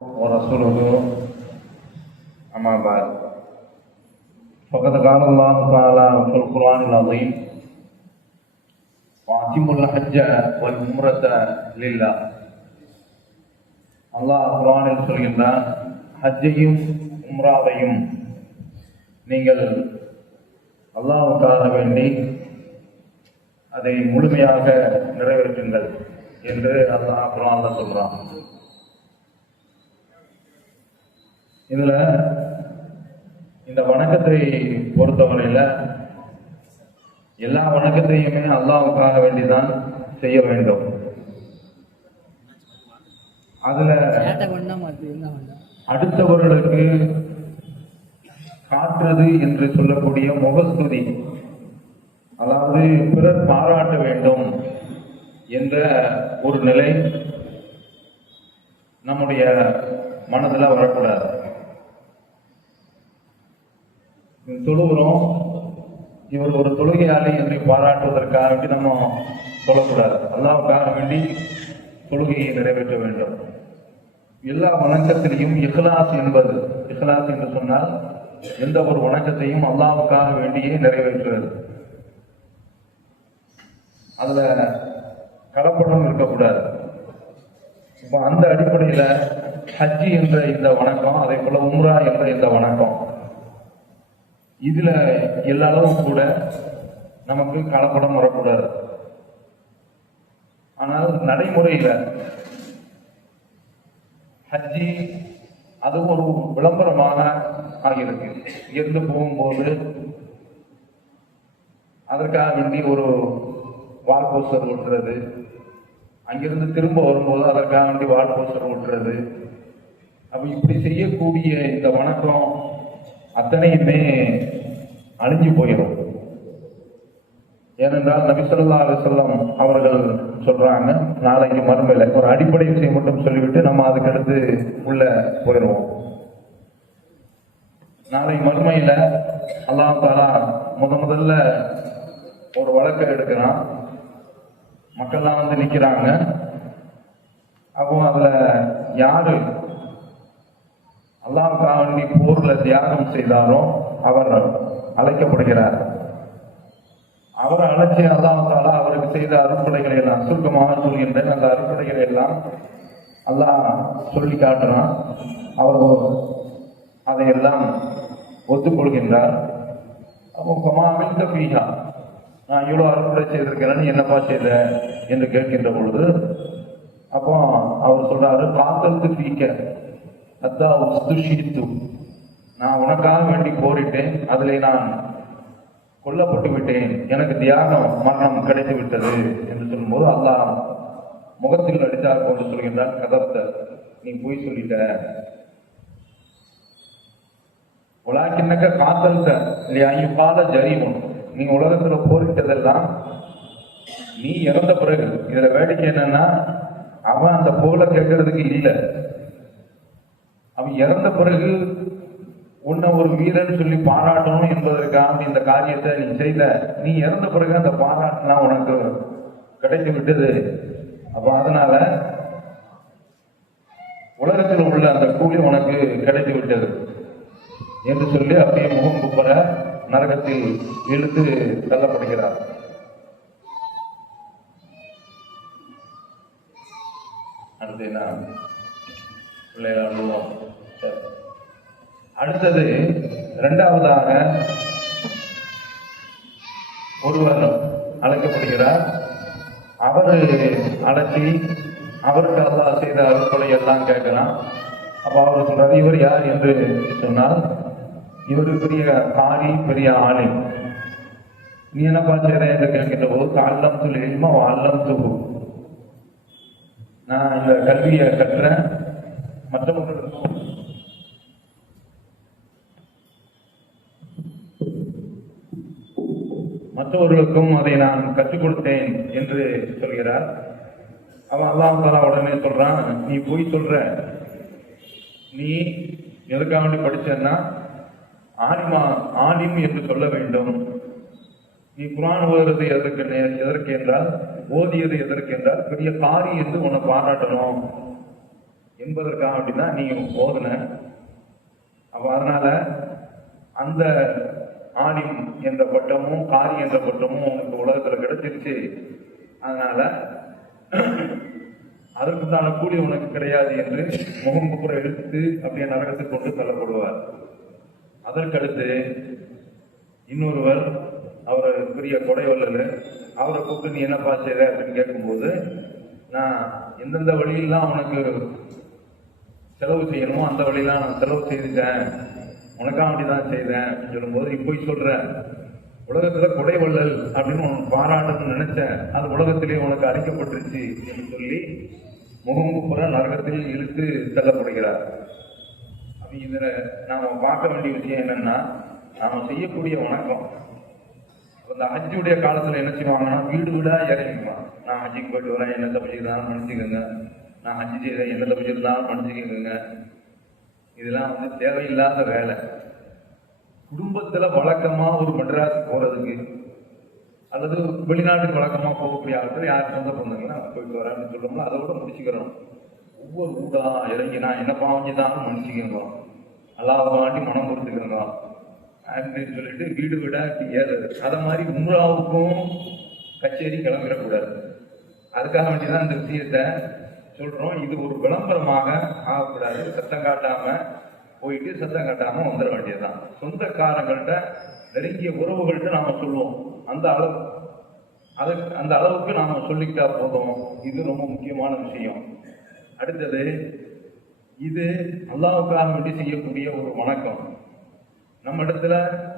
ورسوله أما بعد فقد قال الله تعالى في القرآن العظيم وأتموا الحج والعمرة لله. அல்லாஹ் குர்ஆனில் சொல்கின்றான், ஹஜ்ஜையும் உம்ராவையும் நீங்கள் அல்லாஹ்வுக்காக வேண்டி அதை முழுமையாக நிறைவேற்றுங்கள் என்று அல்லாஹ் குர்ஆனில் சொல்றான். இதுல இந்த வணக்கத்தை பொறுத்தவரையில எல்லா வணக்கத்தையுமே அல்லாஹ்வுக்காக வேண்டிதான் செய்ய வேண்டும். அதுல அடுத்தவர்களுக்கு காட்டுறது என்று சொல்லக்கூடிய முகஸ்துதி, அதாவது பிறர் பாராட்ட வேண்டும் என்ற ஒரு நிலை நம்முடைய மனதில் வரக்கூடாது. தொழுகிறோம், இவர் ஒரு தொழுகையாளி என்று பாராட்டுவதற்காக வேண்டி நம்ம சொல்லக்கூடாது. அல்லாஹ்வுக்காக வேண்டி தொழுகையை நிறைவேற்ற வேண்டும். எல்லா வணக்கத்திலையும் இஹ்லாஸ் என்பது, இஹ்லாஸ் என்று சொன்னால் எந்த ஒரு வணக்கத்தையும் அல்லாஹ்வுக்காக வேண்டியே நிறைவேற்றுவது. அதுல கலப்படம் இருக்கக்கூடாது. இப்போ அந்த அடிப்படையில ஹஜ்ஜி என்ற இந்த வணக்கம், அதே போல உம்ரா என்ற இந்த வணக்கம், இதுல எல்லா அளவும் கூட நமக்கு கலப்படம் வரக்கூடாது. ஆனால் நடைமுறையில ஹஜ்ஜி அது ஒரு விளம்பரமாக ஆகியிருக்கு. இங்கிருந்து போகும்போது அதற்காக வேண்டி ஒரு வால் போஸ்டர் ஓட்டுறது, அங்கிருந்து திரும்ப வரும்போது அதற்காக வேண்டி வால் போஸ்டர் ஓட்டுறது. அப்ப இப்படி செய்யக்கூடிய இந்த வணக்கம் அத்தனையுமே அழிஞ்சு போயிடும். ஏனென்றால் நபி ஸல்லல்லாஹு அலைஹி வஸல்லம் அவர்கள் சொல்றாங்க, நாளைக்கு மறுமையில ஒரு அடிப்படை விஷயம் மட்டும் சொல்லிவிட்டு நம்ம அதுக்கு அடுத்து உள்ள போயிடுவோம். நாளை மறுமையில அல்லாஹ் தஆலா முதல்ல ஒரு வழக்கை எடுக்கிறான். மக்கள்லாம் வந்து நிக்கிறாங்க. அப்போ அதுல யாரு அல்லாஹ்வுக்காக வேண்டி போர்ல தியாகம் செய்தாரோ அவர் அழைக்கப்படுகிறார். அவரை அழைச்சி அல்லாஹ் தஆலா அவருக்கு செய்த அருட்படைகளை எல்லாம் சுருக்கமாக சொல்கின்றேன். அந்த அருட்படைகளை எல்லாம் அல்லாஹ் சொல்லி காட்டுறான். அவர் அதையெல்லாம் ஒத்துக்கொள்கின்றார். அப்போ கமாமில் தபீஹா, நான் இவ்வளவு அருட்படை செய்திருக்கிறேன், என்னப்பா செய்த என்று கேட்கின்ற பொழுது அப்போ அவர் சொல்றாரு, காத்தல் ஃபீக்க அத்தா உஸ்துஷித்து, நான் உனக்காக வேண்டி போரிட்டேன், அதிலே நான் கொல்லப்பட்டு விட்டேன், எனக்கு தியாகம் மரணம் கிடைத்து விட்டது என்று சொல்லும்போது அல்லாஹ் முகத்தில் அடித்தார் போன்று சொல்கின்றான், கதர்த்த, நீ போய் சொல்லிட்ட. உலாக்கின்னக்க காத்தல்த இல்லையா பாத ஜரீவன், நீ உலகத்துல போரிட்டதெல்லாம் நீ இறந்த பிறகு. இதுல வேடிக்கை என்னன்னா, அவன் அந்த போல கேட்கறதுக்கு இல்லை. அவன் இறந்த பிறகு உன்னை ஒரு வீரன் சொல்லி பாராட்டணும் என்பதற்காக இந்த காரியத்தை நீ செய்த. நீ இறந்த பிறகு அந்த பாராட்டுலாம் உனக்கு கிடைத்து விட்டது. அப்ப அதனால உலகத்தில் உள்ள அந்த கூலி உனக்கு கிடைத்து விட்டது என்று சொல்லி அப்படியே முகம் குப்பர நரகத்தில் இழுத்து தள்ளப்படுகிறார். அடுத்து என்ன பிள்ளைகள். அடுத்தது இரண்டாவதாக ஒருவர் அழைக்கப்படுகிறார். அவர் அழைச்சி அவருக்கு அல்லாஹ் செய்த அருட்கொடை எல்லாம் கேட்கிறான். அப்ப அவர் சொல்றாரு, இவர் யார் என்று சொன்னால், இவர் பெரிய காரி, பெரிய ஆளி. நீ என்னப்பா செய்ற என்று கேட்கின்ற போது, அல்லம் துல் இல்ம வ அல்லம் துஹு, நான் இந்த கல்வியை கற்றேன், மற்றவர்களுக்கும் அதை நான் கற்றுக் கொடுத்தேன் என்று சொல்கிறார். அவன் அல்லாஹ் தஆலா உடனே சொல்றான், நீ போய் சொல்ற, நீ எதுக்காக வேண்டி படிச்சன்னா ஆலிம் என்று சொல்ல வேண்டும். நீ குர்ஆன் ஓதுறது எதற்கு என்றால், ஓதியது எதற்கு என்றால் பெரிய காரி என்று உன்னை பாராட்டணும் என்பதற்காக அப்படிதான் நீ ஓதுன. அப்ப அதனால அந்த ஆலிம் என்ற பட்டமும் காரி என்ற பட்டமும் உனக்கு உலகத்துல கிடைச்சிருச்சு. அதனால அதற்குண்டான கூலி உனக்கு கிடையாது என்று முகம்புற எடுத்து அப்படியே நரகத்துக்கு கொண்டு தள்ளப்படுவார். அதற்கடுத்து இன்னொருவர், அவர் பெரிய கொடை வல்லல், அவரை கூப்பிட்டு நீ என்னப்பா செய்த அப்படின்னு கேட்கும்போது, நான் எந்தெந்த வழியெல்லாம் உனக்கு செலவு செய்யணுமோ அந்த வழியெல்லாம் நான் செலவு செய்துட்டேன், உனக்காக அப்படிதான் செய்தேன் அப்படின்னு சொல்லும்போது, நீ போய் சொல்ற உலகத்துல கொடை வள்ளல் அப்படின்னு உனக்கு பாராட்டணும்னு நினைச்சேன், அது உலகத்திலேயே உனக்கு அழைக்கப்பட்டுருச்சு என்று சொல்லி முகம்புற நரகத்தில் இழுத்து தள்ளப்படுகிறார். அப்ப இதுல நாம பார்க்க வேண்டிய விஷயம் என்னன்னா, நாம செய்யக்கூடிய வணக்கம். அந்த ஹஜ்ஜுடைய காலத்துல என்ன செய்வாங்கன்னா, வீடு வீடா இறங்கிக்குவான். நான் ஹஜ்ஜுக்கு போயிட்டு வரேன், என்ன தப்பு செய்தாலும் மன்னிச்சுக்கோங்க, நான் ஹஜ்ஜு செய்தேன், என்ன தப்பு செய்தாலும் மன்னிச்சுக்கோங்க. இதெல்லாம் தேவையில்லாத வேலை. குடும்பத்துல வழக்கமா ஒரு மெட்ராஸ் போறதுக்கு அல்லது வெளிநாட்டுக்கு வழக்கமா போகக்கூடிய ஆட்கள் யார் சொந்த பொண்ணுங்களா போயிட்டு வரான்னு சொல்றோம்ல, அதோட முடிச்சுக்கிறோம். ஒவ்வொரு ஊடா இறங்கி நான் என்ன பாவஞ்சுதான் மன்னிச்சுக்கோங்க, அல்லாஹ்வாண்டி மனம் கொடுத்துக்கிறோங்க அப்படின்னு சொல்லிட்டு வீடு வீடா ஏறது. அத மாதிரி உம்ராவுக்கும் கச்சேரி கிளம்பிடக்கூடாது. அதுக்காக வேண்டிதான் இந்த விஷயத்த சொல்றோம். இது ஒரு விளம்பரமாக ஆகக்கூடாது. சத்தம் காட்டாம போயிட்டு சத்தம் காட்டாம வந்துட வேண்டியதுதான். சொந்தக்காரங்கள்ட்ட நெருங்கிய உறவுகள்கிட்ட நாம சொல்லுவோம். அந்த அளவுக்கு நாம சொல்லிக்கிட்டா போதும். இது ரொம்ப முக்கியமான விஷயம். அடுத்தது, இது அல்லாஹ்வுக்காக வேண்டி செய்யக்கூடிய ஒரு வணக்கம். நம்ம இடத்துல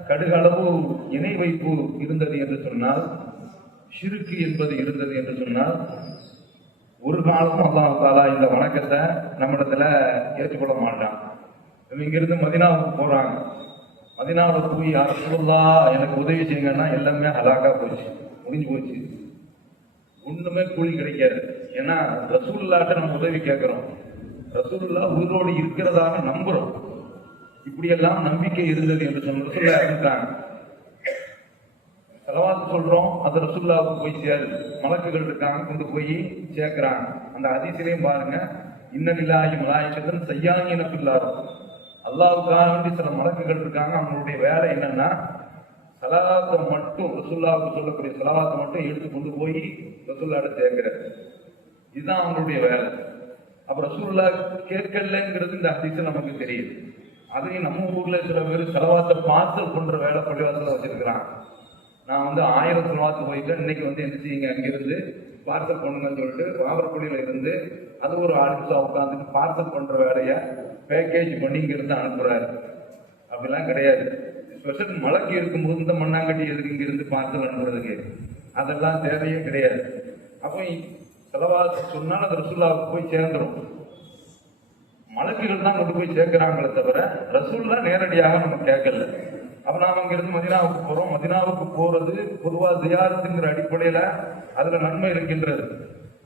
கடுகளவு இணை வைப்பு இருந்தது என்று சொன்னால், ஷிர்க் என்பது இருந்தது என்று சொன்னால், ஒரு காலமும் அல்லாஹ் தஆலா இந்த வணக்கத்தை நம்ம இடத்துல ஏற்றுக்கொள்ள மாட்டான். இங்கிருந்து மதீனாவுக்கு போறாங்க. மதீனாவுல போய் யா ரசூலுல்லாஹ் எனக்கு உதவி செய்யுங்கன்னா எல்லாமே ஹலாக்கா போச்சு, முடிஞ்சு போச்சு. ஒண்ணுமே கூலி கிடைக்காது. ஏன்னா ரசூலுல்லாஹ்ட்ட நம்ம உதவி கேட்கிறோம், ரசூலுல்லாஹ் உயிரோடு இருக்கிறதாக நம்புறோம். இப்படியெல்லாம் நம்பிக்கை இருந்தது என்று சொன்ன ரசூலுல்லாஹ் இருக்காங்க. ஸலவாத் சொல்றோம், அது ரசூலுல்லாஹ்வுக்கு போய் சேருது. மலக்குகள் இருக்காங்க, கொண்டு போய் சேர்க்கிறாங்க. அந்த ஹதீஸிலையும் பாருங்க, இன்னலில்லாஹி மலாயிகத்தன் ஸய்யாயின ஃபில் அர்த். அல்லாஹ்வுக்காக வேண்டி சில மலக்குகள் இருக்காங்க. அவங்களுடைய வேலை என்னன்னா, ஸலவாத்தை மட்டும், ரசூலுல்லாஹ்வுக்கு சொல்லக்கூடிய ஸலவாத்தை மட்டும் எடுத்து கொண்டு போய் ரசூலுல்லாஹ்ட்ட சேர்க்கிறது. இதுதான் அவங்களுடைய வேலை. அப்ப ரசூலுல்லாஹ் கேட்கலங்கிறது இந்த ஹதீஸ் நமக்கு தெரியுது. அதையும் நம்ம ஊர்ல சில பேர் ஸலவாத்தை பார்சல் பண்ற வேலை பள்ளிவாசல வச்சிருக்கிறாங்க. நான் 1000 ஸலவாத்து போயிட்டேன், இன்னைக்கு என்ன செய்யுங்க, அங்கிருந்து பார்சல் பண்ணுங்கன்னு சொல்லிட்டு வாகர்பள்ளியில இருந்து அது ஒரு 6 நிமிஷம் உட்காந்துட்டு பார்சல் பண்ற வேலைய பேக்கேஜ் பண்ணி இங்கிருந்து அனுப்புறாரு. அப்படிலாம் கிடையாது. ஸ்பெஷல் மழைக்கு இருக்கும்போது இந்த மண்ணாங்கட்டி எதுக்கு இங்கிருந்து பார்சல் அனுப்புறதுக்கு, அதெல்லாம் தேவையே கிடையாது. அப்போ ஸலவாத் சொன்னால் அது ரசூலுல்லாஹ்வுக்கு போய் சேர்ந்துடும். மலக்குகள் தான் கொண்டு போய் சேர்க்கிறாங்களே தவிர ரசூலுல்லாஹ் நேரடியாக நம்ம கேட்கல. அப்ப நாம இங்கிருந்து மதீனாவுக்கு போறோம். மதீனாவுக்கு போறது பொதுவா ஜியாரத்துங்கிற அடிப்படையில அதுல நன்மை இருக்கின்றது.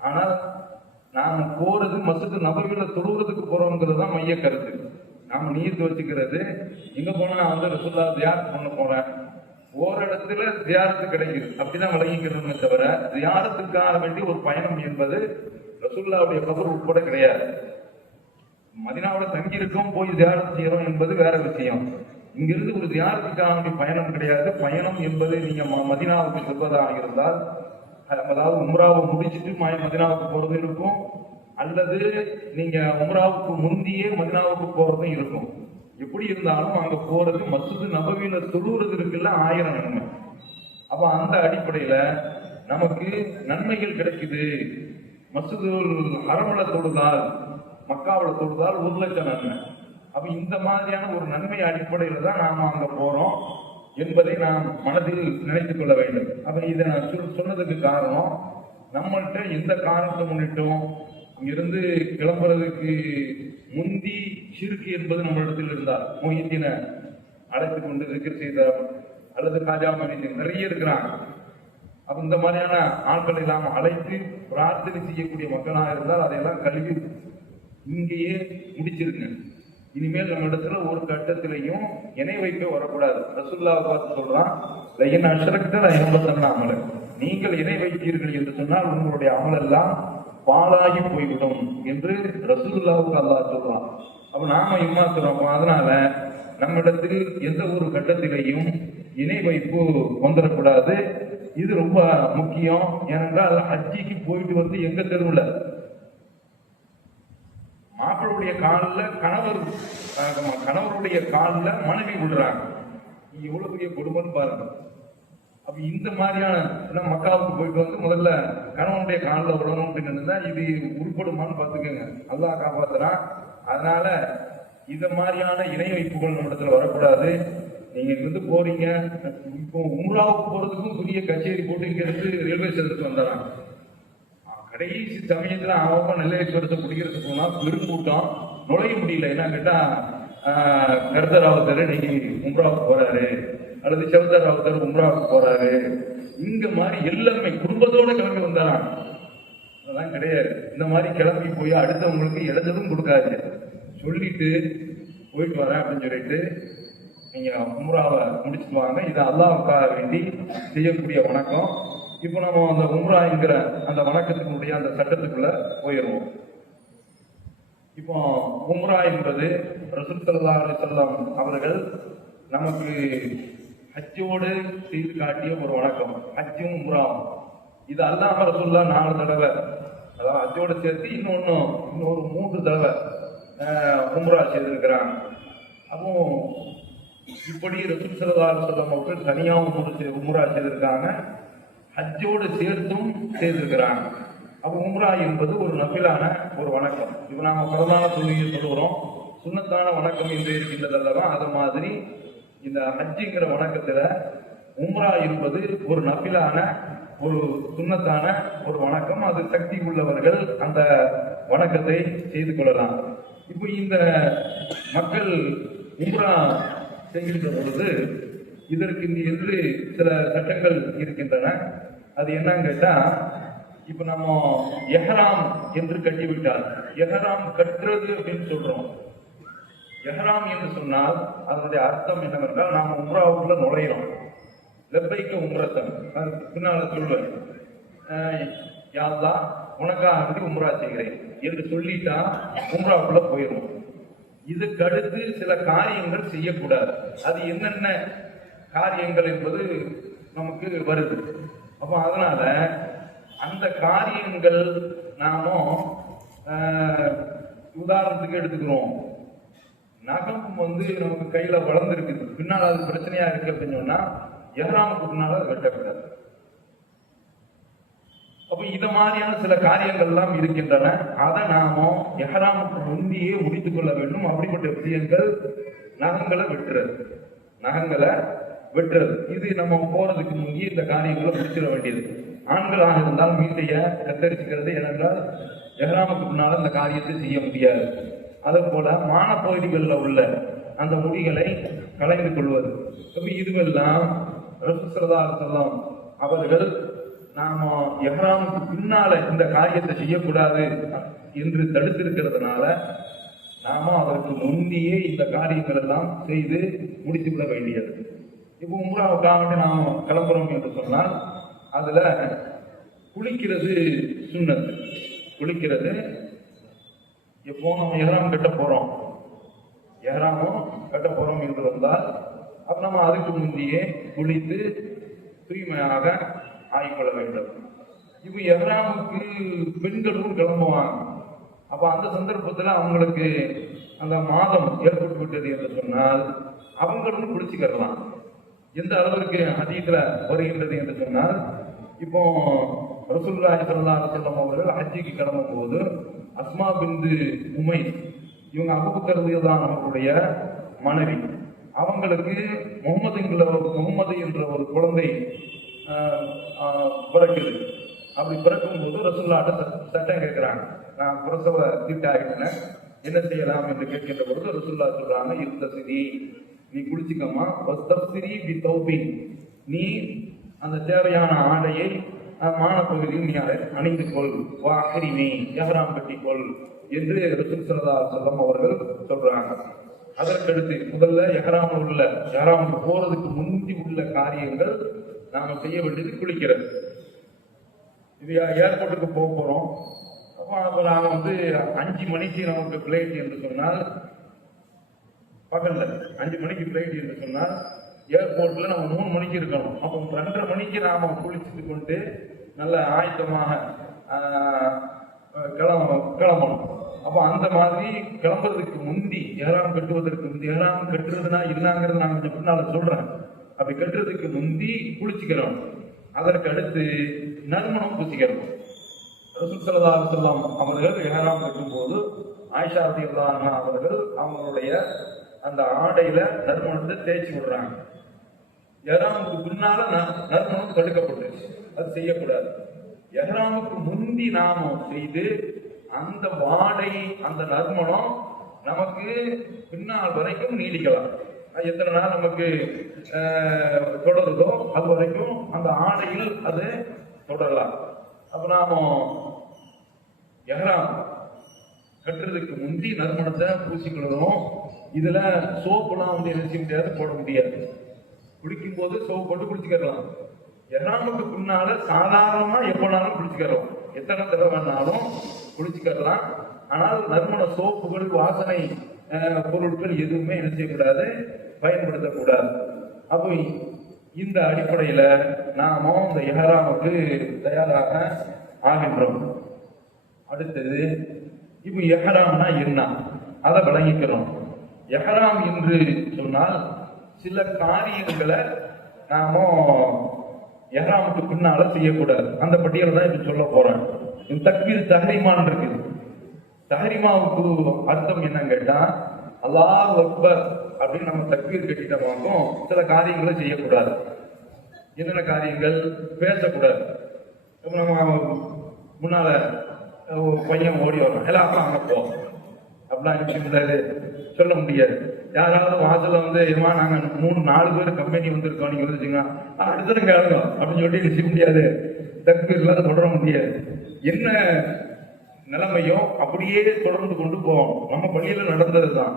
ஆனால் நாம போறது மஸ்ஜித் நபவியில தொழுகிறதுக்கு போறோம்ங்கிறது தான் மைய கருத்து. நாம நீயத்து வச்சுக்கிறது, எங்க போனா நான் ரசூலுல்லாஹ் ஜியாரத் பண்ண போறேன், ஒரு இடத்துல ஜியாரத்து கிடைக்குது அப்படிதான் விளங்கிக்கிறோமே தவிர ஜியாரத்துக்காக வேண்டி ஒரு பயணம் என்பது ரசூலுல்லாஹ்வுடைய கபர் உட்பட கிடையாது. மதீனாவோட தங்கி இருக்கோம், போய் ஜியாரத் செய்யறோம் என்பது வேற விஷயம். இங்கிருந்து ஒரு ஜியாரத்துக்காக வேண்டிய பயணம் கிடையாது. பயணம் என்பது நீங்க மதீனாவுக்கு செல்வதாக இருந்தால், அதாவது உம்ராவை முடிச்சுட்டு மதீனாவுக்கு போறது இருக்கும், அல்லது நீங்க உம்ராவுக்கு முந்தியே மதீனாவுக்கு போறதும் இருக்கும். எப்படி இருந்தாலும் அங்க போறது மஸ்ஜித் நபவியில தொழுகிறது இருக்குல்ல, 1000 நன்மை. அப்ப அந்த அடிப்படையில நமக்கு நன்மைகள் கிடைக்குது. மஸ்ஜிதுல் ஹரம்ல தொழுதால், மக்காவுல தொழுதால் 1 லட்சம் நன்மை. அப்ப இந்த மாதிரியான ஒரு நன்மை அடிப்படையில தான் நாம அங்க போறோம் என்பதை நாம் மனதில் நினைத்துக் கொள்ள வேண்டும். அப்ப இதை நான் சொன்னதுக்கு காரணம், நம்மள்கிட்ட எந்த காரணத்தை முன்னிட்டும் இங்கிருந்து கிளம்புறதுக்கு முந்தி ஷிர்க் என்பது நம்மளிடத்தில் இருந்தால், மொஹிதீனை அழைத்து கொண்டு zikr செய்தார் அல்லது காஜா மொஹிதீன் நிறைய இருக்கிறாங்க. அப்ப இந்த மாதிரியான ஆட்களை எல்லாம் அழைத்து பிரார்த்தனை செய்யக்கூடிய மக்களாக இருந்தால் அதையெல்லாம் கல்வி இங்கேயே முடிச்சிருங்க. இனிமேல் நம்ம இடத்துல ஒரு கட்டத்திலையும் இணை வைக்க வரக்கூடாது. ரசூலுல்லாஹ் பார்த்து சொல்றான், நீங்கள் இணை வைத்தீர்கள் என்று சொன்னால் உங்களுடைய அமல் எல்லாம் பாழாகி போய்விடும் என்று ரசூலுல்லாஹ்வுக்கு அல்லாஹ் சொல்றான். அப்ப நாம ஏமாத்துறோம். அதனால நம்மிடத்தில் எந்த ஒரு கட்டத்திலையும் இணை வைப்பு வந்துடக்கூடாது. இது ரொம்ப முக்கியம். ஏனென்றால் ஹஜ்ஜிக்கு போயிட்டு வந்து எங்க தெருவுல மாப்பிளுடைய காலில் கணவருடைய காலில் மனைவி விடுறாங்க. எவ்வளவு பெரிய கொடுமைன்னு பாருங்க. அப்ப இந்த மாதிரியான மக்காவுக்கு போயிட்டு வந்து முதல்ல கணவனுடைய காலில் விடணும் அப்படின்னு இது உருப்படுமான்னு பார்த்துக்கோங்க. அல்லாஹ் காப்பாத்துறான். அதனால இந்த மாதிரியான இணை வைப்புகள் நம்ம இடத்துல வரக்கூடாது. நீங்க இருந்து போறீங்க, இப்போ உம்ராவுக்கு போறதுக்கும் பெரிய கச்சேரி போட்டு இங்க இருந்து ரயில்வே ஸ்டேஷனுக்கு வந்துடுறாங்க. கடைசி சமயத்துல அவங்க நெல்லையேஸ்வரத்தை பிடிக்கிறதுக்கு போனா பெருங்கூட்டம், நுழைய முடியல. என்ன கேட்டா கர்தராவத்தர் இன்னைக்கு உம்ராவுக்கு போறாரு, அல்லது செவதராவத்தர் உம்ராவுக்கு போறாரு. இங்க மாதிரி எல்லாருமே குடும்பத்தோட கிளம்பி வந்தாராம். அதெல்லாம் கிடையாது. இந்த மாதிரி கிளம்பி போய் அடுத்தவங்களுக்கு இடைஞ்சலும் கொடுக்காது. சொல்லிட்டு போயிட்டு வரேன் அப்படின்னு சொல்லிட்டு நீங்க உம்ராவை முடிச்சுட்டு வாங்க. இது அல்லாஹ்வுக்காக வேண்டி செய்யக்கூடிய வணக்கம். இப்போ நம்ம அந்த உம்ராங்கிற அந்த வணக்கத்தினுடைய அந்த சட்டத்துக்குள்ள போயிடுவோம். இப்போ உம்ரா என்பது ரசூல் ஸல்லல்லாஹு அலைஹி வஸல்லம் அவர்கள் நமக்கு ஹஜ்ஜோடு செய்து காட்டிய ஒரு வணக்கம். ஹஜ்ஜும் உம்ராவும் இது அல்லாஹ் ரசூலுல்லாஹ் 4 தடவை, அதாவது ஹஜ்ஜோடு சேர்த்து இன்னொரு 3 தடவை உம்ரா செய்திருக்கிறாங்க. அப்போ இப்படி ரசூல் ஸல்லல்லாஹு அலைஹி வஸல்லம் அவர்கள் தனியாகவும் உம்ரா செய்திருக்காங்க, ஹஜ்ஜோடு சேர்த்தும் செய்திருக்கிறாங்க. அப்போ உம்ரா என்பது ஒரு நஃபிலான ஒரு வணக்கம். இப்போ நாம பிரதான தொழுகையை சொல்லுகிறோம், சுன்னத்தான வணக்கம் என்று இருக்கின்றது அல்லவா? அது மாதிரி இந்த ஹஜ்ஜுங்கிற வணக்கத்துல உம்ரா என்பது ஒரு நஃபிலான ஒரு சுன்னத்தான ஒரு வணக்கம். அது சக்தி உள்ளவர்கள் அந்த வணக்கத்தை செய்து கொள்ளலாம். இப்போ இந்த மக்கள் உம்ரா செய்கின்ற பொழுது இதற்கு என்று சில சட்டங்கள் இருக்கின்றன. அது என்னன்னு கேட்டா, இப்ப நம்ம எஹ்ராம் என்று கட்டிவிட்டால், எஹ்ராம் கட்டுறது அப்படின்னு சொல்றோம். எஹ்ராம் என்று சொன்னால் அதனுடைய அர்த்தம் என்னவென்றால், நாம உம்ராவுக்குள்ள நுழையிறோம். லப்பைக்க உம்ரத்தன் பின்னால சொல்வேன், யா அல்லாஹ் உனக்காக வேண்டி உம்ரா செய்கிறேன் என்று சொல்லிட்டா உம்ராவுக்குள்ள போயிடும். இதுக்கு அடுத்து சில காரியங்கள் செய்யக்கூடாது. அது என்னென்ன காரியங்கள் என்பது நமக்கு வருது. அப்போ அதனால அந்த காரியங்கள் நாமும் உதாரணத்துக்கு எடுத்துக்கிறோம். நகம் நமக்கு கையில வளர்ந்துருக்குது, பின்னால் அது பிரச்சனையா இருக்கு அப்படின்னு சொன்னா எஹ்ராமுக்கு பின்னால அது வெட்டக்கூடாது. அப்ப இந்த மாதிரியான சில காரியங்கள் எல்லாம் இருக்கின்றன. அதை நாம எஹ்ராமுக்கு முந்தியே முடித்துக் கொள்ள வேண்டும். அப்படிப்பட்ட விஷயங்கள் நகங்களை வெட்டுறது, இது நம்ம போறதுக்கு முந்தைய இந்த காரியங்களை முடிச்சிட வேண்டியது. ஆண்களாக இருந்தால் மீட்டைய கத்தரிச்சுக்கிறது, ஏனென்றால் எஹ்ராமுக்கு பின்னால இந்த காரியத்தை செய்ய முடியாது. அதே போல மானப்பகுதிகளில் உள்ள அந்த முடிகளை கலைந்து கொள்வது, இதுவெல்லாம் ரசூல் ஸல்லல்லாஹு அலைஹி வஸல்லம் அவர்கள் நாம எஹ்ராமுக்கு பின்னால இந்த காரியத்தை செய்யக்கூடாது என்று தடுத்திருக்கிறதுனால நாம அதற்கு முந்தியே இந்த காரியங்கள் எல்லாம் செய்து முடித்துவிட வேண்டியது. இப்போ உம்ராவுக்காக நாம் கிளம்புறோம் என்று சொன்னால் அதுல குளிக்கிறது சுன்னத். குளிக்கிறது எப்போ நம்ம எஹ்ராம் கட்ட போறோம் என்று வந்தால் அப்ப நம்ம அதுக்கு முந்தையே குளித்து தூய்மையாக ஆகிக்கொள்ள வேண்டும். இப்போ எஹ்ராமுக்கு பெண்களும் கிளம்புவாங்க. அப்ப அந்த சந்தர்ப்பத்தில் அவங்களுக்கு அந்த மாதம் ஏற்பட்டு விட்டது என்று சொன்னால் அவங்களும் குளிச்சுக்கலாம். எந்த அளவிற்கு ஹதீஸ்ல வருகின்றது என்று சொன்னால், இப்போ ரசூலுல்லாஹி ஸல்லல்லாஹு அலைஹி வஸல்லம் அவர்கள் ஹஜ்ஜுக்கு கிளம்பும் போது அஸ்மா பின்த் உமைஸ், இவங்க அபூபக்கர் ரலியல்லாஹு அவர்களுடைய மனைவி, அவங்களுக்கு முகமது என்ற ஒரு குழந்தை பிறக்குது. அப்படி பிறக்கும் போது ரசூலுல்லாஹ்ட்ட சட்டம் கேட்கிறாங்க, நான் பிரசவ தீட்டாகிட்டேன், என்ன செய்யலாம் என்று கேட்கின்ற பொழுது ரசூலுல்லாஹ் சொல்றாங்க, இர்தசிரி, நீ குளிச்சுக்கம்மா, நீ அந்த தேவையான ஆடையை மானப்பகுதியில் நீ அணிந்து கொள், வாஹரிமி, எஹ்ராம் கட்டிக்கொள் என்று ரசூல் ஸல்லல்லாஹு அலைஹி வஸல்லம் அவர்கள் சொல்றாங்க. அதற்கடுத்து முதல்ல எஹ்ராமுக்கு போறதுக்கு முந்தி உள்ள காரியங்கள் நாம செய்ய வேண்டியது குளிக்கிறது. இது ஏர்போர்ட்டுக்கு போறோம், அப்போ நாங்கள் வந்து 5 மணிக்கு நமக்கு பிளைட் என்று சொன்னால், பகல்ல 5 மணிக்கு பிளைட் என்று சொன்னால் ஏர்போர்ட்ல நம்ம 3 மணிக்கு இருக்கணும். அப்போ 2:30 மணிக்கு நாம குளிச்சுட்டு கொண்டு நல்ல ஆயத்தமாக கிளம்பணும். அப்போ அந்த மாதிரி கிளம்புறதுக்கு முந்தி, ஏறாம் கட்டுவதற்கு முந்தி, ஏறாம் கட்டுறதுனா என்னங்கிறது நான் கொஞ்சம் பின்னால சொல்றேன். அப்படி கட்டுறதுக்கு முந்தி குளிச்சுக்கிறோம். அதற்கு அடுத்து நறுமணம் பூசிக்கிறோம். ரசூல் ஸல்லல்லாஹு அலைஹி வஸல்லம் அவர்கள் இஹ்ராம் கட்டும் போது ஆயிஷா ரலியல்லாஹு அன்ஹா அவர்கள் அவங்களுடைய அந்த ஆடையில நறுமணத்தை தேய்ச்சி விடுறாங்க. இஹ்ராமுக்கு பின்னால நறுமணம் தடுக்கப்பட்டு அது செய்யக்கூடாது. இஹ்ராமுக்கு முந்தி நாம செய்து அந்த வாடை, அந்த நறுமணம் நமக்கு பின்னால் வரைக்கும் நீடிக்கலாம். எத்தனை நாள் நமக்கு தொடருதோ அது வரைக்கும் அந்த ஆடையில் அது தொடரலாம். அப்ப நாம இஹ்ராம் கட்டுறதுக்கு முந்தி நறுமணத்தை பூசிக்கொள்ளணும். இதுல சோப்புலாம் வந்து என்ன செய்ய முடியாது, போட முடியாது. குளிக்கும் போது சோப்பு போட்டு குளிச்சுக்கலாம். இஹ்ராமுக்கு பின்னால சாதாரணமா எப்பனாலும் குளிச்சுக்கலாம், எத்தனை தடவை வேணாலும் குளிச்சுக்கலாம். ஆனால் நறுமண சோப்புகள், வாசனை பொருட்கள் எதுவுமே என்ன செய்யக்கூடாது, பயன்படுத்தக்கூடாது. அப்போ இந்த அடிப்படையில நாம இந்த இஹ்ராமுக்கு தயாராக ஆகின்றோம். அடுத்தது இப்ப இஹ்ராம்னா என்ன, அதை விளங்கிக்கிறோம். இஹ்ராம் என்று சொன்னால் சில காரியங்களை நாம இஹ்ராமுக்கு பின்னால செய்யக்கூடாது. அந்த பட்டியலை தான் இப்ப சொல்ல போறேன். தக்பீர் தஹ்ரீமான் இருக்குது. தஹ்ரீமாவுக்கு அர்த்தம் என்னன்னு கேட்டா, அல்லாஹ் அக்பர் அப்படின்னு நம்ம தக்பீர் கட்டிட்டோமாக்கும் சில காரியங்களை செய்யக்கூடாது. என்னென்ன காரியங்கள்? பேசக்கூடாது. இப்போ நம்ம முன்னால பையன் ஓடி வரணும், எல்லாம் அப்பா அங்கே போ அப்படிலாம் அனுப்பிச்சு சொல்ல முடியாது. யாராவது வாசல்ல வந்து ஏமா நாங்க 3-4 பேர் கம்பெனி வந்திருக்கோம், நீங்க வந்துச்சுங்க அடுத்த கேளுங்க அப்படின்னு சொல்லி நிச்சய முடியாது. தக்பீர்ல தொடர முடியாது. என்ன நிலைமையோ அப்படியே தொடர்ந்து கொண்டு போவோம். நம்ம பள்ளியில நடந்ததுதான்.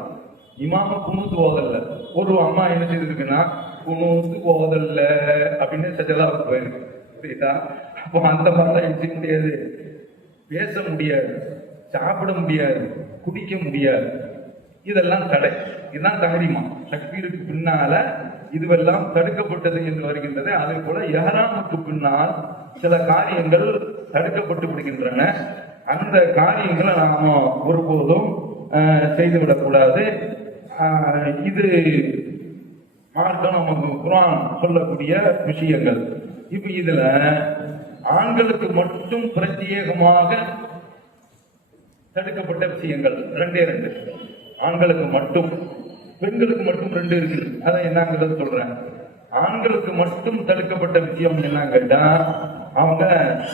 இமாம குனூத்து போதல்ல. ஒரு அம்மா என்ன செய்திருக்குன்னா, குனூத்து போதல்ல அப்படின்னு சஜதாவுக்கு போயிருக்கு. புரியுதா? அப்போ அந்த மாதிரிலாம் என்ன செய்ய முடியாது, பேச முடியாது, சாப்பிட முடியாது, குடிக்க முடியாது. இதெல்லாம் தடை. இதுதான் தஹ்ரீமா. தக்பீருக்கு பின்னால இதுவெல்லாம் தடுக்கப்பட்டது என்று வருகின்றது. அதே போல இஹ்ராமுக்கு பின்னால் சில காரியங்கள் தடுக்கப்பட்டு விடுகின்றன. அந்த காரியங்களை நாம ஒருபோதும் செய்துவிடக்கூடாது. இது மார்க்கம் நமக்கு குர்ஆன் சொல்லக்கூடிய விஷயங்கள். இப்ப இதுல ஆண்களுக்கு மட்டும் பிரத்யேகமாக தடுக்கப்பட்ட விஷயங்கள் 2. ஆண்களுக்கு மட்டும், பெண்களுக்கு மட்டும் 2 இருக்கு. அதை என்னங்கிறத சொல்றேன். ஆண்களுக்கு மட்டும் தடுக்கப்பட்ட விஷயம் என்னன்னு கேட்டா, அவங்க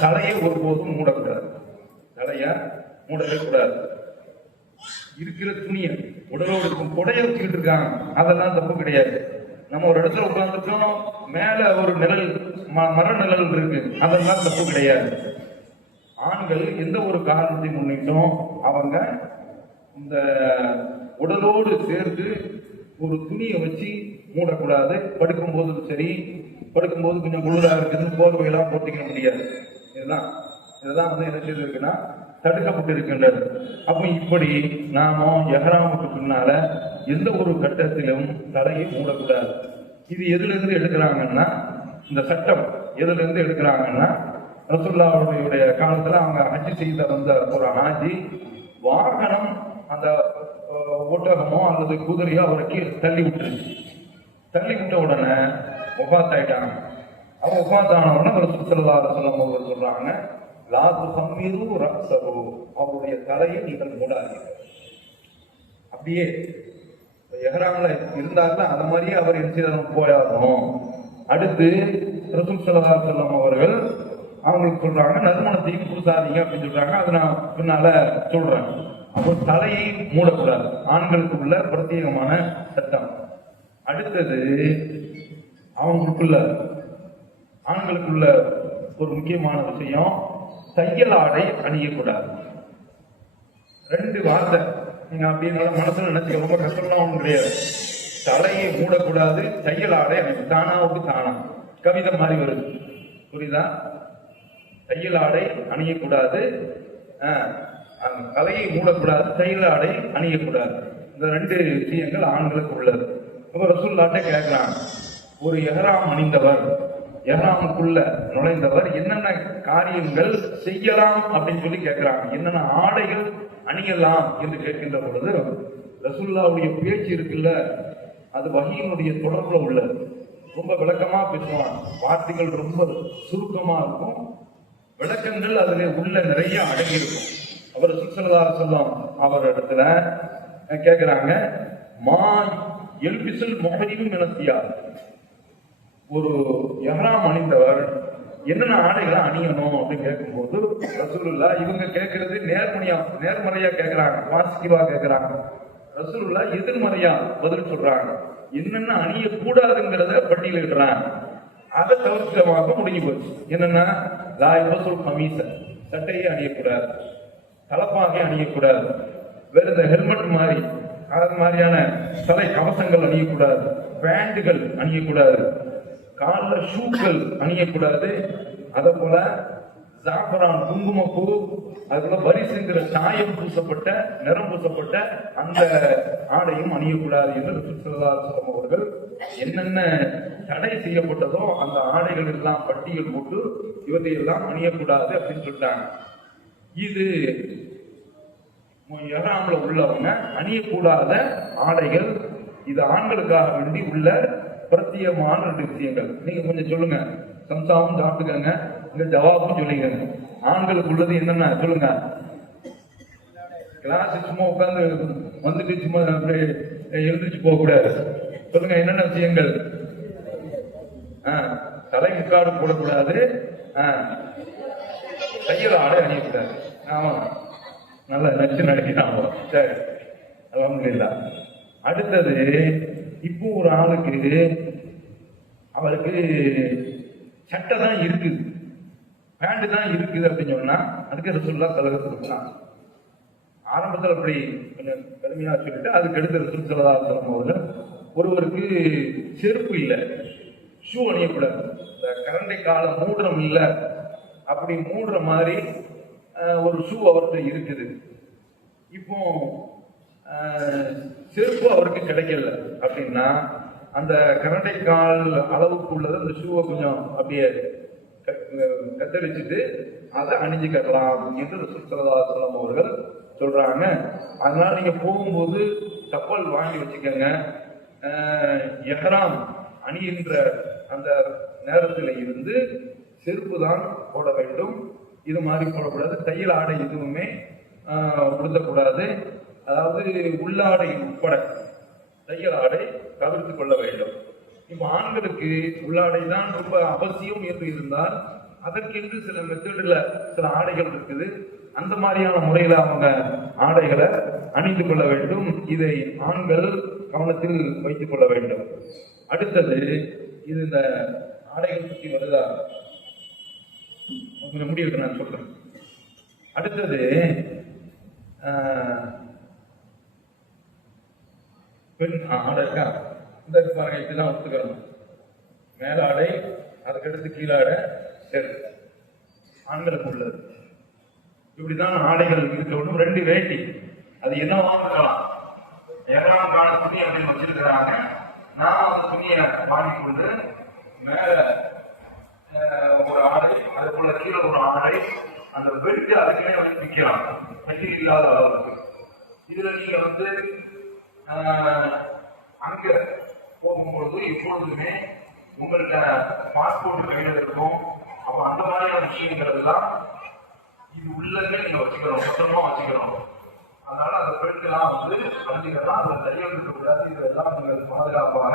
தலையை ஒருபோதும் மூடக்கூடாது. தலைய மூடவே கூடாது. இருக்கிற துணியை, உடலோடு இருக்கும் கொடைய வச்சுக்கிட்டு இருக்காங்க, அதெல்லாம் தப்பு கிடையாது. நம்ம ஒரு இடத்துல உட்கார்ந்துட்டோம், மேல ஒரு நிழல், மர நிழல் இருக்கு, அதெல்லாம் தப்பு கிடையாது. ஆண்கள் எந்த ஒரு காரணத்தை முன்னிட்டும் அவங்க இந்த உடலோடு சேர்த்து ஒரு துணியை வச்சு மூடக்கூடாது. படுக்கும் போது சரி, படுக்கும்போது கொஞ்சம் குளிராக இருக்குதுன்னு போர்வையெல்லாம் போட்டிக்க முடியாது. இதுதான் வந்து என்ன செய்திருக்குன்னா தடுக்கப்பட்டு இருக்கின்றது. அப்ப இப்படி நாம இஹ்ராமுக்கு பின்னால எந்த ஒரு கட்டத்திலும் தலையை மூடக்கூடாது. இது எதுல இருந்து எடுக்கிறாங்கன்னா, இந்த சட்டம் எதுல இருந்து எடுக்கிறாங்கன்னா, ரசூலுல்லாஹ்வுடைய காலத்துல அவங்க ஹஜ் செய்த வந்த ஒரு ஹாஜி வாகனம், அந்த ஒட்டகமோ அல்லது குதிரையோ அவருக்கு தள்ளி விட்ட உடனே வஃபாத் ஆயிட்டாங்க. அவங்க வஃபாத் ஆன உடனே ரசூல் ஸல்லல்லாஹு அலைஹி வஸல்லம் அவர்கள் சொல்றாங்க, லா துஸம்மிரு ரஅஸஹு, அவருடைய தலையை நீங்கள் மூடாதீர்கள். அப்படியே இஹ்ராம்ல இருந்தாருன்னா அந்த மாதிரியே அவர் என்ன போயாகணும். அடுத்து ரசூல் ஸல்லல்லாஹு அலைஹி வஸல்லம் அவர்கள் அவங்களுக்கு சொல்றாங்க, நறுமணத்தையும் பூசாதீங்க அப்படின்னு சொல்றாங்க. அதை நான் பின்னால சொல்றேன். அப்போ தலையை மூடக்கூடாது, ஆண்களுக்கு உள்ள பிரத்யேகமான சட்டம். அடுத்தது ஆண்களுக்குள்ள ஒரு முக்கியமான விஷயம், தையல் ஆடை அணியக்கூடாது. 2 வார்த்தை நீங்க அப்படியே மனசுல நினைச்சுக்க, ரொம்ப கஷ்டம்லாம் ஒன்றும் கிடையாது. தலையை மூடக்கூடாது, தையல் ஆடை அணியும். தானாவுக்கு தானா கவிதை மாதிரி வருது, புரியுதா? தையல் ஆடை அணியக்கூடாது, தலையை மூடக்கூடாது, தைல ஆடை அணியக்கூடாது. இந்த 2 விஷயங்கள் ஆண்களுக்கு உள்ளது. இப்ப ரசூலுல்லாஹ்ட்ட கேட்கிறாங்க, ஒரு எஹ்ராம் அணிந்தவர், எஹ்ராமுக்குள்ள நுழைந்தவர் என்னென்ன காரியங்கள் செய்யலாம் அப்படின்னு சொல்லி கேட்கிறாங்க. என்னென்ன ஆடைகள் அணியலாம் என்று கேட்கின்ற பொழுது ரசூலுல்லாஹ்வுடைய பேச்சு இருக்குல்ல, அது வஹீயினுடைய தொடர்புல உள்ளது. ரொம்ப விளக்கமா பேசுவாங்க, வார்த்தைகள் ரொம்ப சுருக்கமா இருக்கும், விளக்கங்கள் அதுல உள்ள நிறைய அடங்கி இருக்கும். அவர் ஸல்லல்லாஹு அலைஹி வஸல்லம் அவர் இடத்துல கேட்கிறாங்க, மா எல்பிசுல் முஹரிம் மினத்தியா, ஒரு எஹ்ராம் அணிந்தவர் என்னென்ன ஆடைகளை அணியணும் அப்படின்னு கேட்கும்போது ரசூலுல்லாஹ் இவங்க கேட்கறது நேர்மறையா கேட்கிறாங்க, பாசிட்டிவா கேட்கிறாங்க. ரசூலுல்லாஹ் எதிர்மறையா பதில் சொல்றாங்க, என்னென்ன அணியக்கூடாதுங்கிறத பட்டியலிடுறாங்க. அதை தவிர்க்கமாக முடிஞ்சு போச்சு. என்னன்னா லாயபசுல் கமீஸ, சட்டையை அணியக்கூடாது, தலப்பாகை அணியக்கூடாது, வேற இந்த ஹெல்மெட் மாதிரி அது மாதிரியான தலை கவசங்கள் அணியக்கூடாது, பேண்டுகள் அணியக்கூடாது, காலில் ஷூக்கள் அணியக்கூடாது, அதே போல ஜாஃபரான் குங்குமப்பூ, அதுபோல வரிசுங்கிற சாயம் பூசப்பட்ட நிறம் பூசப்பட்ட அந்த ஆடையும் அணியக்கூடாது என்று ரசூல் ஸல்லல்லாஹு அலைஹி வஸல்லம் அவர்கள் என்னென்ன தடை செய்யப்பட்டதோ அந்த ஆடைகள் எல்லாம் பட்டியல் போட்டு இவற்றையெல்லாம் அணியக்கூடாது அப்படின்னு சொல்லிட்டாங்க. இது எஹ்ராம்ல உள்ளவங்க அணியக்கூடாத ஆடைகள். இது ஆண்களுக்காக வேண்டி உள்ள பிரத்யேகமான 2 விஷயங்கள். நீங்க கொஞ்சம் சொல்லுங்க, சம்சாவும் சாப்பிட்டுக்கங்க, இங்க ஜவாபும் சொல்லிக்கங்க. ஆண்களுக்கு உள்ளது என்னென்ன சொல்லுங்க. கிளாஸ் சும்மா உட்கார்ந்து வந்துட்டு சும்மா எழுந்திரிச்சு போக கூடாது. சொல்லுங்க என்னென்ன விஷயங்கள். தலை முக்காடு போடக்கூடாது, தையல் ஆடை அணியக்கூடாது. ஆமா, நல்லா நச்சு நடிக்கிறாங்க. சரி, அல்ஹம்துலில்லாஹ். அடுத்தது, இப்போ ஒரு ஆளுக்கு அவருக்கு சட்டை தான் இருக்குது, பேண்ட் தான் இருக்குது அப்படின்னு சொன்னா அதுக்கு ரசூலுல்லாஹ் ஸல்லல்லாஹு அலைஹி வஸல்லம் ஆரம்பத்தில் அப்படி கொஞ்சம் கடுமையா சொல்லிட்டு அதுக்கு அடுத்து ரசூல் ஸல்லல்லாஹு அலைஹி வஸல்லம் அவர்கள் ஒருவருக்கு செருப்பு இல்லை, ஷூ அணியக்கூடாது, இந்த கரண்டை காலம் மூடுறம் இல்லை, அப்படி மூடுற மாதிரி ஒரு ஷூ அவர்கிட்ட இருக்குது. இப்போ செருப்பு அவருக்கு கிடைக்கல அப்படின்னா அந்த கரண்டை கால் அளவுக்கு உள்ளது அந்த ஷூவை கொஞ்சம் அப்படியே கத்தரிச்சுட்டு அதை அணிஞ்சுக்கலாம் என்று ரசூல் ஸல்லல்லாஹு அலைஹி வஸல்லம் அவர்கள் சொல்றாங்க. அதனால நீங்க போகும்போது கப்பல் வாங்கி வச்சுக்கோங்க. எஹ்ராம் அணிகின்ற அந்த நேரத்தில் இருந்து செருப்பு தான் போட வேண்டும், இது மாதிரி போடக்கூடாது. தையல் ஆடை எதுவுமே உடுத்தக்கூடாது. அதாவது உள்ளாடை உட்பட தையல் ஆடை தவிர்த்து கொள்ள வேண்டும். இப்ப ஆண்களுக்கு உள்ளாடை தான் ரொம்ப அவசியம் என்று இருந்தால் அதற்கென்று சில மெத்தடில் சில ஆடைகள் இருக்குது. அந்த மாதிரியான முறையில அவங்க ஆடைகளை அணிந்து கொள்ள வேண்டும். இதை ஆண்கள் கவனத்தில் வைத்துக் கொள்ள வேண்டும். அடுத்தது, இது இந்த ஆடைகள் பற்றி வருதா முடிவு நான் சொல்றேன். அடுத்தது, பெண் ஆடை இருக்கா, இந்த பாருங்க, இப்படிதான் ஒத்துக்கணும். மேலாடை, அதுக்கடுத்து கீழாடை, சரி, ஆண்களுக்கு உள்ளது. இப்படிதான் ஆடைகள் இருக்க வேண்டும். 2 வேட்டி, அது என்னவா இருக்கலாம். எஹ்ராம் கால துணி அப்படின்னு வச்சிருக்கிறாங்க. நான் அந்த துணியை வாங்கி கொண்டு மேல ஒரு ஆடை, அது போல கீழே ஒரு ஆடை, அந்த பெல்ட் அதுக்குன்னே வந்து நிற்கலாம், தையல் இல்லாத அளவுக்கு. இதுல நீங்க அங்க போகும்பொழுது எப்பொழுதுமே உங்கள்கிட்ட பாஸ்போர்ட் கையில் இருக்கும். அப்ப அந்த மாதிரியான விஷயங்கள் எல்லாம் இது உள்ளங்க நீங்க வச்சுக்கிறோம், மொத்தமா வச்சுக்கிறோம். அதனால அந்த பெல்ட் எல்லாம் வந்து அணிஞ்சுக்கலாம், அதுல தையல் இருக்கக்கூடாது. இதெல்லாம் நீங்க பாதுகாப்பாக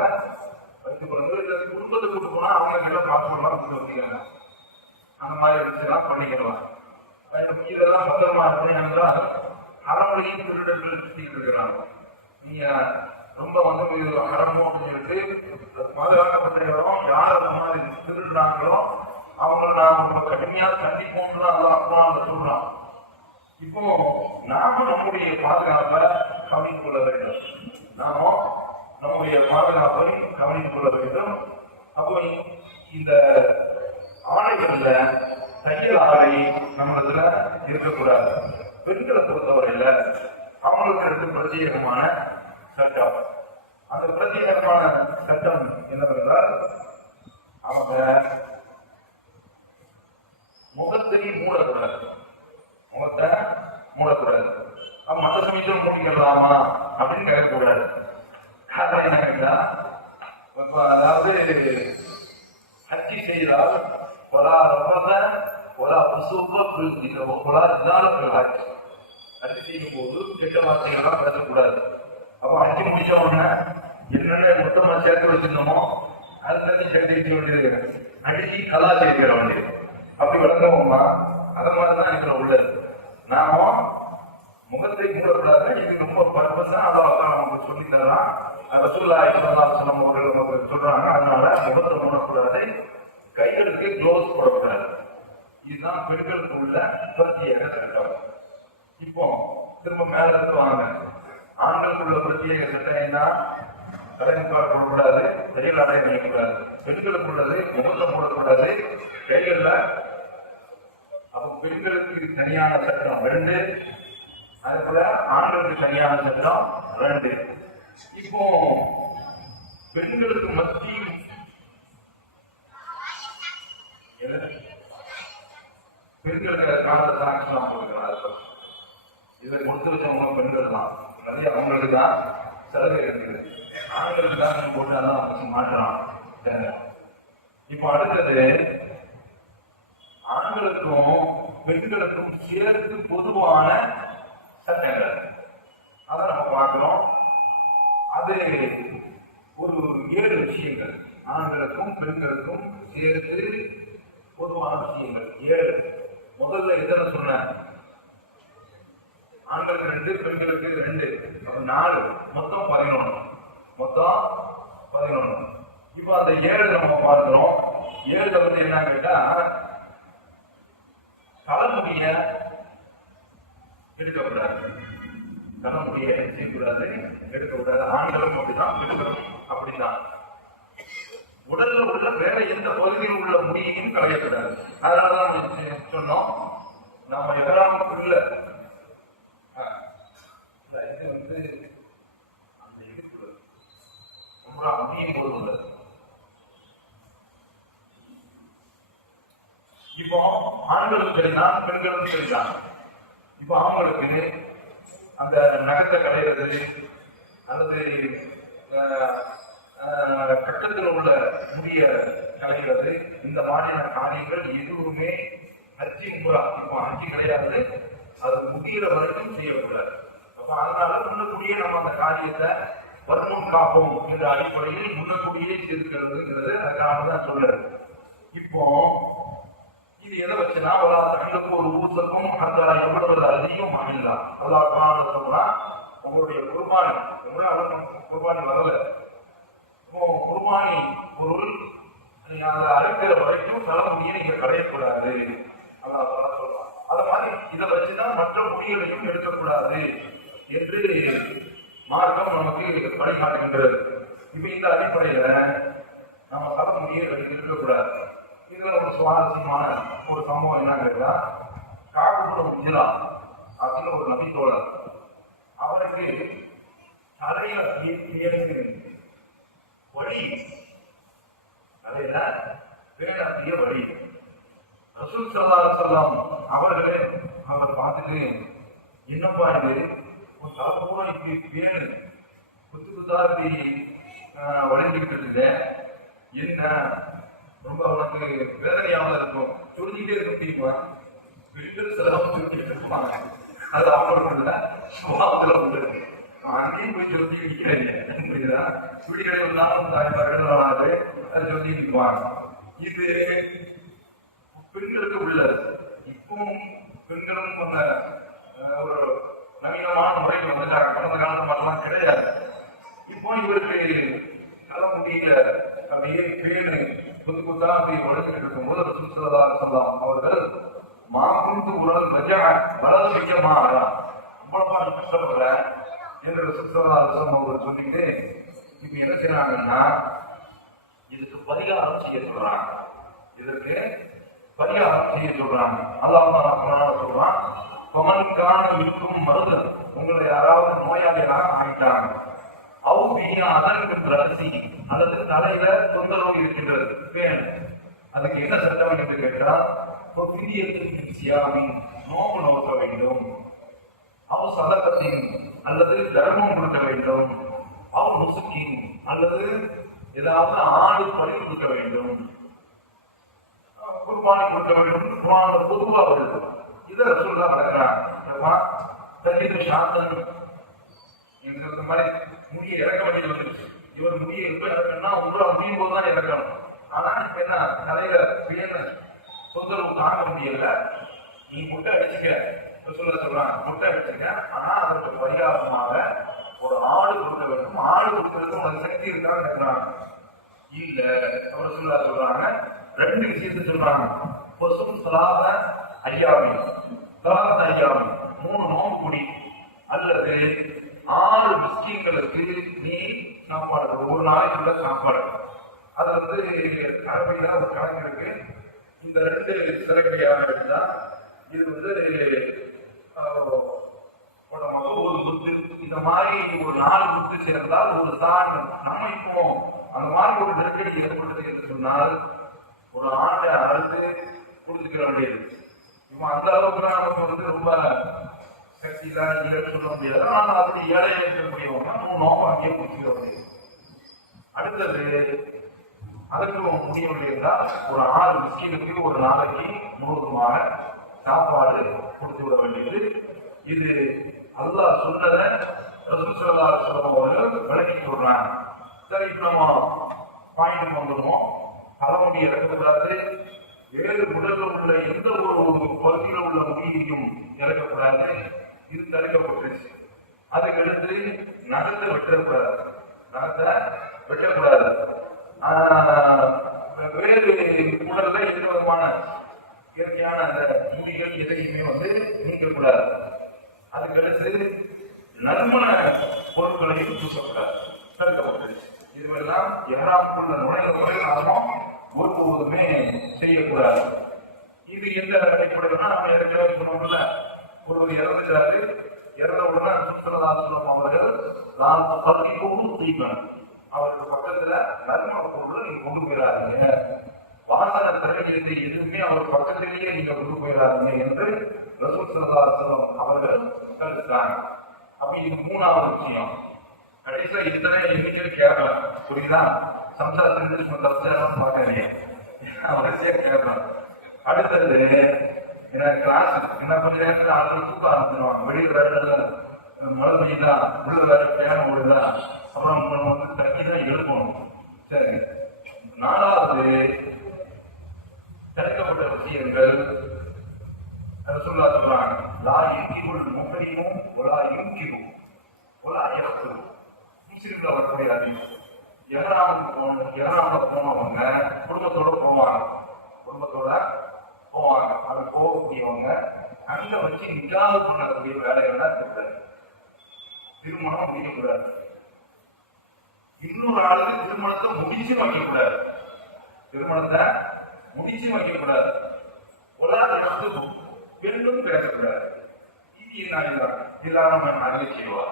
வைத்துக் கொள்ளுங்க. குடும்பத்தை கூட்டு போனா அவங்க கிட்ட பாஸ்போர்ட் எல்லாம் கொடுத்து வச்சுக்காங்க. அந்த மாதிரி விஷயம்லாம் பண்ணிக்கலாம். இதெல்லாம் பத்திரமா இருக்கணும் என்றால் அறமொழியும் திருடர்கள் சுத்திட்டு இருக்கிறாங்க. நீங்க ரொம்ப அறமோ அப்படின்னு சொல்லிட்டு பாதுகாக்கப்பட்ட இடம் யார் அந்த மாதிரி திருடுறாங்களோ அவங்களை நாம ரொம்ப கடுமையா கண்டிப்போம்னா அதான் சொல்றான். இப்போ நாம நம்முடைய பாதுகாப்பை கவனித்துக் கொள்ள வேண்டும். நாம நம்முடைய பாதுகாப்பை கவனித்துக் கொள்ள வேண்டும். அப்போ இந்த ஆடைகள்ல தையல் ஆடை நம்மளதுல இருக்கக்கூடாது. பெண்களை பொறுத்த சட்டம். அந்த பிரத்யேகமான சட்டம் என்னவென்றால், அவங்க முகத்தை மூடக்கூடாது. முகத்தை மூடக்கூடாது. மற்ற சமயத்தில் மூடிக்கலாமா அப்படின்னு கேட்கக்கூடாது. காரணம் என்ன கேட்டா, அதாவது ஹஜ்ஜி செய்தால் ஹஜ்ஜி செய்யும் போது கெட்ட வார்த்தைகள்லாம் பேசக்கூடாது. அப்ப ஹஜ்ஜி முடிச்ச உடனே என்னென்ன மொத்தமா சேர்த்து வச்சிருந்தோமோ அதுல சேர்த்து வைக்க வேண்டியது, அடிச்சு கலா சேர்க்கிற வேண்டியது. அப்படி விளங்குவோமா? அது மாதிரிதான் இருக்கிற உள்ளது. நாம முகத்தை மூடக்கூடாது. இது ரொம்ப பர்பஸ் தான். அதான் நமக்கு சொல்லி தரலாம். ரசூலுல்லாஹி ஸல்லல்லாஹு அலைஹி வஸல்லம் அவர்கள் நமக்கு சொல்றாங்க. அதனால முகத்தை மூடக்கூடாது, கைகளுக்கு க்ளோஸ் போடக்கூடாது. இதுதான் பெண்களுக்கு உள்ள பிரத்யேக சட்டம். இப்போ திரும்ப மேல இருந்து வாங்க. ஆண்களுக்கு உள்ள பிரத்யேக சட்டம் என்ன? தலைமுக்கால் போடக்கூடாது, கையில் அடைய வைக்கக்கூடாது. பெண்களுக்கு உள்ளது முகத்தை மூடக்கூடாது, கைகள்ல. அப்போ பெண்களுக்கு தனியான சட்டம் 2, அதே போல ஆண்களுக்கு தனியான சட்டம் 2. இப்போ பெண்களுக்கு மத்தியில் பெண்களுக்கு காலத்தை சாட்சியம் கொடுக்கிறார். இதை கொடுத்து வச்சவங்க பெண்கள் தான். நிறைய அவங்களுக்கு தான் சலுகை இருக்குது. ஆண்களுக்கு தான் போட்டாதான் மாற்றான். இப்போ அடுத்தது, ஆண்களுக்கும் பெண்களுக்கும் சேர்த்து பொதுவான சட்டங்கள் அதை நம்ம பார்க்கிறோம். அது ஒரு 7 விஷயங்கள். ஆண்களுக்கும் பெண்களுக்கும் சேர்த்து பொதுவான விஷயங்கள் 7. முதல்ல எத்தனை சொன்ன? ஆண்களுக்கு 2, பெண்களுக்கு 2, அப்ப 4, மொத்தம் 11. மொத்தம் 11. இப்ப அந்த 7 நம்ம பார்க்கிறோம். 7 வந்து என்ன கேட்டா, தலைமுடிய எடுக்கக்கூடாது. தலைமுடிய செய்யக்கூடாது, எடுக்கக்கூடாது. ஆண்களும் அப்படிதான், பெண்களும் அப்படிதான். உடல்ல உள்ள வேற எந்த பகுதியில் உள்ள முடியையும் களையக்கூடாது. அதனாலதான் சொன்னோம், நம்ம எகராமுக்குள்ள இது வந்து அந்த இடுப்பு முடியும் போது. இப்போ ஆண்களுக்கு சரிதான், பெண்களுக்கு சரிதான். இப்போ அவங்களுக்கு அந்த நகத்தை களையிறது அல்லது கட்டத்தில் உள்ள முடிய களைகிறது, இந்த மாதிரியான காரியங்கள் எதுவுமே ஹஜ்ஜி உம்ரா, இப்போ ஹஜ்ஜி கிடையாது, அது முடிகிற வரைக்கும் செய்யக்கூடாது. அப்ப அதனால முன்னக்கூடியே நம்ம அந்த காரியத்தை வருமுன் காப்போம் என்ற அடிப்படையில் முன்னக்கூடியே செய்திருக்கிறதுங்கிறது அதனாலதான் சொல்றது. இப்போ இது எதை வச்சுன்னா, தங்களுக்கு ஒரு ஊசக்கும் அந்த எவ்வளவு அதிகம் அமையலாம். அல்லாஹ் சொன்னா, உங்களுடைய குர்பானி குர்பானி வரல, குர்பானி பொருள் அதை அறுக்கிற வரைக்கும் தலைமுடியை நீங்க களையக்கூடாது. அல்லாஹ் சொல்றான். அது மாதிரி இதை வச்சுதான் மற்ற முடிகளையும் எடுக்கக்கூடாது என்று மார்க்கம் நமக்கு வழிகாட்டுகின்றது. இப்ப இந்த அடிப்படையில நம்ம தலைமுடியை இருக்கக்கூடாது. இதுல ஒரு சுவாரஸ்யமான ஒரு சம்பவம் என்னன்னா, காக்குப்புறம் இஜ்ரா அப்படின்னு ஒரு நபி தோழர், அவருக்கு தலையில வழி, தலையில பேரத்திய வழி. ரசூல் ஸல்லல்லாஹு அலைஹி வஸல்லம் அவர்களே அவர் பார்த்துட்டு, என்னப்பா இது உன் தலைப்பூரா இப்படி பேரு குத்து குத்தா இப்படி வளைந்துகிட்டு இருக்குது, என்ன ரொம்ப உனக்கு வேதனையாம இருக்கும், சொல்லிக்கிட்டே இருக்க முடியுமா? பெண்கள் சிலவங்க சொல்லிட்டு இருப்பாங்க, அது அவங்களோட சுபாவத்துல உள்ளது. அங்கேயும் போய் சொல்லி இருக்கிறீங்க, வீடுகளை இருந்தாலும் தாய்மார்கள் அதை சொல்லி இருப்பாங்க. இது பெண்களுக்கு உள்ளது. இப்பவும் பெண்களும் அந்த ஒரு நவீனமான முறையில் வந்துட்டாங்க. கடந்த காலத்து மாதிரிலாம் கிடையாது. இப்போ இவருக்கு தலைமுடியில அப்படியே பேரு புது புத்தா அப்படி ஒழுங்கிட்டு இருக்கும்போது ரசூல் ஸல்லல்லாஹு அலைஹி வஸல்லம் அவர்கள் மாகுந்து உடல் ரஜா வலது மிக்கமா அவ்வளவா கஷ்டப்படுற என்று ரசூல் ஸல்லல்லாஹு அலைஹி வஸல்லம் அவர்கள் சொல்லிட்டு இப்ப என்ன செய்யறாங்கன்னா, இதுக்கு பரிகாரம் செய்ய சொல்றாங்க. இதற்கு பரிகாரம் செய்ய சொல்றாங்க. அல்லாஹ் சொல்றான், பமனுக்கான இருக்கும் மருதல், உங்களை யாராவது நோயாளியாக ஆயிட்டாங்க, அவங்க அதன் ரசி அல்லது தலையில தொந்தரவு இருக்கின்றது பேன், அதுக்கு என்ன சட்டம் என்று கேட்டால் நோக்கு நோக்க வேண்டும், அவர் சதகத்தின் அல்லது தர்மம் கொடுக்க வேண்டும், அவர் முசுக்கின் அல்லது ஏதாவது ஆடு பலி கொடுக்க வேண்டும், குர்பானி கொடுக்க வேண்டும். பொதுவா வருது. இதை ரசூலுல்லாஹ் வளர்க்கிறான். தண்ணீர் சாந்தன் என்கிற மாதிரி முடிய இறக்க வேண்டியது வந்துருச்சு. இவர் முடிய எப்ப இறக்கணும்னா உங்களால் முடியும் போதுதான் இறக்கணும். ஆனா இப்ப என்ன தலையில பேன தொந்தரவு தாங்க முடியல, நீ முட்டை அடிச்சுக்க சொல்றான், முட்டை அடிச்சுக்க. ஆனா அதற்கு பரிகாரமாக ஒரு ஆடு கொடுக்க வேண்டும். ஆடு கொடுக்கறதுக்கு உனக்கு சக்தி இருக்கான்னு கேட்கிறாங்க. இல்ல அவர் சொல்றாங்க, ரெண்டு விஷயத்தை சொல்றாங்க. பசும் சலாத ஐயாமி, சலாத ஐயாமி 3 நோம்பு குடி அல்லது 6 மிஸ்கீன்களுக்கு நீ சாப்பாடு, ஒரு நாளைக்குள்ள சாப்பாடு. அது அரபியில ஒரு கணக்கு இருக்கு. இந்த 2 சிறப்பையாக இருந்தா இது ஒரு குத்து, இந்த மாதிரி ஒரு 4 குத்து சேர்ந்தால் ஒரு சாண். நம்ம இப்போ அந்த மாதிரி ஒரு நெருக்கடி ஏற்படுது என்று சொன்னால் ஒரு ஆண்டை அறுத்து கொடுத்துக்க வேண்டியது. இவன் அந்த அளவுக்கு நமக்கு ரொம்ப சக்திதான் இல்லைன்னு சொல்ல முடியாது. ஆனால் அப்படி ஏழையாக இருக்கக்கூடியவங்க 3 நோம்பு அங்கேயே குடிச்சுக்க வேண்டியது. அடுத்தது அதற்கு முடியவில்லை என்றால் ஒரு 6 மிஸ்கீனுக்கு ஒரு நாளைக்கு முழுவதுமாக சாப்பாடு கொடுத்து விட வேண்டியது. இது அல்லாஹ் சொன்னதை ரசூல் ஸல்லல்லாஹு அலைஹி வஸல்லம் அவர்கள் விளக்கி சொல்றாங்க. சரி, இப்ப நம்ம பாயிண்ட் வந்துடுவோம். தலைமுடி இறக்கக்கூடாது, வேறு உடலில் உள்ள எந்த ஒரு பகுதியில் உள்ள முடியையும் இறக்கக்கூடாது, இது தடுக்கப்பட்டுருச்சு. அதுக்கடுத்து நகத்தை வெட்டக்கூடாது, நகத்தை வெட்டக்கூடாது. வேறு உடல்ல எந்த விதமான இயற்கையான அந்த முடிகள் எதையுமே நீக்கக்கூடாது. அதுக்கடுத்து நறுமண பொருட்களையும் பூசக்கூடாது, தடுக்கப்பட்டுருச்சு. இதுவெல்லாம் எஹ்ராமுக்குள்ள நுழைந்த முறையிலும் ஒருபோதுமே செய்யக்கூடாது. இது எந்த அடிப்படையில்னா நம்ம ஏற்கனவே சொன்னோம்ல, ஒருவர் இறந்துட்டாரு, இறந்த உடனே ஸல்லல்லாஹு அலைஹி வஸல்லம் அவர்கள் நான் பள்ளிக்கும் தீபன், அவருக்கு பக்கத்துல நறுமண பொருள் நீங்க கொண்டு போயிடாதீங்க, வாசனை திரையிலிருந்து எதுவுமே அவர் பக்கத்திலேயே நீங்க கொண்டு போயிடாதீங்க என்று ரசூல் ஸல்லல்லாஹு அலைஹி வஸல்லம் அவர்கள் கருத்துட்டாங்க. அப்ப இது 3வது விஷயம். கடைசியா இதுதானே எண்ணிக்கை கேட்கலாம், புரியுதா? சம்சாரத்திலிருந்து தப்செல்லாம் பார்க்கறேன், வரிசையா கேட்கலாம். அடுத்தது என்ன கிளாஸ் என்ன கொஞ்ச நேரத்தில் ஆளுநர் தூக்க ஆரம்பிச்சிருவாங்க. வெளியில் வேற மழை பெய்யுதா, உள்ள வேற பேன ஓடுதா, அப்புறம் நம்ம தண்ணி தான் எழுப்பணும். சரி, 4வது தடுக்கப்பட்ட விஷயங்கள் ரசூலுல்லாஹ் சொல்றாங்க, லா யுன்கிஹுல் முஹ்ரிமும் வலா யுன்கிஹு வலா யக்து. முஸ்லிம்ல வரக்கூடிய ஹதீஸ், எஹ்ராம்ல போனவங்க குடும்பத்தோட போவாங்க, அது போகக்கூடியவங்க அங்க வச்சு நிக்காஹ் பண்ணக்கூடிய வேலைகள்லாம் இருக்காது. திருமணம் முடிக்கக்கூடாது, இன்னொரு ஆளுக்கு திருமணத்தை முடிச்சு வைக்கக்கூடாது, பெண்ணும் பேசக்கூடாது. இது இல்லாம அறிவு செய்வா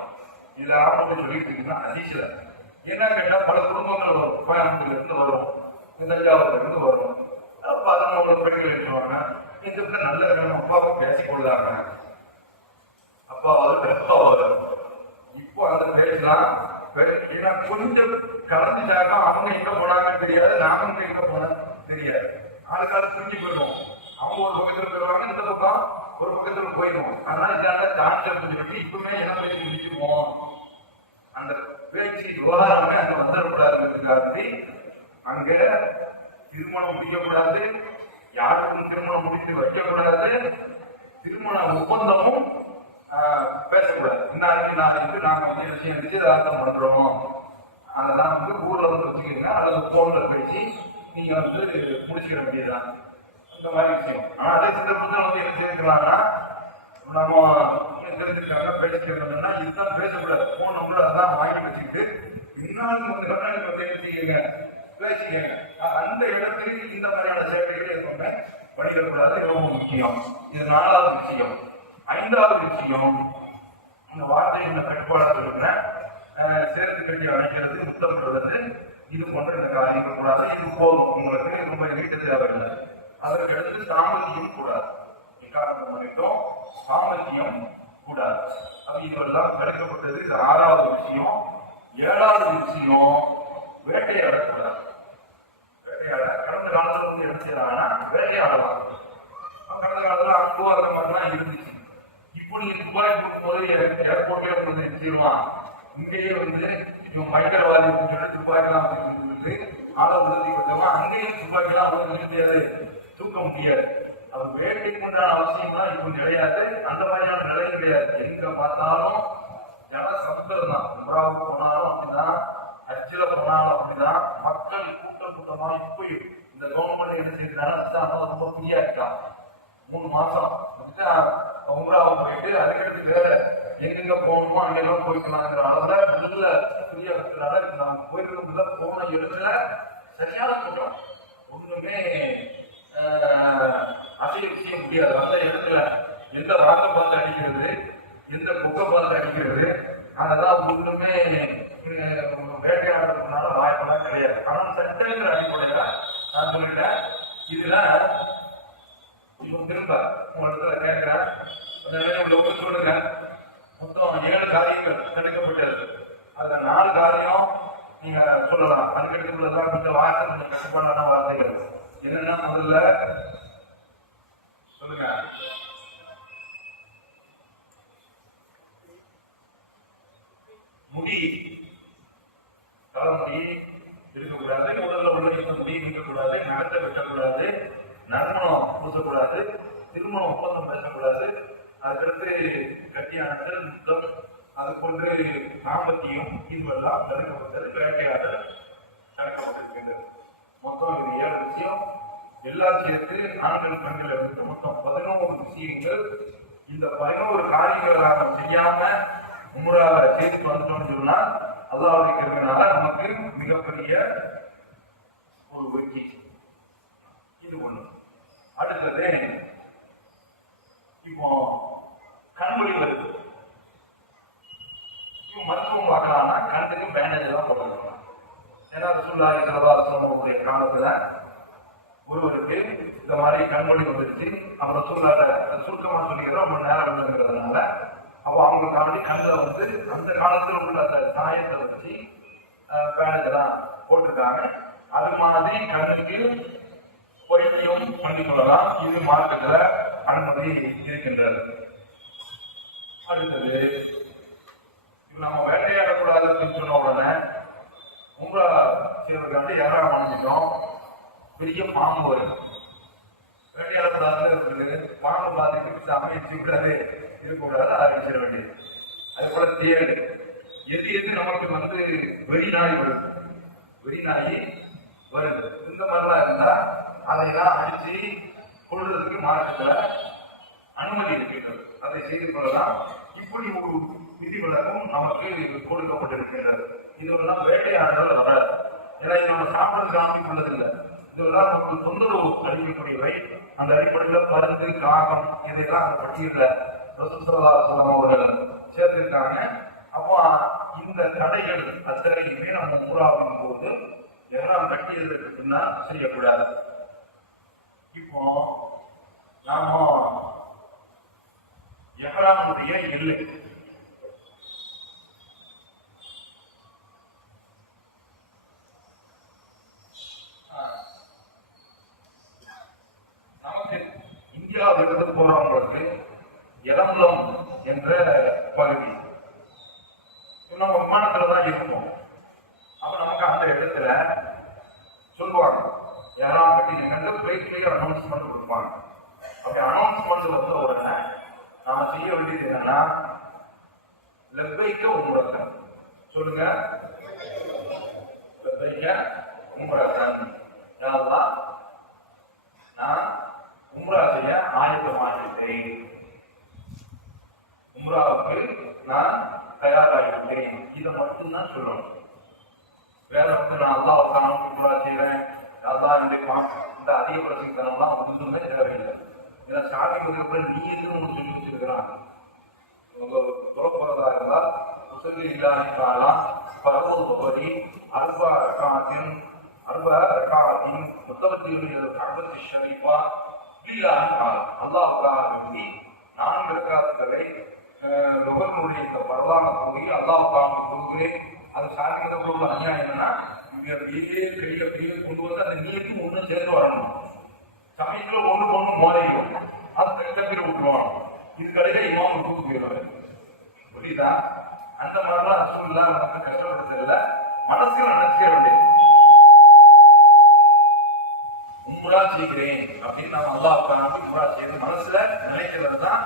இல்லாம சொல்லிட்டு இருக்குன்னா அதிசல. என்ன கேட்டா பல குடும்பங்கள் வரும், கோயம்புத்தூர்ல இருந்து வரும், தஞ்சாவூர்ல இருந்து வரும். அப்ப அதனோட பெண்கள் எழுதுவாங்க, இந்த நல்ல வேணும் அப்பாவை பேசிக்கொள்ளாங்க, அப்பா வரும். இப்போ அதை பேசலாம். ஏன்னா கொஞ்சம் கலந்துட்டாங்க, அவங்க எங்க போனாங்கன்னு தெரியாது, நாங்க எங்க போனா தெரியாது. ஆளுக்கால புரிஞ்சு போயிடுவோம். அவங்க ஒரு பக்கத்துல போயிடுவாங்க, இந்த பக்கம் ஒரு பக்கத்துல போயிடுவோம். அதனால இதால சான்ஸ் சொல்லிட்டு இப்பவுமே என்ன பேசி முடிச்சிருவோம், அந்த பேச்சு விவகாரமே அங்க வந்துடக்கூடாதுங்கிறதுக்காக அங்க திருமணம் முடிக்கக்கூடாது, யாருக்கும் திருமணம் முடித்து வைக்கக்கூடாது, திருமண ஒப்பந்தமும் பேசக்கூடாது. நாளைக்கு நாங்க நிச்சயதார்த்தம் பண்றோம், அதெல்லாம் ஊர்ல வச்சுக்கீங்க அல்லது போன்ல பேசி நீங்க முடிச்சுக்க வேண்டியதுதான், இந்த மாதிரி விஷயம். ஆனா அதே சந்தர்ப்பத்தில் என்ன செய்யலாம்னா, நம்ம தெரிஞ்சிருக்காங்க பேசிக்கிறோம்னா இதுதான் பேசக்கூடாது. போன் நம்பர் அதான் வாங்கி வச்சுக்கிட்டு இன்னும் பேசிக்கங்க, அந்த இடத்துல இந்த மாதிரியான சேவைகளை எப்பவுமே பண்ணிடக்கூடாது, ரொம்ப முக்கியம். இது 4வது விஷயம். 5வது விஷயம், இந்த வார்த்தை இந்த கட்டுப்பாடு இருக்கிறேன், சேர்த்து கட்டி அணைக்கிறது, முத்தமிடுறது, இது போன்ற இந்த காரியங்கள் கூடாது. இது போதும், உங்களுக்கு ரொம்ப நீட்டு தேவையில்லை. அதற்கு அடுத்து சாமர்த்தியம் கூடாது. இக்காரணம் பண்ணிட்டோம், சாமர்த்தியம் கூடாது. அது இதெல்லாம் தடுக்கப்பட்டது. இது 6வது விஷயம். 7வது விஷயம், வேட்டையாடக்கூடாது. வேட்டையாட கடந்த காலத்துல வந்து என்ன செய்யறாங்கன்னா வேட்டையாடலாம். கடந்த காலத்துல அன்போ அந்த மாதிரிலாம் இருந்துச்சு. இப்போ நீங்க துபாய் போகும்போது ஏர்போர்ட்லயே வந்து நிறுத்திடுவான். இங்கேயே வந்து இவன் பயங்கரவாதி துபாய்க்கெல்லாம் வந்து ஆளை உறுதி கொடுத்தவங்க அங்கேயும் துபாய்க்கெல்லாம் வந்து முடியாது, தூக்க முடியாது. அது வேட்டைக்கு உண்டான அவசியம்லாம் இப்போ கிடையாது. அந்த மாதிரியான நிலையும் கிடையாது. எங்க பார்த்தாலும் ஜன சப்தம் தான். உம்ராவுக்கு போனாலும் அப்படிதான், ஹஜ்ஜில போனாலும் அப்படிதான். மக்கள் கூட்டமா இப்போ இந்த கவர்மெண்ட் என்ன செய்யறாங்க, ரொம்ப ஃப்ரீயா இருக்கான். 3 மாசம் உம்ராவுக்கு போயிட்டு அதுக்கடுத்து வேற எங்கெங்க போகணுமோ அங்கெல்லாம் போய்க்கலாங்கிற அளவுல நல்ல ஃப்ரீயா இருக்கிறனால நம்ம போயிருக்கிறதுல போன இடத்துல சரியான கூட்டம். ஒண்ணுமே அசைய செய்ய முடியாது. அந்த இடத்துல எந்த ராக்க பார்த்து அடிக்கிறது, எந்த குக்கை பார்த்து அடிக்கிறது, அதெல்லாம் ஒன்றுமே வேட்டையாடுறதுனால வாய்ப்பெல்லாம் கிடையாது. ஆனால் சட்டங்கிற அடிப்படையில நான் சொல்லிட்டேன். இதுல இப்போ திரும்ப உங்களிடத்துல கேட்கிறேன், சொல்லுங்க. மொத்தம் 7 காரியங்கள் தடுக்கப்பட்டது. அதுல 4 காரியம் நீங்க சொல்லலாம். அதுக்கடுத்துள்ளதான் கொஞ்சம் வார்த்தை, கொஞ்சம் கட்டுப்பாடான வார்த்தைகள். என்னன்னா, முதல்ல சொல்லுங்க, முடி, தலைமுடி இருக்கக்கூடாது. முதல்ல உள்ள முடி இருக்கக்கூடாது. நகத்தை வெட்டக்கூடாது. நறுமணம் பூசக்கூடாது. திருமண ஒப்பந்தம் பேசக்கூடாது. அதுக்கடுத்து கட்டியானது, முத்தம், அது போன்று தாம்பத்தியம், இதுவெல்லாம் தடுக்கப்பட்டது. வேட்டையாடல் தடுக்கப்பட்டிருக்கின்றது. மொத்தம் இது 7 விஷயம். எல்லாம் சேர்த்து ஆண்கள் பெண்கள் எடுத்து மொத்தம் 11 விஷயங்கள். இந்த 11 காரியங்களை நாம் செய்யாம உம்ராவை சேர்த்து வந்துட்டோம்னு சொன்னா அல்லாஹ்வுடைய கிருபையினால நமக்கு மிகப்பெரிய ஒரு வெற்றி. இது ஒண்ணு. அடுத்தது, இப்போ கண்மொழி வருது. இப்போ மருத்துவம் பார்க்கலாம்னா கண்ணுக்கு பேண்டேஜ் தான் போடணும். ஏன்னா ரசூலுல்லாஹி ஸல்லல்லாஹு அலைஹி வஸல்லம் காலத்துல ஒருவருக்கு இந்த மாதிரி கண்மொழி வந்துருச்சு. அப்புறம் சுருக்கமா சொல்லிக்கிறோம், ரொம்ப நேரம் இல்லைங்கிறதுனால அப்போ அவங்க காண்டி கண்ணில் வந்து அந்த காலத்துல உள்ள அந்த சாயத்தை வச்சு பேண்டேஜ் எல்லாம் போட்டிருக்காங்க. அது மாதிரி கண்ணுக்கு வைத்தியம் பண்ணிக்கொள்ளலாம். இது மார்க்கத்துல அனுமதி இருக்கின்றது. அடுத்தது, நம்ம வேட்டையாடக்கூடாது அப்படின்னு சொன்ன உடனே உம்ரா செய்வதற்காண்டி யாராவது அணிஞ்சிட்டோம், பெரிய பாம்பு வரும். வேட்டையாடக்கூடாது இருக்குது, பாம்பு பார்த்து அமைச்சு விடாது இருக்கக்கூடாது, அதை வச்சிட வேண்டியது. அது போல தேடு, எது நமக்கு வந்து வெறிநாய் வருது, வெறிநாய் வருது, இந்த மாதிரிலாம் இருந்தா அதையெல்லாம் அடிச்சு கொள்றதுக்கு மார்க்கத்துல அனுமதி இருக்கின்றது. அதை செய்து கொள்ளலாம். இப்படி ஒரு விதிவிலக்கும் நமக்கு கொடுக்கப்பட்டிருக்கின்றது. இதெல்லாம் வேட்டையாடுதல் வராது. ஏன்னா இது நம்ம சாப்பிடுறதுக்கு ஆரம்பிக்குள்ளதில்லை. இதெல்லாம் நமக்கு தொந்தரவு அளிக்கக்கூடியவை. அந்த அடிப்படையில் பருந்து, காகம் இதையெல்லாம் அந்த பட்டியலில் ரசூலுல்லாஹி ஸல்லல்லாஹு அலைஹி வஸல்லம் அவர்கள் சேர்த்திருக்காங்க. அப்போ இந்த தடைகள் அத்தனையுமே நம்ம உம்ராவின் போது எல்லாம் கட்டியதற்கு பின்னால் செய்யக்கூடாது. இப்போ நாம எஹ்ராமுடைய எல்லை, நமக்கு இந்தியாவிலிருந்து போறவங்களுக்கு எலம்பலம் என்ற பகுதி நம்ம விமானத்துலதான் இருக்கும். அப்ப நமக்கு அந்த இடத்துல சொல்லுவாங்க, யாராவது கட்டினீங்க பிளேட்லயே அனௌன்ஸ்மெண்ட் கொடுப்பாங்க. அப்படி அனௌன்ஸ்மெண்ட் வந்த உடனே நாம செய்ய வேண்டியது என்னன்னா, லப்பைக்க உம்ரத்தன் சொல்லுங்க, லப்பைக்க உம்ரத்தன், நான் உம்ரா செய்ய ஆயத்தமாகிட்டேன், உம்ராவுக்கு நான் தயாராகிட்டேன். இதை மட்டும்தான் சொல்லணும். வேற வந்து நான் அல்லாஹ்வுக்காக உம்ரா செய்யறேன், அல்லாஹ் இந்த அதிக பிரசங்கத்தனம்லாம் ஒன்றுமே தேவையில்லை. ஏன்னா ஸ்டார்டிங் வந்து நீ எதுவும் ஒன்று சொல்லி வச்சிருக்கிறான். உங்க தொலை போறதா இருந்தால் சொல்லி இல்லாதா பரவோபரி அர்பாத்தின் முத்தவத்தில் அறுபத்தி ஷரீஃபா அல்லாவுக்காக வேண்டி 4 ரக்காத்துகளை லொகனுடைய வரலான போய் அல்லாவுக்காக கொடுக்கிறேன். அது சாதிக்கிற பொருள் அநியாயம் என்னன்னா பெரிய கொண்டு வந்து அந்த நீருக்கும் ஒன்றும் சேர்ந்து வரணும். சமயத்துல ஒண்ணு மாறிடும், அது கட்டில விட்டுருவாங்க. இது கடையில இமாம் தூக்கு போயிடுவாரு. புரியுதா? அந்த மாதிரிலாம் ரசூலுல்லாஹ் நமக்கு கஷ்டப்படுத்தல, மனசுல நினைச்சிக்க வேண்டியது. உம்ரா செய்கிறேன் அப்படின்னு நம்ம அல்லாஹ்வுக்காக உம்ரா செய்து மனசுல நினைக்கிறது தான்.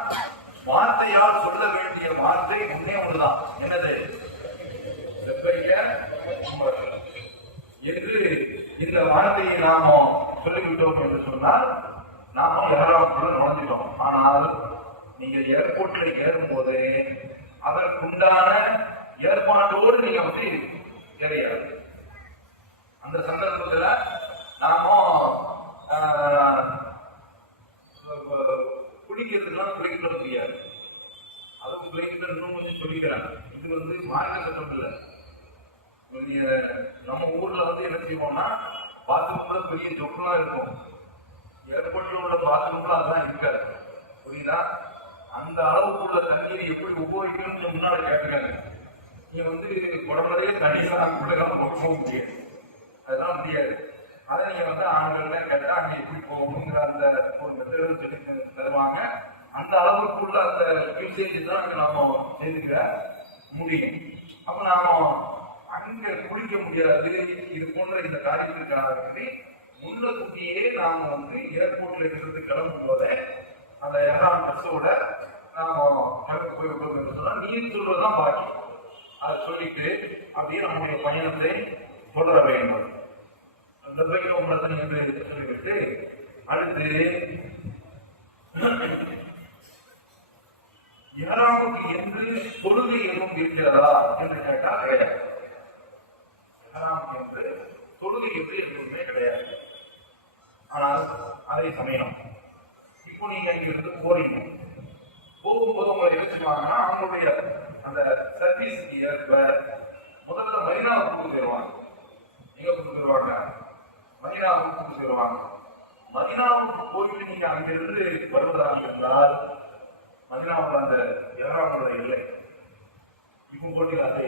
வார்த்தையால் சொல்ல வேண்டிய வார்த்தை ஒன்னே ஒண்ணுதான். என்னது? என்று இந்த வார்த்தையை நாம சொல்லிவிட்டோம் என்று சொன்னால் நாம யாராவது நுழைஞ்சிட்டோம். ஆனால் நீங்க ஏர்போர்ட்ல ஏறும் போது அதற்குண்டான ஏற்பாட்டோடு நீங்க வந்து ஏறியாது. அந்த சந்தர்ப்பத்துல நாம குடிக்கிறதுலாம் குறைக்கிற முடியாது. அதுவும் குறைக்கிற இன்னும் கொஞ்சம் சொல்லிக்கிறாங்க. இது வந்து மார்க்க சட்டம் இல்லை. நம்ம ஊர்ல வந்து என்ன செய்வோம்னா பாத்ரூம்ல பெரிய தொற்றுலாம் இருக்கும். ஏர்போர்ட்ல உள்ள பாத்ரூம்ல அதெல்லாம் இருக்காது. புரியுதா? அந்த அளவுக்குள்ள தண்ணீரை எப்படி உபயோகிக்கணும்னு முன்னாடி கேட்டுக்காங்க. நீங்க வந்து குடம்புறையே தண்ணீர் உள்ளதான் போக முடியாது, அதெல்லாம் முடியாது. அதை நீங்க வந்து ஆண்கள்லாம் கேட்டா அங்க எப்படி போகணுங்கிற அந்த ஒரு மெத்தட் சொல்லி தருவாங்க. அந்த அளவுக்குள்ள அந்த யூசேஜ் தான் அங்க நாம செய்துக்க முடியும். அப்ப நாம அங்க குளிக்க முடியாது. இது போன்ற இந்த காரியத்திற்காக முன்னக்கூட்டியே நாம வந்து ஏர்போர்ட்ல இருந்து கிளம்பும் போத அந்த 2ஆம் பஸ்ஸோட நாம கிளம்பி போய் விடுவோம் சொன்னா நீர் சொல்றதுதான் பாக்கி. அதை சொல்லிட்டு அப்படியே நம்முடைய பயணத்தை தொடர வேண்டும். அந்த பையன் என்று சொல்லிவிட்டு அடுத்து யாராவுக்கு என்று தொழுகை எதுவும் இருக்கிறதா என்று கேட்டால் கிடையாது. என்று தொழுகை என்று எதுவுமே கிடையாது. ஆனால் அதே சமயம் இப்போ நீங்க இங்கிருந்து போறீங்க, போகும்போது உங்களை யோசிச்சுவாங்கன்னா அவங்களுடைய அந்த சர்வீஸுக்கு ஏற்ப முதல்ல மதினாவுக்கு கூட்டு போயிடுவாங்க. எங்க கூட்டு போயிடுவாங்க? மதினாவுக்கு கூட்டு போயிடுவாங்க. மதினாவுக்கு போயிட்டு நீங்க அங்கிருந்து வருவதாக இருந்தால் மதினாவில் அந்த எவராங்களோட இல்லை. இப்போ போட்டி அதை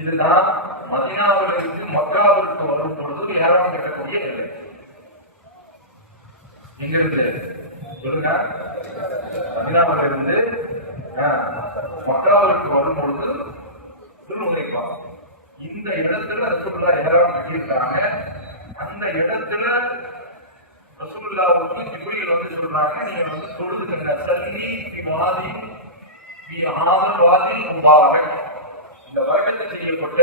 இதுதான் மதீனாவிலிருந்து மக்காவிற்கு வரும் பொழுது ஏறாமல் இருக்கக்கூடிய நிலை. எங்க இருக்கு சொல்லுங்க? மதீனாவிலிருந்து மக்காவிற்கு வரும் பொழுது திருநுழைப்பா. இந்த இடத்துல ரசூலுல்லாஹ் ஏறாமல் கட்டியிருக்காங்க. அந்த இடத்துல ரசூலுல்லாஹ்வுக்கு ஜிப்ரீல் வந்து சொல்றாங்க, நீங்க வந்து தொழுதுங்க சல்லி வாதி வாதி முபாரக். இந்த வழக்கத்தை செய்யப்பட்ட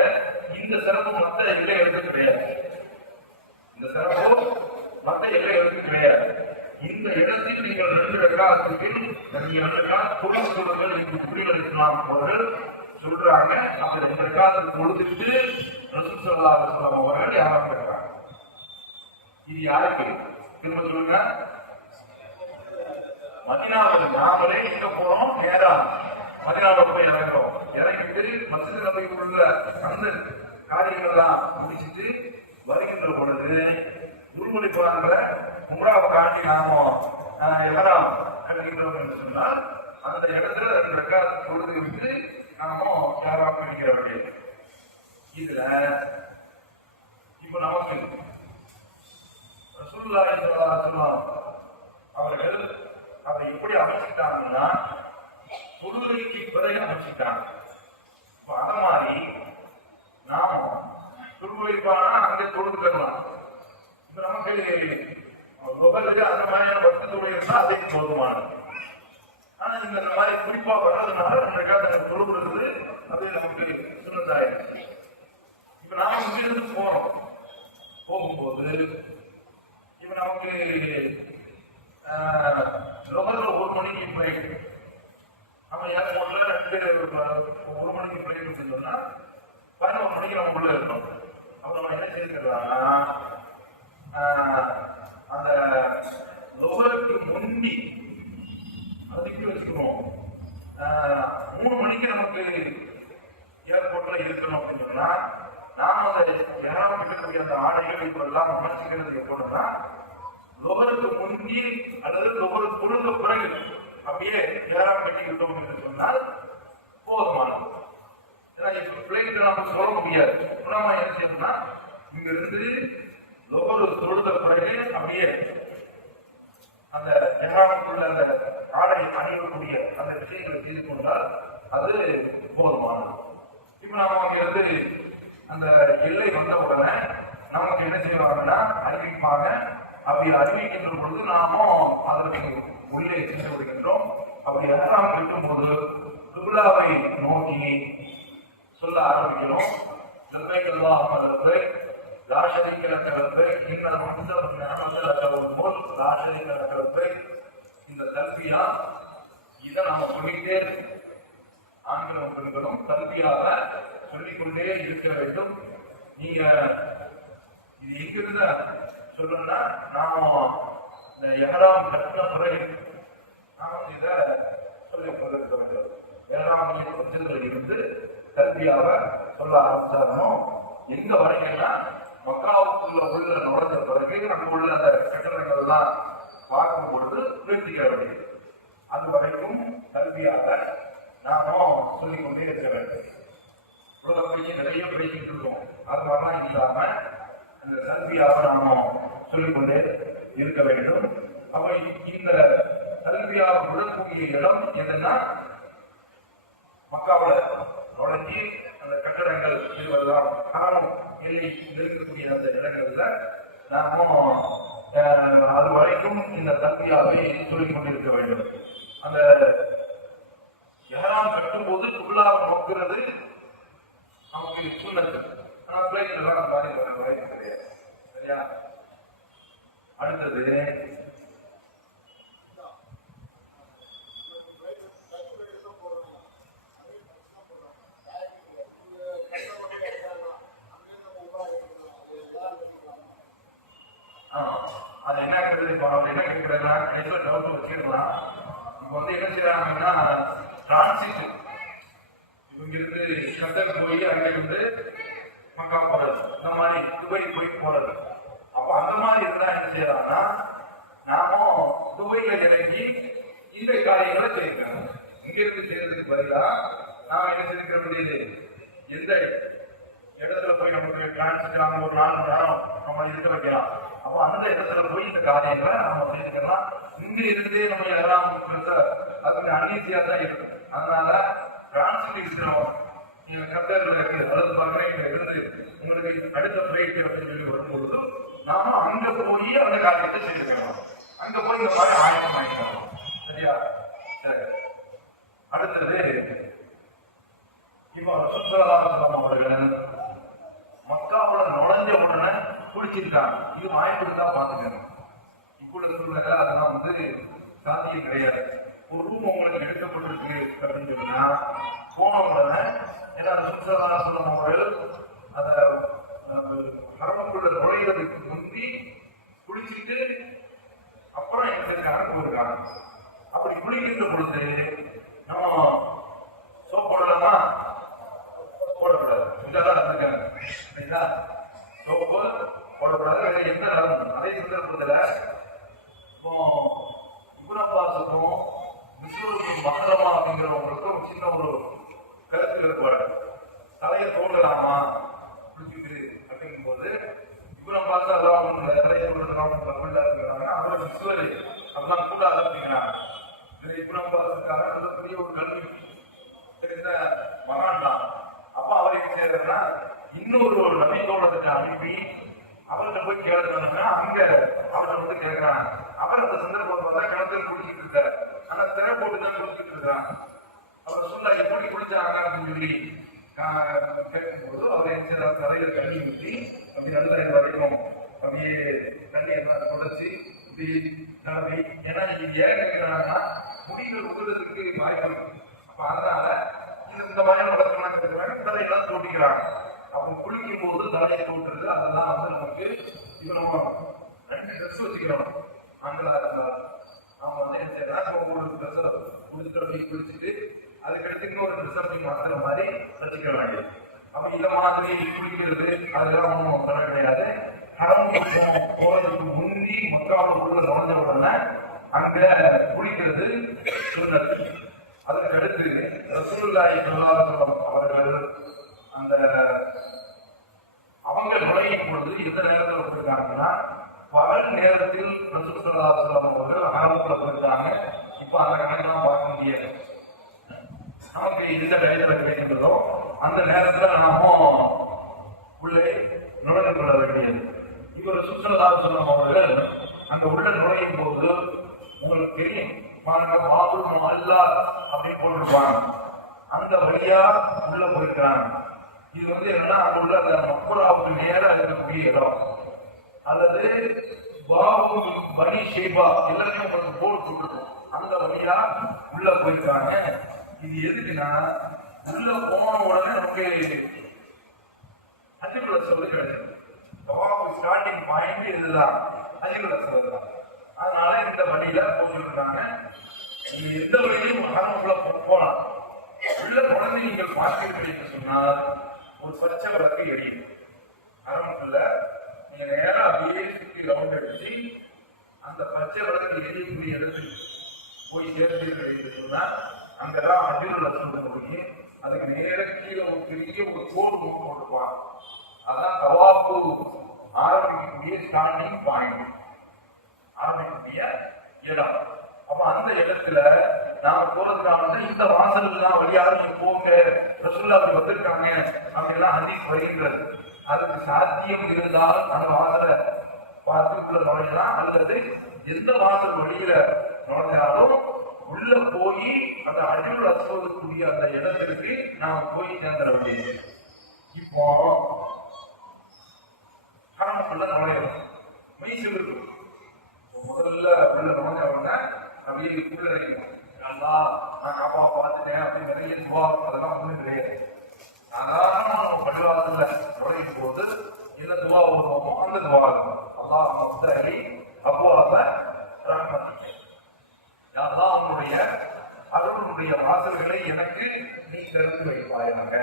இந்த சிறப்பு மற்ற எல்லை எழுத்து கிடையாது. இந்த சிறப்பு மற்ற எல்லை எழுத்து கிடையாது. இந்த இடத்தில் நீங்கள் 2 ரக்காத்துக்கு தொழில் சொல்லுங்கள் என்று ஜிப்ரீல் அலைஹிஸ்ஸலாம் அவர்கள் சொல்றாங்க. அந்த 2 ரக்காத்துக்கு கொடுத்துட்டு ரசூல் ஸல்லல்லாஹு அலைஹி வஸல்லம் அவர்கள் யாரும் கேட்கிறாங்க. இது யாருக்கு? திரும்ப சொல்லுங்க. மதீனாவில் நாமளே எங்க போறோம்? நேரா மதீனாவில் போய் இறங்குறோம். இறங்கிட்டு மஸ்ஜித் நபவியில் உள்ள அந்த காரியங்கள்லாம் முடிச்சுட்டு வருகின்ற பொழுது குருமொழி போறாங்க. உம்ராவை காட்டி நாம எவராம் கட்டுகிறோம் என்று சொன்னால் அந்த இடத்துல 2 ரக்காத் கொடுத்து விட்டு நாம யாரா கட்டிக்கிற வேண்டியது. இதுல இப்ப நமக்கு ரசூலுல்லாஹி ஸல்லல்லாஹு அலைஹி வஸல்லம் அவர்கள் அதை எப்படி அமைச்சிட்டாங்கன்னா தொழுகைக்கு பிறகு அமைச்சிட்டாங்க. அத மாதிரி நாம தொழுகைப்பானா அங்கே தொழுதுக்கலாம். இப்ப நம்ம கேள்வி அந்த மாதிரியான பக்தத்தோடு இருந்தா அதை போதுமானது. ஆனா இந்த மாதிரி குறிப்பா வர்றதுனால 2 ரக்காத் தொழுகிறது அது நமக்கு சுன்னத்தாயிருக்கு. இப்ப நாம இங்கிருந்து போறோம். போகும்போது இப்ப நமக்கு லோகல்ல 1 மணிக்கு ஃபிளைட், நம்ம ஏர்போர்ட்ல 1 மணிக்கு ஃபிளைட் சொன்னா 11 மணிக்கு நம்ம உள்ள இருக்கணும். அப்ப நம்ம என்ன செய்திருக்கலாம்னா அந்த லோகலுக்கு முந்தி அதுக்கு வச்சுக்கணும். 3 மணிக்கு நமக்கு ஏர்போர்ட்ல இருக்கணும் அப்படின்னு சொன்னா நாம அந்த யாராவது இருக்கக்கூடிய அந்த ஆடைகள் இப்பெல்லாம் அமைச்சுக்கிறது எப்படின்னா லோகலுக்கு முந்தி அல்லது லோகலுக்கு பொழுது பிறகு அப்படியே ஏறாம கட்டிக்கிட்டோம் என்று சொன்னால் போதுமானது. ஏன்னா இப்ப பிள்ளைகிட்ட நம்ம சொல்ல முடியாது. நம்ம என்ன செய்யணும்னா இங்க இருந்து லோகலு தொழுத பிறகு அப்படியே அந்த எஹ்ராமுக்குள்ள அந்த ஆடை அணியக்கூடிய அந்த விஷயங்களை செய்து கொண்டால் அது போதுமானது. இப்ப நாம அங்க இருந்து அந்த எல்லை வந்த உடனே நமக்கு என்ன செய்வாங்கன்னா அறிவிப்பாங்க. அப்படி அறிவிக்கின்ற பொழுது நாமும் அதற்கு உள்ளே சென்று விடுகின்றோம். அப்படி எஹ்ராம் கட்டும் போது கிப்லாவை நோக்கி சொல்ல ஆரம்பிக்கிறோம். லப்பைக் அல்லாஹும்ம லப்பைக் லா ஷரீக லக லப்பைக் இன்னல் ஹம்த வன் நிஅமத லக வல் முல்க் லா ஷரீக லக லப்பைக். இந்த தல்பியா இதை நாம சொல்லிட்டே ஆண்களும் பெண்களும் தல்பியாக சொல்லிக்கொண்டே இருக்க வேண்டும். நீங்க இது எங்கிருந்த சொல்லணும்னா நாம இந்த எஹ்ராம் கட்டின பிறகு நாம இதை சொல்லிக் கொண்டிருக்க வேண்டும். எஹ்ராம் கொஞ்சத்தில் இருந்து தல்பியாக சொல்ல ஆரம்பிச்சாலும் எங்க வரைக்கும்னா மக்காவுக்குள்ள உள்ள நுழைஞ்ச பிறகு நம்ம உள்ள அந்த கட்டணங்கள் எல்லாம் பார்க்கும் பொழுது நிறுத்திக்க வேண்டியது. அது வரைக்கும் கல்வியாக நாமும் சொல்லிக்கொண்டே இருக்க வேண்டும். உலக பயிற்சி நிறைய பேசிட்டு இருக்கோம். அது மாதிரிலாம் இல்லாம அந்த கல்வியாக நாமும் சொல்லிக்கொண்டே இருக்க வேண்டும். அப்ப இந்த கல்வியாக விடக்கூடிய இடம் எதுன்னா மக்காவுல நுழைஞ்சி அந்த கட்டடங்கள் இதுவெல்லாம் காலம் எல்லை இருக்கக்கூடிய அந்த இடங்கள்ல நாமும் அது வரைக்கும் இந்த தல்பியாவை சொல்லிக் கொண்டிருக்க வேண்டும். அந்த எஹ்ராம் கட்டும் போது குப்லாவை நோக்குறது நமக்கு சுன்னத்து. ஆனா பிள்ளைகள் எல்லாம் அந்த மாதிரி வர வாய்ப்பு கிடையாது. சரியா? அடுத்தது அது என்ன கேட்டது, இப்போ அவர் என்ன கேட்கிறாங்கன்னா கடைசியில் டவுட் வச்சுக்கலாம். இப்போ என்ன செய்யறாங்கன்னா டிரான்சிட் இவங்க இருந்து கத்தர் போய் அங்கே இருந்து மக்கா போறது, இந்த மாதிரி துபாய் போய் போறது. அப்போ அந்த மாதிரி இருந்தா என்ன செய்யறாங்கன்னா நாமும் துபாயில இறங்கி இந்த காரியங்களை செய்யணும். இங்க இருந்து செய்யறதுக்கு பதிலாக நாம என்ன செய்திருக்க வேண்டியது, எந்த இடத்துல போய் நமக்கு டிரான்சிட் நாம ஒரு 4 மணி நேரம் நம்ம இருக்க வைக்கலாம். அப்போ அந்த இடத்துல போய் இந்த காரியங்களை நம்ம செஞ்சுக்கலாம். இங்க இருந்தே நம்ம எல்லாம் அது அன்ஈசியா தான் இருக்கும். அதனால டிரான்சிட் இருக்கிறோம் நீங்க கத்தர்ல இருக்கு அல்லது பார்க்குறீங்க இருந்து உங்களுக்கு அடுத்த பிளைட் அப்படின்னு சொல்லி வரும்பொழுது நாம அங்க போய் அந்த காரியத்தை செஞ்சுக்கலாம். அங்க போய் இந்த மாதிரி ஆயத்தம் ஆகிக்கலாம். சரியா? சரி. அடுத்தது இப்போ சுற்றுலா அவர்கள் மக்காவோட நுழைஞ்ச உடனே குடிச்சிருக்காங்க. இது வாய்ப்பு தான் பாத்துக்கணும். இப்போ சொல்றாங்க அதெல்லாம் சாத்தியம் கிடையாது. ஒரு ரூம் உங்களுக்கு எடுக்கப்பட்டிருக்கு அப்படின்னு சொன்னா போன உடனே ஏன்னா சுற்றுலா அவர்கள் அத ஹரமுக்குள்ள நுழைகிறதுக்கு முந்தி குளிச்சுட்டு அப்புறம் என்ன செஞ்சாங்க போயிருக்காங்க. அப்படி குளிக்கின்ற பொழுது நம்ம சோப் போடலாமா? போடக்கூடாது. இங்கதான் இருந்துக்காங்க. சரிங்களா? சோப்பு போடக்கூடாது. வேற எந்த நடக்கும் அதே சந்தர்ப்பத்துல இப்போ இப்ராபாசுக்கும் மிஸ்ருக்கும் மகரமா அப்படிங்கிறவங்களுக்கும் சின்ன ஒரு கருத்து ஏற்பாடு. தலையை தோண்டலாமா குளிச்சுட்டு அப்படிங்கும் போது இப்ராபாசு அதெல்லாம் தலையை தோன்றதுலாம் தப்பில்லா இருக்கிறாங்க. அவரோட மிஸ்வரு அதெல்லாம் கூடாது அப்படிங்கிறாங்க. இப்ராபாசுக்காக பெரிய ஒரு கல்வி தெரிந்த மகான் தான். அப்ப அவர் என்ன செய்யறதுன்னா இன்னொரு நபித்தோழருக்கு அனுப்பி அவர்கிட்ட போய் கேளுங்கன்னா அங்க அவர்கிட்ட கேட்கிறாங்க. அவர் அந்த சந்தர்ப்பத்தை பார்த்தா கிணத்துல குடிச்சிட்டு இருக்காரு. ஆனா திரை போட்டுதான் குடிச்சிட்டு இருக்காங்க. அவர் சொல்ல எப்படி குடிச்சாங்க அப்படின்னு சொல்லி கேட்கும்போது அவர் என்ன செய்யறாரு, தலையில கண்ணி ஊற்றி அப்படி நல்ல இது வரைக்கும் தொடர்ச்சி இப்படி நடத்தி, ஏன்னா இது ஏன் இருக்கிறாங்கன்னா முடிகள் உடுறதுக்கு வாய்ப்பு இருக்கு. அப்ப அதனால இந்த மாதிரி நடக்கிறாங்க, தலையெல்லாம் தோட்டிக்கிறாங்க. அவங்க குளிக்கும் போது தலையை தோட்டுறது அதெல்லாம் நமக்கு இப்ப நம்ம 2 ட்ரெஸ் வச்சுக்கிறோம். ஆண்களா இருந்தாலும் அவங்க என்ன செய்யறாங்க, ஒரு ட்ரெஸ் குளிச்சுட்டு குளிச்சுட்டு அதுக்கடுத்து இன்னொரு ட்ரெஸ் அப்படி மாத்திர மாதிரி வச்சுக்க வேண்டியது. அப்ப இந்த மாதிரி குளிக்கிறது அதெல்லாம் ஒன்றும் சொல்ல கிடையாது. போறதுக்கு முந்தி மக்காவுக்குள்ள நுழைஞ்ச உடனே அங்க குளிக்கிறது சொன்னது. அதற்கு அடுத்து ரசூலுல்லாஹி ஸல்லல்லாஹு அலைஹி வஸல்லம் அவர்கள் அந்த அவங்க நுழையும் பொழுது எந்த நேரத்தில் போயிருக்காங்கன்னா, பகல் நேரத்தில் ரசூல் ஸல்லல்லாஹு அலைஹி வஸல்லம் அவர்கள் ஹரமுக்குள்ள போயிருக்காங்க. இப்ப அந்த கணக்கெல்லாம் பார்க்க முடியாது. நமக்கு எந்த டயத்துல கிடைக்கின்றதோ அந்த நேரத்துல நாம உள்ளே நுழைந்து கொள்ள வேண்டியது. இவர் ரசூல் ஸல்லல்லாஹு அலைஹி வஸல்லம் அவர்கள் அங்க உள்ள நுழையும் போது உங்களுக்கு தெரியும், பாபுல் அல்லா அப்படின்னு போட்டிருப்பாங்க. அந்த வழியா உள்ள போயிருக்கிறாங்க. இது என்னன்னா அங்க உள்ள அந்த மக்குராவுக்கு நேரம் இருக்கக்கூடிய இடம், அல்லது பாபு பனி ஷேபா எல்லாத்தையும் உங்களுக்கு போட்டு கொடுக்கும். அந்த வழியா உள்ள போயிருக்காங்க. இது எதுக்குன்னா, உள்ள போன உடனே நமக்கு ஹஜ்ஜுல் அஸ்வத் கிடைச்சது. ஸ்டார்டிங் பாயிண்ட் இதுதான், ஹஜ்ஜுல் அஸ்வத் தான். அதனால இந்த வழியில போட்டுருக்காங்க. நீங்க எந்த வழியிலும் ஹரமுக்குள்ள போகலாம். உள்ள குழந்தை நீங்கள் பார்க்கிறீர்கள் என்று சொன்னால் ஒரு பச்சை விளக்கு எரியும் ஹரமுக்குள்ள. நீங்க நேரம் அப்படியே சுற்றி ரவுண்ட் அடிச்சு அந்த பச்சை விளக்கு எரியக்கூடிய இடத்துக்கு போய் சேர்ந்தீர்கள் என்று சொன்னால் அங்கதான் ஹஜ்ஜுல் அஸ்வத் போய் அதுக்கு நேர கீழே ஒரு பெரிய ஒரு கோடு போட்டுப்பாங்க. அதான் தவாப்பு ஆரம்பிக்கக்கூடிய ஸ்டார்டிங் பாயிண்ட், ஆரம்பிக்கக்கூடிய இடம். அப்ப அந்த இடத்துல நாம போறதுக்காக இந்த வாசல் தான் வழியாக நீங்க போங்க, ரசூலுல்லாஹ் அப்படி வந்திருக்காங்க அப்படிலாம் ஹதீஸ் வருகின்றது. அதுக்கு சாத்தியம் இருந்தால் அந்த வாசலை பார்த்துக்குள்ள நுழையலாம், அல்லது எந்த வாசல் வழியில நுழைஞ்சாலும் உள்ள போய் அந்த ஹஜ்ஜுல் அஸ்வதுக்குரிய அந்த இடத்திற்கு நாம போய் சேர்ந்துட வேண்டியது. இப்போ ஹரமுக்குள்ள நுழையணும், மெய்சில் இருக்கும். முதல்ல உள்ள நுழைஞ்ச உடனே அப்படியே உள்ள நினைக்கும், நான் காப்பாவை பார்த்துட்டேன் அப்படின்னு நிறைய துவா, அதெல்லாம் ஒண்ணும் கிடையாது. சாதாரண நம்ம பள்ளிவாசல்ல நுழையும் போது என்ன துவா ஓடுவோமோ அந்த துவா இருக்கும். அல்லாஹ் மஃப்தஹி அப்வாப ரஹ்மத்திக, யா அல்லாஹ் உன்னுடைய அருளுடைய வாசல்களை எனக்கு நீ திறந்து வைப்பாயாக.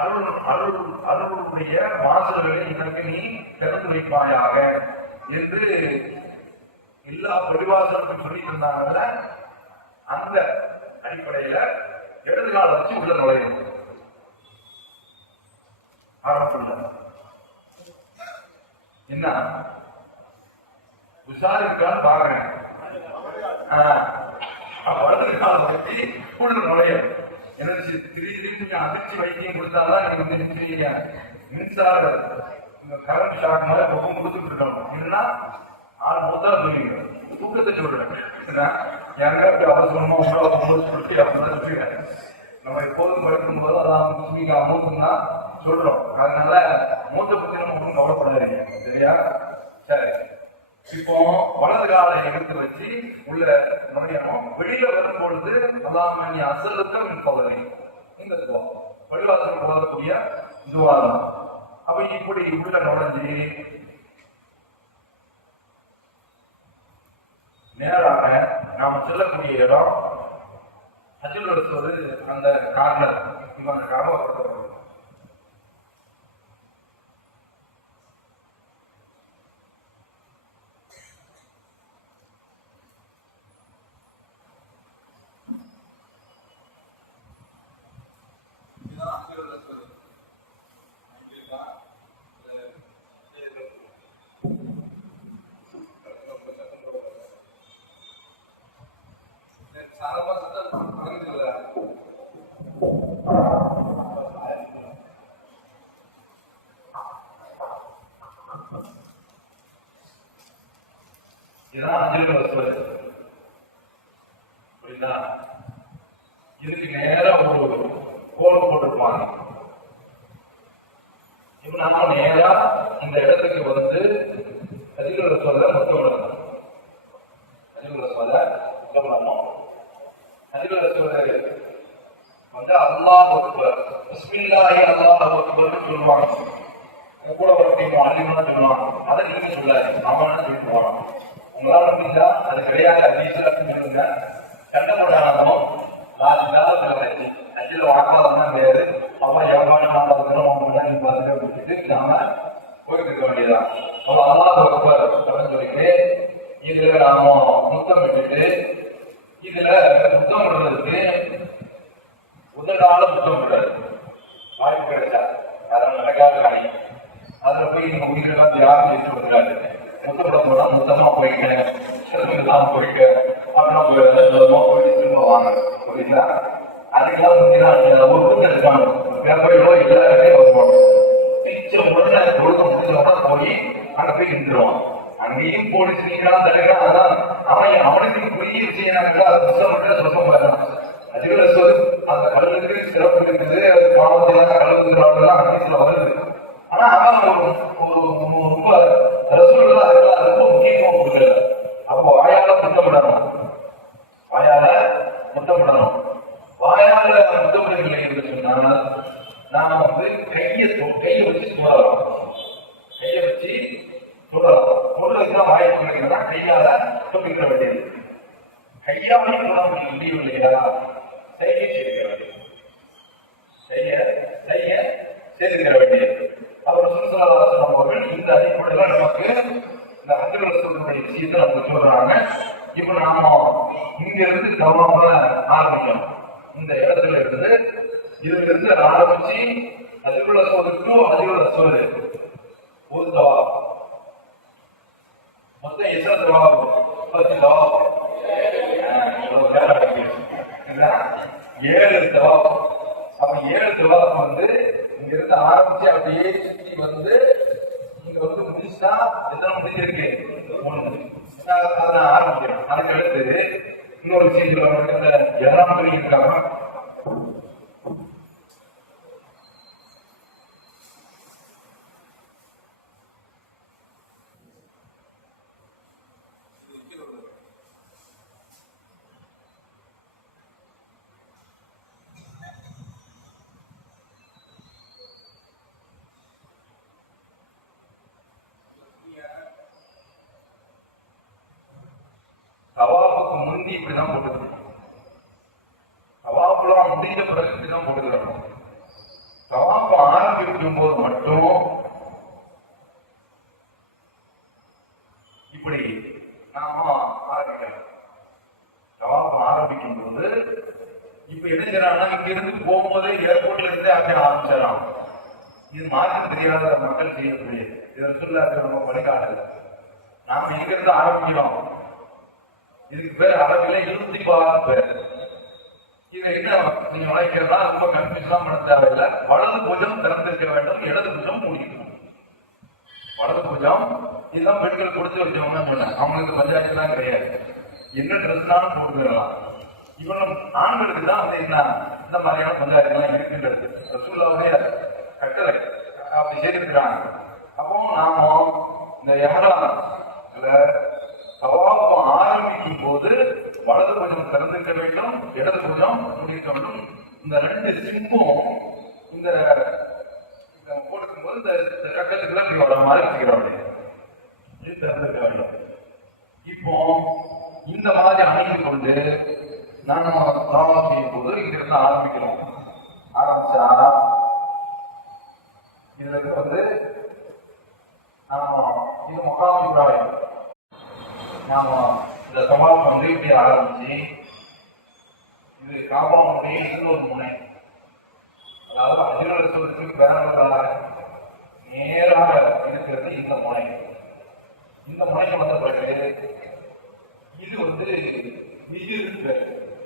அருளுடைய வாசல்களை எனக்கு நீ திறந்து வைப்பாயாக என்று எல்லா பள்ளிவாசலுக்கும் சொல்லிட்டு இருந்தாங்கல்ல. அந்த அடிப்படையில இடது கால வச்சு உள்ள நுழையும். என்ன விசாரிக்கான்னு பாக்குறேன். வலது காலம் வச்சு உள்ள நுழையும். எனக்கு திடீர்னு அதிர்ச்சி வைத்தியம் கொடுத்தாதான் எனக்கு நிச்சய மின்சார கரண்ட் ஷாக் மாதிரி பக்கம் கொடுத்துட்டு இருக்கணும். இல்லைன்னா ஆள் முதல் சொல்லுவீங்க, தூக்கத்தை சொல்றேன். யாருக்காவது அவசரமா சொல்லிட்டு அப்படிதான் சொல்லிடுறேன். நம்ம எப்போதும் படிக்கும் போது அதான் முஸ்லீம் அமௌண்ட்னா சொல்றோம். அதனால மூத்த பத்தி நம்ம ஒன்றும் கவலைப்படாதீங்க, சரியா? சரி, இப்போ வலது காலை எடுத்து வச்சு உள்ள நுழையணும். வெளியில வரும்பொழுது அல்லாஹ் அசலுக்கும் பகுதி இந்த துவா பள்ளிவாசல் போகக்கூடிய துவாதான். அப்ப இப்படி உள்ள நுழைஞ்சி நேராக நாம செல்லக்கூடிய இடம் ஹஜ்ஜுல் அஸ்வத் அந்த கார்னர். இப்ப அந்த காபா பொறுத்தவரை இதுக்கு நேரம் ஒரு கோல் போட்டிருப்பாங்க. இப்ப நாம நேரா இந்த இடத்துக்கு வந்து அதிகள சொல்ல முத்தமிடணும். அதிகள சொல்ல முத்தமிடணும். அதிகள சொல்ல வந்து அல்லாஹ் அக்பர், பிஸ்மில்லாஹி அல்லாஹ் அக்பர் சொல்லுவாங்க. கூட வரக்கூடிய அலிமுன்னு சொல்லுவாங்க. அதை நீங்க சொல்லாது, அவன் சொல்லிட்டு போறான். உங்களால முடிஞ்சா அது கிடையாது அதிசல அப்படின்னு சொல்லுங்க. சண்டை போட்டாலும் நான் இல்லாத சில அஜில வாக்காதான் கிடையாது. அவன் எவ்வளவு பார்த்துட்டு நாம போயிட்டு இருக்க வேண்டியதான். அவன் அல்லாஹ் அக்பர் அப்படின்னு சொல்லிட்டு இதுல நாம முத்தம் விட்டுட்டு இதுல முத்தம் விடுறதுக்கு முதலால முத்தம் விடுறது வாய்ப்பு கிடைச்சா அதெல்லாம் நடக்காத காரியம். அதுல போய் நீங்க உயிரெல்லாம் யாரும் வச்சு கொடுக்குறாரு. முத்தப்பட போனா மொத்தமா போயிட்டேன், போயிட்டு அப்புறம் போயிட்டு திரும்ப வாங்க. புரியுதா? அதுக்கெல்லாம் முன்னாடி ஒரு கூட்டம் இருக்காங்க. பேப்பரோ எல்லாருமே வருவாங்க. டீச்சர் உடனே கொடுக்க முடிஞ்சவனா போய் அங்க போய் நின்றுவான். அங்கேயும் போலீஸ் நீக்கலாம் தடுக்கிறான். அதான் அவனுக்கு பெரிய விஷயம் அதை புத்தகம் சொல்ல போறான். அதுல சொல் அந்த கடலுக்கு சிறப்பு இருக்குது. அது பாவத்திலாம் கடலுக்குலாம் அங்கீசில வருது. ஆனா அவன் ரொம்ப ரசூல் அதெல்லாம் ரொம்ப முக்கியத்துவம் கொடுக்கல. அப்போ வாயால முத்தமிடணும், வாயால முத்தமிடணும். வாயால முத்தமிடவில்லை என்று சொன்னால் நாம வந்து கையை வச்சு தொடரலாம். கையை வச்சு தொடரலாம். தொடர்றதுதான் வாயை சொல்லிக்கிறதா கையால சொல்லிக்கிற வேண்டியது. கையாலே தொட முடியவில்லையா? செய்ய செய்திருக்க வேண்டியது. அவர் சுற்றுலாதாரன் அவர்கள் இந்த அடிப்படையில் நமக்கு இந்த ஹஜ்ஜுல் சொல்லுடைய விஷயத்தை நமக்கு சொல்றாங்க. இப்ப நாம இங்க இருந்து கவனமா ஆரம்பிக்கணும். இந்த இடத்துல இருந்து இதுல இருந்து ஆரம்பிச்சு ஹஜ்ஜுல் அஸ்வதுக்கும் ஹஜ்ஜுல் அஸ்வது ஒரு தவா மொத்தம் எத்தனை தவா? 10 தவா. 7 தவா. அப்ப 7 தவாக்கு வந்து இங்க இருந்து ஆரம்பிச்சு அப்படியே சுத்தி வந்து இங்க வந்து முடிச்சா எத்தனை முடிஞ்சிருக்கு? 1. அதான் ஆரம்பிக்கிறோம். அதுக்கு அடுத்து இன்னொரு விஷயத்துல எல்லாம் இருக்காங்க. தவாப்புக்கு முந்தி இப்படிதான் போட்டுக்கணும். தவாப்புலாம் முடிஞ்ச பிறகு இப்படிதான் போட்டுக்கணும். தவாப்பு ஆரம்பிக்கும் போது மட்டும் இப்படி நாம ஆரம்பிக்கலாம். தவாப்பு ஆரம்பிக்கும் போது இப்ப என்ன செய்யறாங்கன்னா இங்க இருந்து போகும்போது ஏர்போர்ட்ல இருந்து அப்படியே ஆரம்பிச்சிடறான். இது மாற்றம் தெரியாத மக்கள் செய்யக்கூடியது. இதில் சொல்ல நம்ம வழிகாட்டல. நாம இங்க இருந்து ஆரம்பிக்கிறோம். இதுக்கு பேர் அரபில இழுத்திபார் பேர். இதை என்ன நீங்க உழைக்கிறதா ரொம்ப கன்ஃபியூஷன் பண்ண தேவையில்லை. வலது பூஜம் திறந்திருக்க வேண்டும், இடது பூஜம் மூடிக்கணும். வலது பூஜம் இதுதான் பெண்கள் கொடுத்து வச்சவங்க சொன்னேன். அவங்களுக்கு பஞ்சாயத்து தான் கிடையாது. என்ன ட்ரெஸ்னாலும் போட்டுக்கலாம். இவனும் ஆண்களுக்கு தான் வந்து என்ன இந்த மாதிரியான பஞ்சாயத்து எல்லாம் இருக்கின்றது. ரசூலுல்லாஹ்வுடைய கட்டளை அப்படி செய்திருக்கிறாங்க. அப்போ நாம இந்த எஹ்ராம் தவாப்பு ஆரம்பிக்கும் போது வலது பூஜம் திறந்திருக்க வேண்டும், இடது பூஜம் முடிக்க வேண்டும். இந்த 2 சிம்பும் இந்த போடுக்கும் போது இந்த கட்டத்துக்குள்ள இப்படி வர மாதிரி வச்சுக்கிறோம். இது திறந்திருக்க வேண்டும். இப்போ இந்த மாதிரி அமைந்து கொண்டு நாம தவா செய்யும் போது இங்கிருந்து ஆரம்பிக்கிறோம். ஆரம்பிச்சா இதுல வந்து நாம இது மகாம் இப்ராஹிம் நாம இந்த சவால் வந்து இப்படி ஆரம்பிச்சு இது காபாவுடைய இன்னொரு முனை, அதாவது ஹஜ்ஜுல் அஸ்வதுக்கு பேனர்களாக நேராக இருக்கிறது இந்த முனை. இந்த முனைக்கு வந்த பிறகு இது வந்து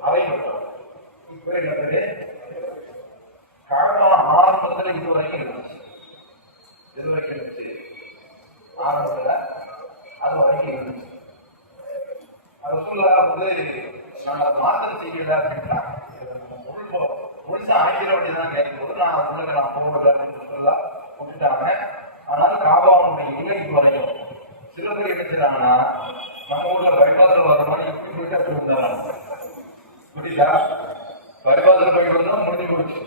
அரைப்பட்டோம். இப்ப என்னது காபா ஆரம்பத்துல இது வரைக்கும் இருந்துச்சு. எது வரைக்கும் இருந்துச்சு? ஆரம்பத்துல அது வரைக்கும் இருந்துச்சு. ரசூலுல்லாஹ் வந்து நாங்க மாற்றம் செய்யல அப்படின்னா முழுசா ஆகிற அப்படிதான் கேட்கும்போது நான் உங்களுக்கு நான் போகல அப்படின்னு சொல்லலாம். முடிச்சுட்டாங்க. ஆனாலும் காபாவுடைய நிலை குறையும். சில பேர் என்ன செய்யறாங்கன்னா நம்ம ஊர்ல பைபாஸ்ல வர மாதிரி எப்படி போயிட்டு அப்படி வந்தாங்க புரியுதா? பைபாஸ்ல போயிட்டு வந்தா முடிஞ்சு போச்சு.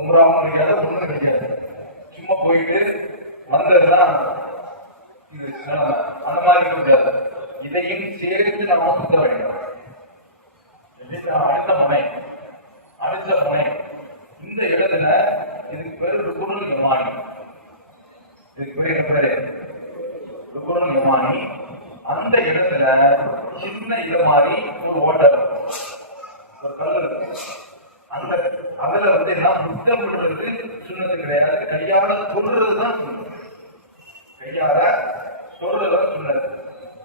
உம்ராவும் கிடைக்காது, ஒண்ணும் கிடைக்காது. சும்மா போயிட்டு வந்ததுதான் இது அந்த மாதிரி முடியாது. இதையும் சேர்த்து நம்ம சுத்த வேண்டும். அடுத்த முனை இந்த இடத்துல இதுக்கு பேரு ருக்குனுல் யமானி. இதுக்கு பேரு ருக்குனுல் யமானி. அந்த இடத்துல சின்ன இடம் மாதிரி ஒரு ஓட்டை ஒரு கல் இருக்கு. அந்த அதுல எல்லாம் முத்தம் விடுறது சுண்ணத்து கிடையாது. கையால சொல்றதுதான் சுண்ணத்து. கையால சொல்றதுதான் சுண்ணத்து.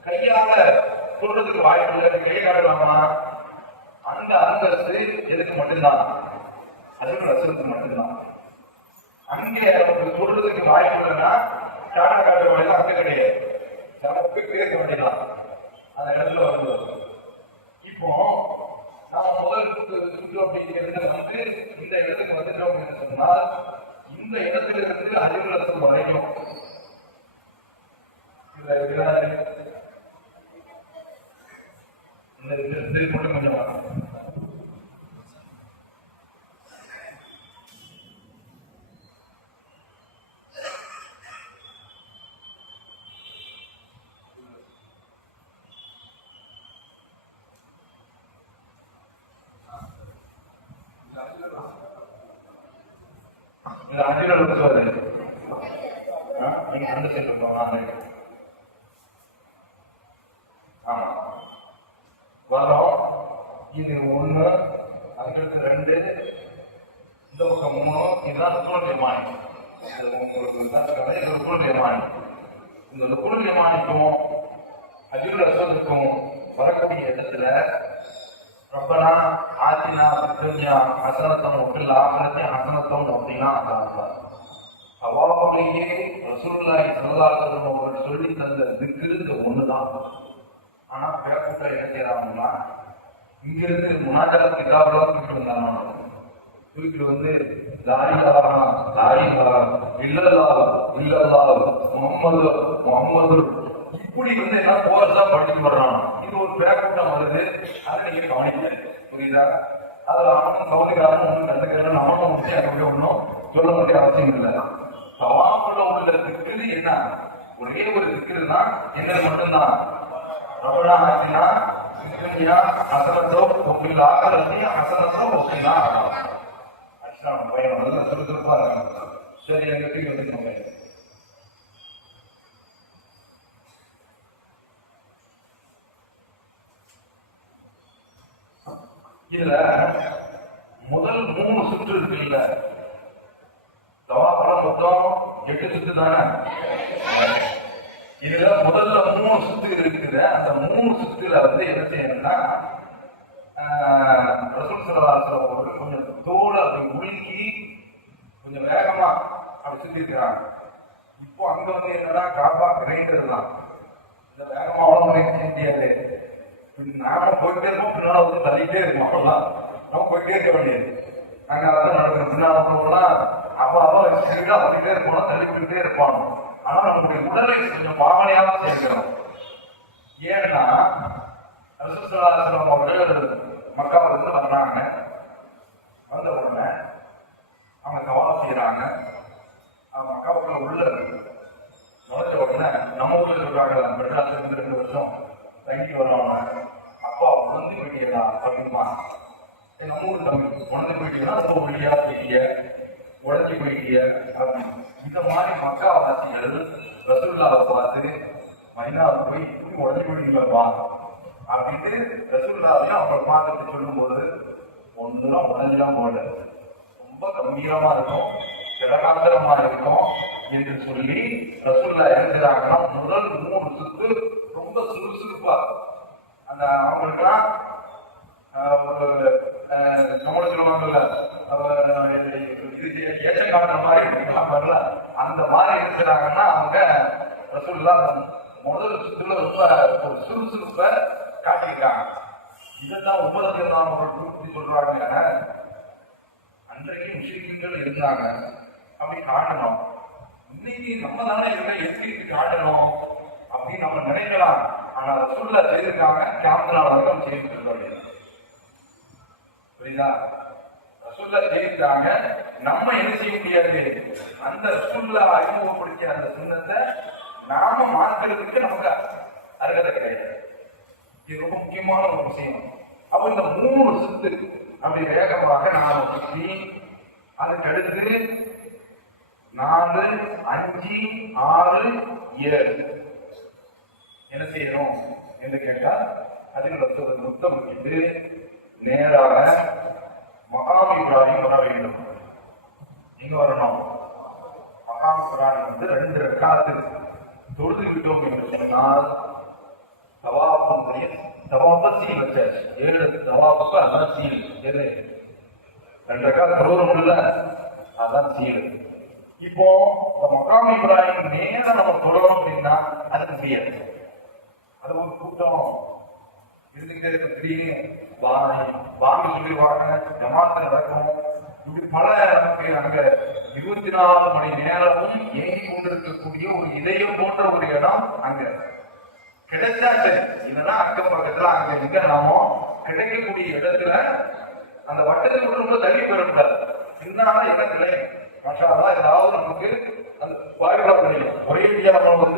கையால சொல்றதுக்கு வாய்ப்பு இல்லை. கை காட்டலாமா? அந்த அந்தஸ்து எதுக்கு மட்டும்தான்? அதுக்கு ரசத்துக்கு மட்டும்தான். அங்கே அவங்களுக்கு சொல்றதுக்கு வாய்ப்பு இல்லைன்னா டாடா காட்டுற வழியில அங்க கிடையாது. கேட்க வேண்டியதான் அந்த இடத்துல வருவது. இப்போ நாம முதல் சுற்று அப்படிங்கிறது இந்த இடத்துக்கு வந்துட்டோம் என்று சொன்னால் இந்த இடத்துல இருந்து அறிவுலகம் வரைக்கும் மட்டும் கொஞ்சம் இந்த அஞ்சுல வருது. நீங்க அந்த சைடு ஆமா வரோம். இது 1, அதுக்கு 2, இந்த பக்கம் 3. இதுதான் ருக்குனுல் யமானி. உங்களுக்கு ருக்குனுல் யமானி. இந்த ருக்குனுல் யமானிக்கும் ஹஜ்ருல் அஸ்வதுக்கும் வரக்கூடிய இடத்துல ரப்பனா ஆத்தினா துன்யா ஹஸனத்தன் வஃபில் ஆখিরাতি ஹஸனத்தன் அப்படின்னா அல்லாஹ்வுடைய ரசூலுல்லாஹி ஸல்லல்லாஹு அலைஹி வஸல்லம் அவர்கள் சொல்லி தந்த திக்ர் இந்த ஒண்ணுதான். ஆனா பேப்பர்ல என்ன செய்யறாங்கன்னா இங்கிருந்து முனாஜாத் கிதாபுலாம் தூக்கிட்டு வந்தாங்க. தூக்கிட்டு வந்து முகமது இப்படி என்ன போர்ஸா படிச்சு வர்றான். இது ஒரு பேக்கூட்டம் வருது. அதை நீங்க கவனிக்க புரியுதா? அதுல அவனும் சவுதிக்காரன் ஒன்றும் கத்துக்கிறேன் அவனும் முடிச்சு அப்படி ஒன்றும் சொல்ல வேண்டிய அவசியம் இல்லை. தவாப்புல உள்ள திக்ரு என்ன? ஒரே ஒரு திக்ரு தான். என்ன மட்டும்தான்? ரப்பனா ஆத்தினா துன்யா ஹஸனத்தோ வஃபில் ஆখিরাতি ஹஸனத்தோ வஃகினா அதாப். அஸ்ஸலாமு பையன் நல்லா சுறுசுறுப்பா இருக்காங்க. சரி எங்க தூக்கி வந்துக்கோங்க. இதுல முதல் 3 சுற்று இருக்குல்ல, தவாப்புல மொத்தம் 8 சுற்று தானே. இதுல முதல்ல 3 சுத்து இருக்குது. அந்த 3 சுத்துல என்ன செய்யணும்னா ரசூல் ஸல்லல்லாஹு அலைஹி வஸல்லம் அவர்கள் கொஞ்சம் தோலை அப்படி உலுக்கி கொஞ்சம் வேகமா அப்படி சுத்தி இருக்கிறாங்க. இப்போ அங்க என்னன்னா காபா கிரைண்டர் தான். இந்த வேகமா அவ்வளவு செய்ய முடியாது. நாம போயிட்டே இருக்கோம், பின்னால தள்ளிட்டே இருக்கும். அவ்வளவுதான் நம்ம போயிட்டே இருக்க வேண்டியது. நாங்க அதான் நடக்கிற பின்னால போனோம்னா அவன் வச்சுக்கிட்டா வந்துட்டே இருப்போம், தள்ளிக்கிட்டே இருப்பான். ஆனா நம்முடைய உடலை கொஞ்சம் பாவனையாக சேர்க்கிறோம். ஏன்னா ரசூல் ஸல்லல்லாஹு அலைஹி வஸல்லம் அவர்கள் மக்காவுல இருந்து வர்றாங்க. வந்த உடனே அவங்க கவால் செய்யறாங்க. அவங்க மக்காவுக்குள்ள உள்ள நுழைச்ச உடனே நம்ம ஊர்ல சொல்றாங்க, மெட்ராஸ்ல இருந்து 2 வருஷம் தங்கி வரவங்க அப்பா உணர்ந்து போயிட்டீங்களா அப்படிமா? நம்ம ஊர் தம்பி உணர்ந்து போயிட்டீங்கன்னா அப்போ ஒளியா போயிட்டீங்க, உடச்சி போயிட்டீங்க அப்படின்னு. இந்த மாதிரி மக்கா வாசிகள் ரசூலுல்லாஹை பார்த்து மதீனாவை போய் உடச்சி போயிட்டீங்களா அப்படின்ட்டு ரசூலுல்லாஹையும் அவங்களை பார்த்துட்டு சொல்லும் போது ஒன்றும் உடஞ்செல்லாம் போல, ரொம்ப கம்பீரமா இருக்கும், கிடகாந்தரமா இருக்கும் என்று சொல்லி ரசூலுல்லாஹ் என்ன செய்றாங்கன்னா முதல் 3 சுத்து ரொம்ப சுறுசுறுப்பா அந்த அவங்களுக்குலாம் நம்மள சொல்லுவாங்கல்ல ஏச்சம் காட்டுற மாதிரி இருக்காங்கல்ல, அந்த மாதிரி இருக்கிறாங்கன்னா அவங்க ரசூலுல்லாஹ் முதல் சுற்றுல ரொம்ப ஒரு சுறுசுறுப்பை காட்டியிருக்காங்க. இதைத்தான் உபதத்தில் சொல்றாங்க. அன்றைக்கு முஸ்லிம்கள் இருந்தாங்க அப்படி காட்டணும். நம்ம தானே இவரை எதிர்த்து காட்டணும் அப்படின்னு நம்ம நினைக்கலாம். ஆனா ரசூலுல்லாஹ் செய்திருக்காங்க, கியாமத் வரைக்கும் செய்துட்டு இருக்காங்க. புரியுதா? ரசூலுல்லாஹ் செய்திருக்காங்க, நம்ம என்ன செய்ய முடியாது. அந்த ரசூலுல்லாஹ் அறிமுகப்படுத்திய அந்த சுன்னத்தை நாம மாற்றுறதுக்கு நமக்கு அருகதை கிடையாது. இது ரொம்ப முக்கியமான ஒரு விஷயம். அப்ப இந்த 3 சுத்து அப்படி வேகமாக நாம சுற்றி அதுக்கு அடுத்து 4, 5, 6, 7 என்ன செய்யணும் என்று கேட்டால் அதுக்கு நுத்தம் வைத்து நேராக மகாம் இப்ராஹிம் வர வேண்டும். எங்க வரணும்? மகாம் இப்ராஹிம் 2 ரக்காத்து தொழுது விட்டோம் என்று சொன்னால் தவாஃபுடைய தவாஃப சீல் வச்சாச்சு. 7 தவாஃபுக்கு அதான் சீல். எது 2 ரக்காத் தொழுறோம்ல, அதான் சீல். இப்போ மகாம் இப்ராஹிம் நேரம் நம்ம தொழுறோம் அப்படின்னா அதுக்கு முடியாது. அது ஒரு கூட்டம் இருந்துகிட்டே இருக்கு. திடீர்னு வாங்கி சொல்லிடுவாங்க, ஜமாத்து நடக்கும். இப்படி பல நமக்கு அங்க 24 மணி நேரமும் இயங்கி கொண்டிருக்கக்கூடிய ஒரு இதயம் போன்ற ஒரு இடம் அங்க கிடைச்சாச்சு. இல்லைன்னா அக்கம் பக்கத்துல அங்க இங்க நாம கிடைக்கக்கூடிய இடத்துல அந்த வட்டத்தை ரொம்ப தள்ளி பெறக்கூடாது. சின்ன இடத்துல மஷாலா ஏதாவது நமக்கு அந்த பாதுகாப்பு முடியும். ஒரே நம்ம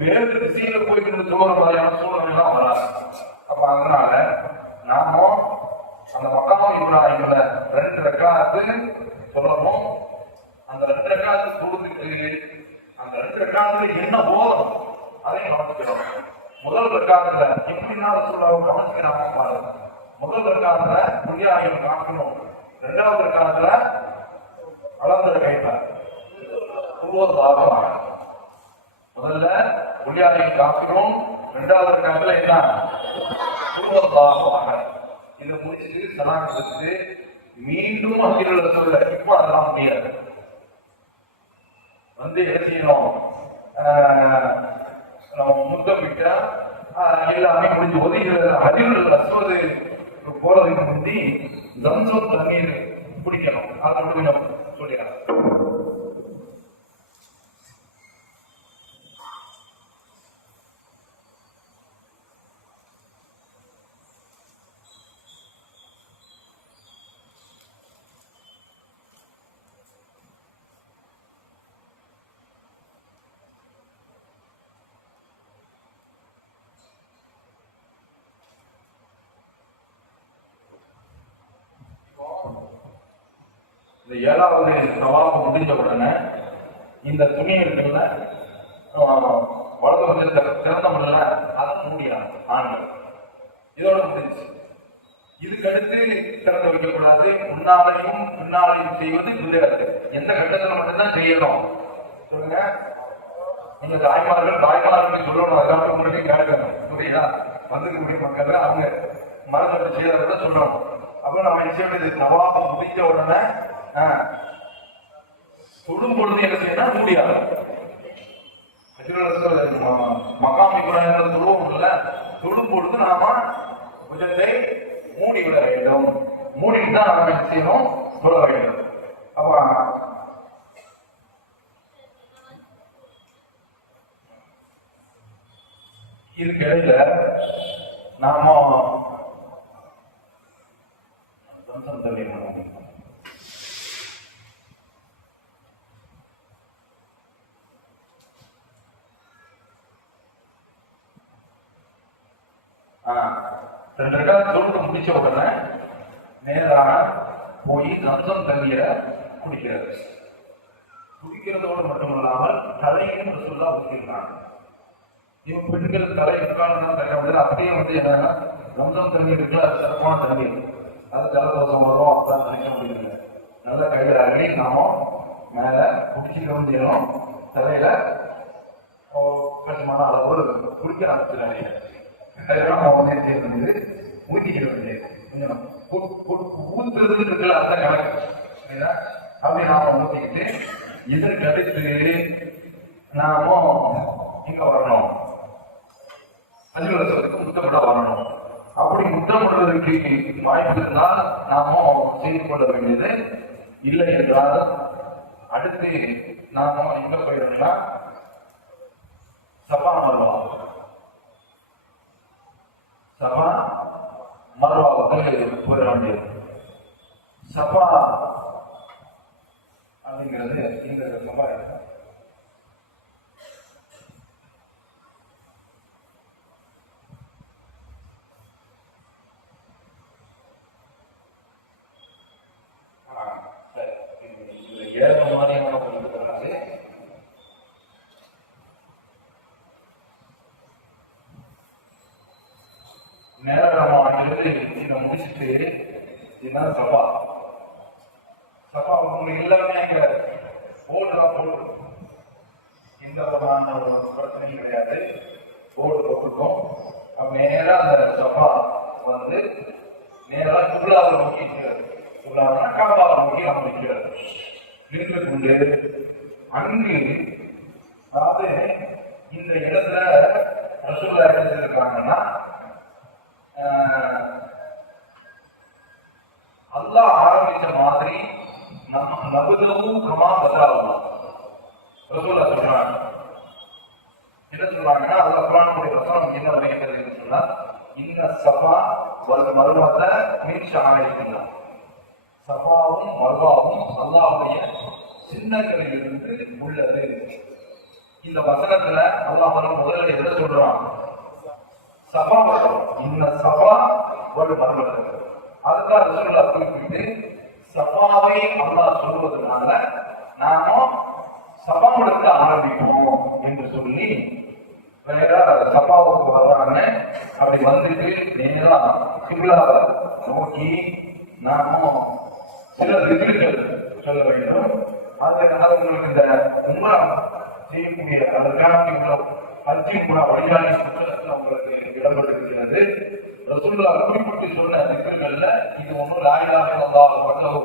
வேறு திசையில போய்கிட்டு தோற மாதிரியான சூழ்நிலை எல்லாம் வராது. அப்ப அதனால நாம அந்த மக்காம் இப்ராஹிம்ல 2 ரக்காத்து சொல்லணும். அந்த 2 ரக்காத்து கொடுத்துட்டு அந்த 2 ரக்காத்துல என்ன போதும் அதையும் கவனிச்சுக்கிறோம். முதல் ரக்காத்துல எப்படின்னா ரசூலுல்லாஹ் கவனிச்சுக்கிறாங்க பாருங்க. முதல் ரக்காத்துல புரியாயம் காக்கணும். 2வது ரக்காத்துல அளந்தர கைப்பார் உருவதாக. முதல்ல புரியாயம் காக்கணும், 2வது ரக்காத்துல என்ன உருவதாக. இதை முடிச்சுட்டு சலாம் கொடுத்து மீண்டும் அங்கிருந்த சொல்ல இப்போ அதெல்லாம் முடியாது. என்ன செய்யணும்? நம்ம முத்தமிட்டா எல்லாமே முடிஞ்சு ஒதுக்கிறது. அதில் ரசோது போறதுக்கு முந்தி ஜம்சம் தண்ணீர் குடிக்கணும். அதை கொஞ்சம் சொல்லிடுறாங்க. இந்த 7வது தவாஃப் முடிஞ்ச உடனே இந்த துணிகள்ல வலது வந்து திறந்த முடியல, அதை மூடியாங்க ஆண்கள். இதோட முடிஞ்சு. இதுக்கு அடுத்து திறந்து வைக்கக்கூடாது. முன்னாலையும் பின்னாலையும் செய்வது கிடையாது. எந்த கட்டத்தில் மட்டும்தான் செய்யணும் சொல்லுங்க. நீங்க தாய்மார்கள் சொல்லணும். அதெல்லாம் உங்கள்கிட்ட கேட்கணும். புரியுதா? வந்துக்கூடிய மக்கள் அவங்க மரத்தை செய்யறத சொல்றோம். அப்ப நம்ம நிச்சயம் தவாஃப் முடிஞ்ச உடனே தொடும் பொழுது என்ன செய்யணும்? மூடியாது. மக்காம் இப்ராஹிம் தொழுவோம் இல்ல, தொடும் பொழுது நாம கொஞ்சத்தை மூடி விட வேண்டும். மூடிட்டு தான் நாம என்ன செய்யணும்? தொழ வேண்டும். அப்ப இதுக்கு இடையில நாம தொழுது முடிச்ச உடனே நேராக போய் ஜம்சம் தண்ணீரை குடிக்கிறது. குடிக்கிறதோடு மட்டுமல்லாமல் தலையும் ரசூலுல்லாஹ் ஊற்றிருக்காங்க. இவங்க பெண்கள் தலை உட்கார்ந்து தண்ணி அப்படியே என்னன்னா ஜம்சம் தண்ணீர் இருக்குல்ல, அது சிறப்பான தண்ணீர். அது ஜலதோஷம் வரும் அப்பதான் நினைக்க முடியல. நல்ல கையில் அருகே நாம மேல குடிச்சிக்க செய்யணும். தலையில கஷ்டமான அளவு குடிக்க ஆரம்பிச்சிடாங்க. ஊத்திக்கிறது ஊத்துறது இருக்குல்ல, அதான் கணக்கு. அப்படி நாம ஊத்திக்கிட்டு இதற்கு அடுத்து நாம இங்க வரணும். அலுவலகத்துக்கு முத்தமிட வரணும். அப்படி முத்தமிடுறதுக்கு வாய்ப்பு இருந்தால் நாம செய்து கொள்ள வேண்டியது. இல்லை என்றால் அடுத்து நாம எங்க போயிடணும்னா சபா மர்வா மர்வாவுக்கு போயிட வேண்டியது. சபா அப்படிங்கிறது இந்த சபா ஏழு மாதிரியான கொடுக்கிறாரு. நேரமாகிறது இதை முடிச்சுட்டு இதுதான் சபா. சபா உங்களுக்கு எல்லாமே அங்க போர்டுதான் போடு, எந்த விதமான ஒரு பிரச்சனையும் கிடையாது. போர்டு போட்டிருக்கோம். நேரா அந்த சபா வந்து நேரா சுற்றுலாவை நோக்கி இருக்கிறது. சுற்றுலாவை காபாவை நோக்கி அமைக்கிறது. நின்று கொண்டு அங்கு அதாவது இந்த இடத்துல ரசூலுல்லாஹ் என்ன செஞ்சிருக்காங்கன்னா அல்லாஹ் ஆரம்பிச்ச மாதிரி நம்ம நபுதவும் கமா பதாவும் ரசூலுல்லாஹ் சொல்றாங்க. என்ன சொல்றாங்கன்னா அல்லாஹ் குர்ஆனுடைய வசனம் என்ன வரையறுக்குதுன்னு சொன்னா இன்ன சஃபா வல் மர்வத மின் ஷஅائரில்லாஹ். சஃபாவும் மர்வாவும் அல்லாஹ்வுடைய சின்னங்களிலிருந்து உள்ளது. இந்த வசனத்துல அல்லாஹ் முதல்ல எதை சொல்றான்? சபா வரும். இந்த சபா ஒரு மர்வத அதுதான் ரசூலுல்லாஹ் குறிப்பிட்டு சபாவை அல்லாஹ் சொல்வதனால நாம சபாவிலிருந்து ஆரம்பிப்போம் என்று சொல்லி நேரா சபாவுக்கு வர்றாங்க. அப்படி வந்துட்டு நேரா கிப்லாவை நோக்கி நாம சில திக்ர்கள் சொல்ல வேண்டும். அதனால உங்களுக்கு இந்த உம்ரா செய்யக்கூடிய அதற்கான ஹஜ்ஜி கூட வழிகாட்டி புத்தகத்தில் உங்களுக்கு இடம்பெற்றிருக்கிறது. ரசூலுல்லாஹ் குறிப்பிட்டு சொன்ன திக்ர்கள்ல இது ஒன்றும் லா இலாஹா இல்லல்லாஹ் வஹ்தஹு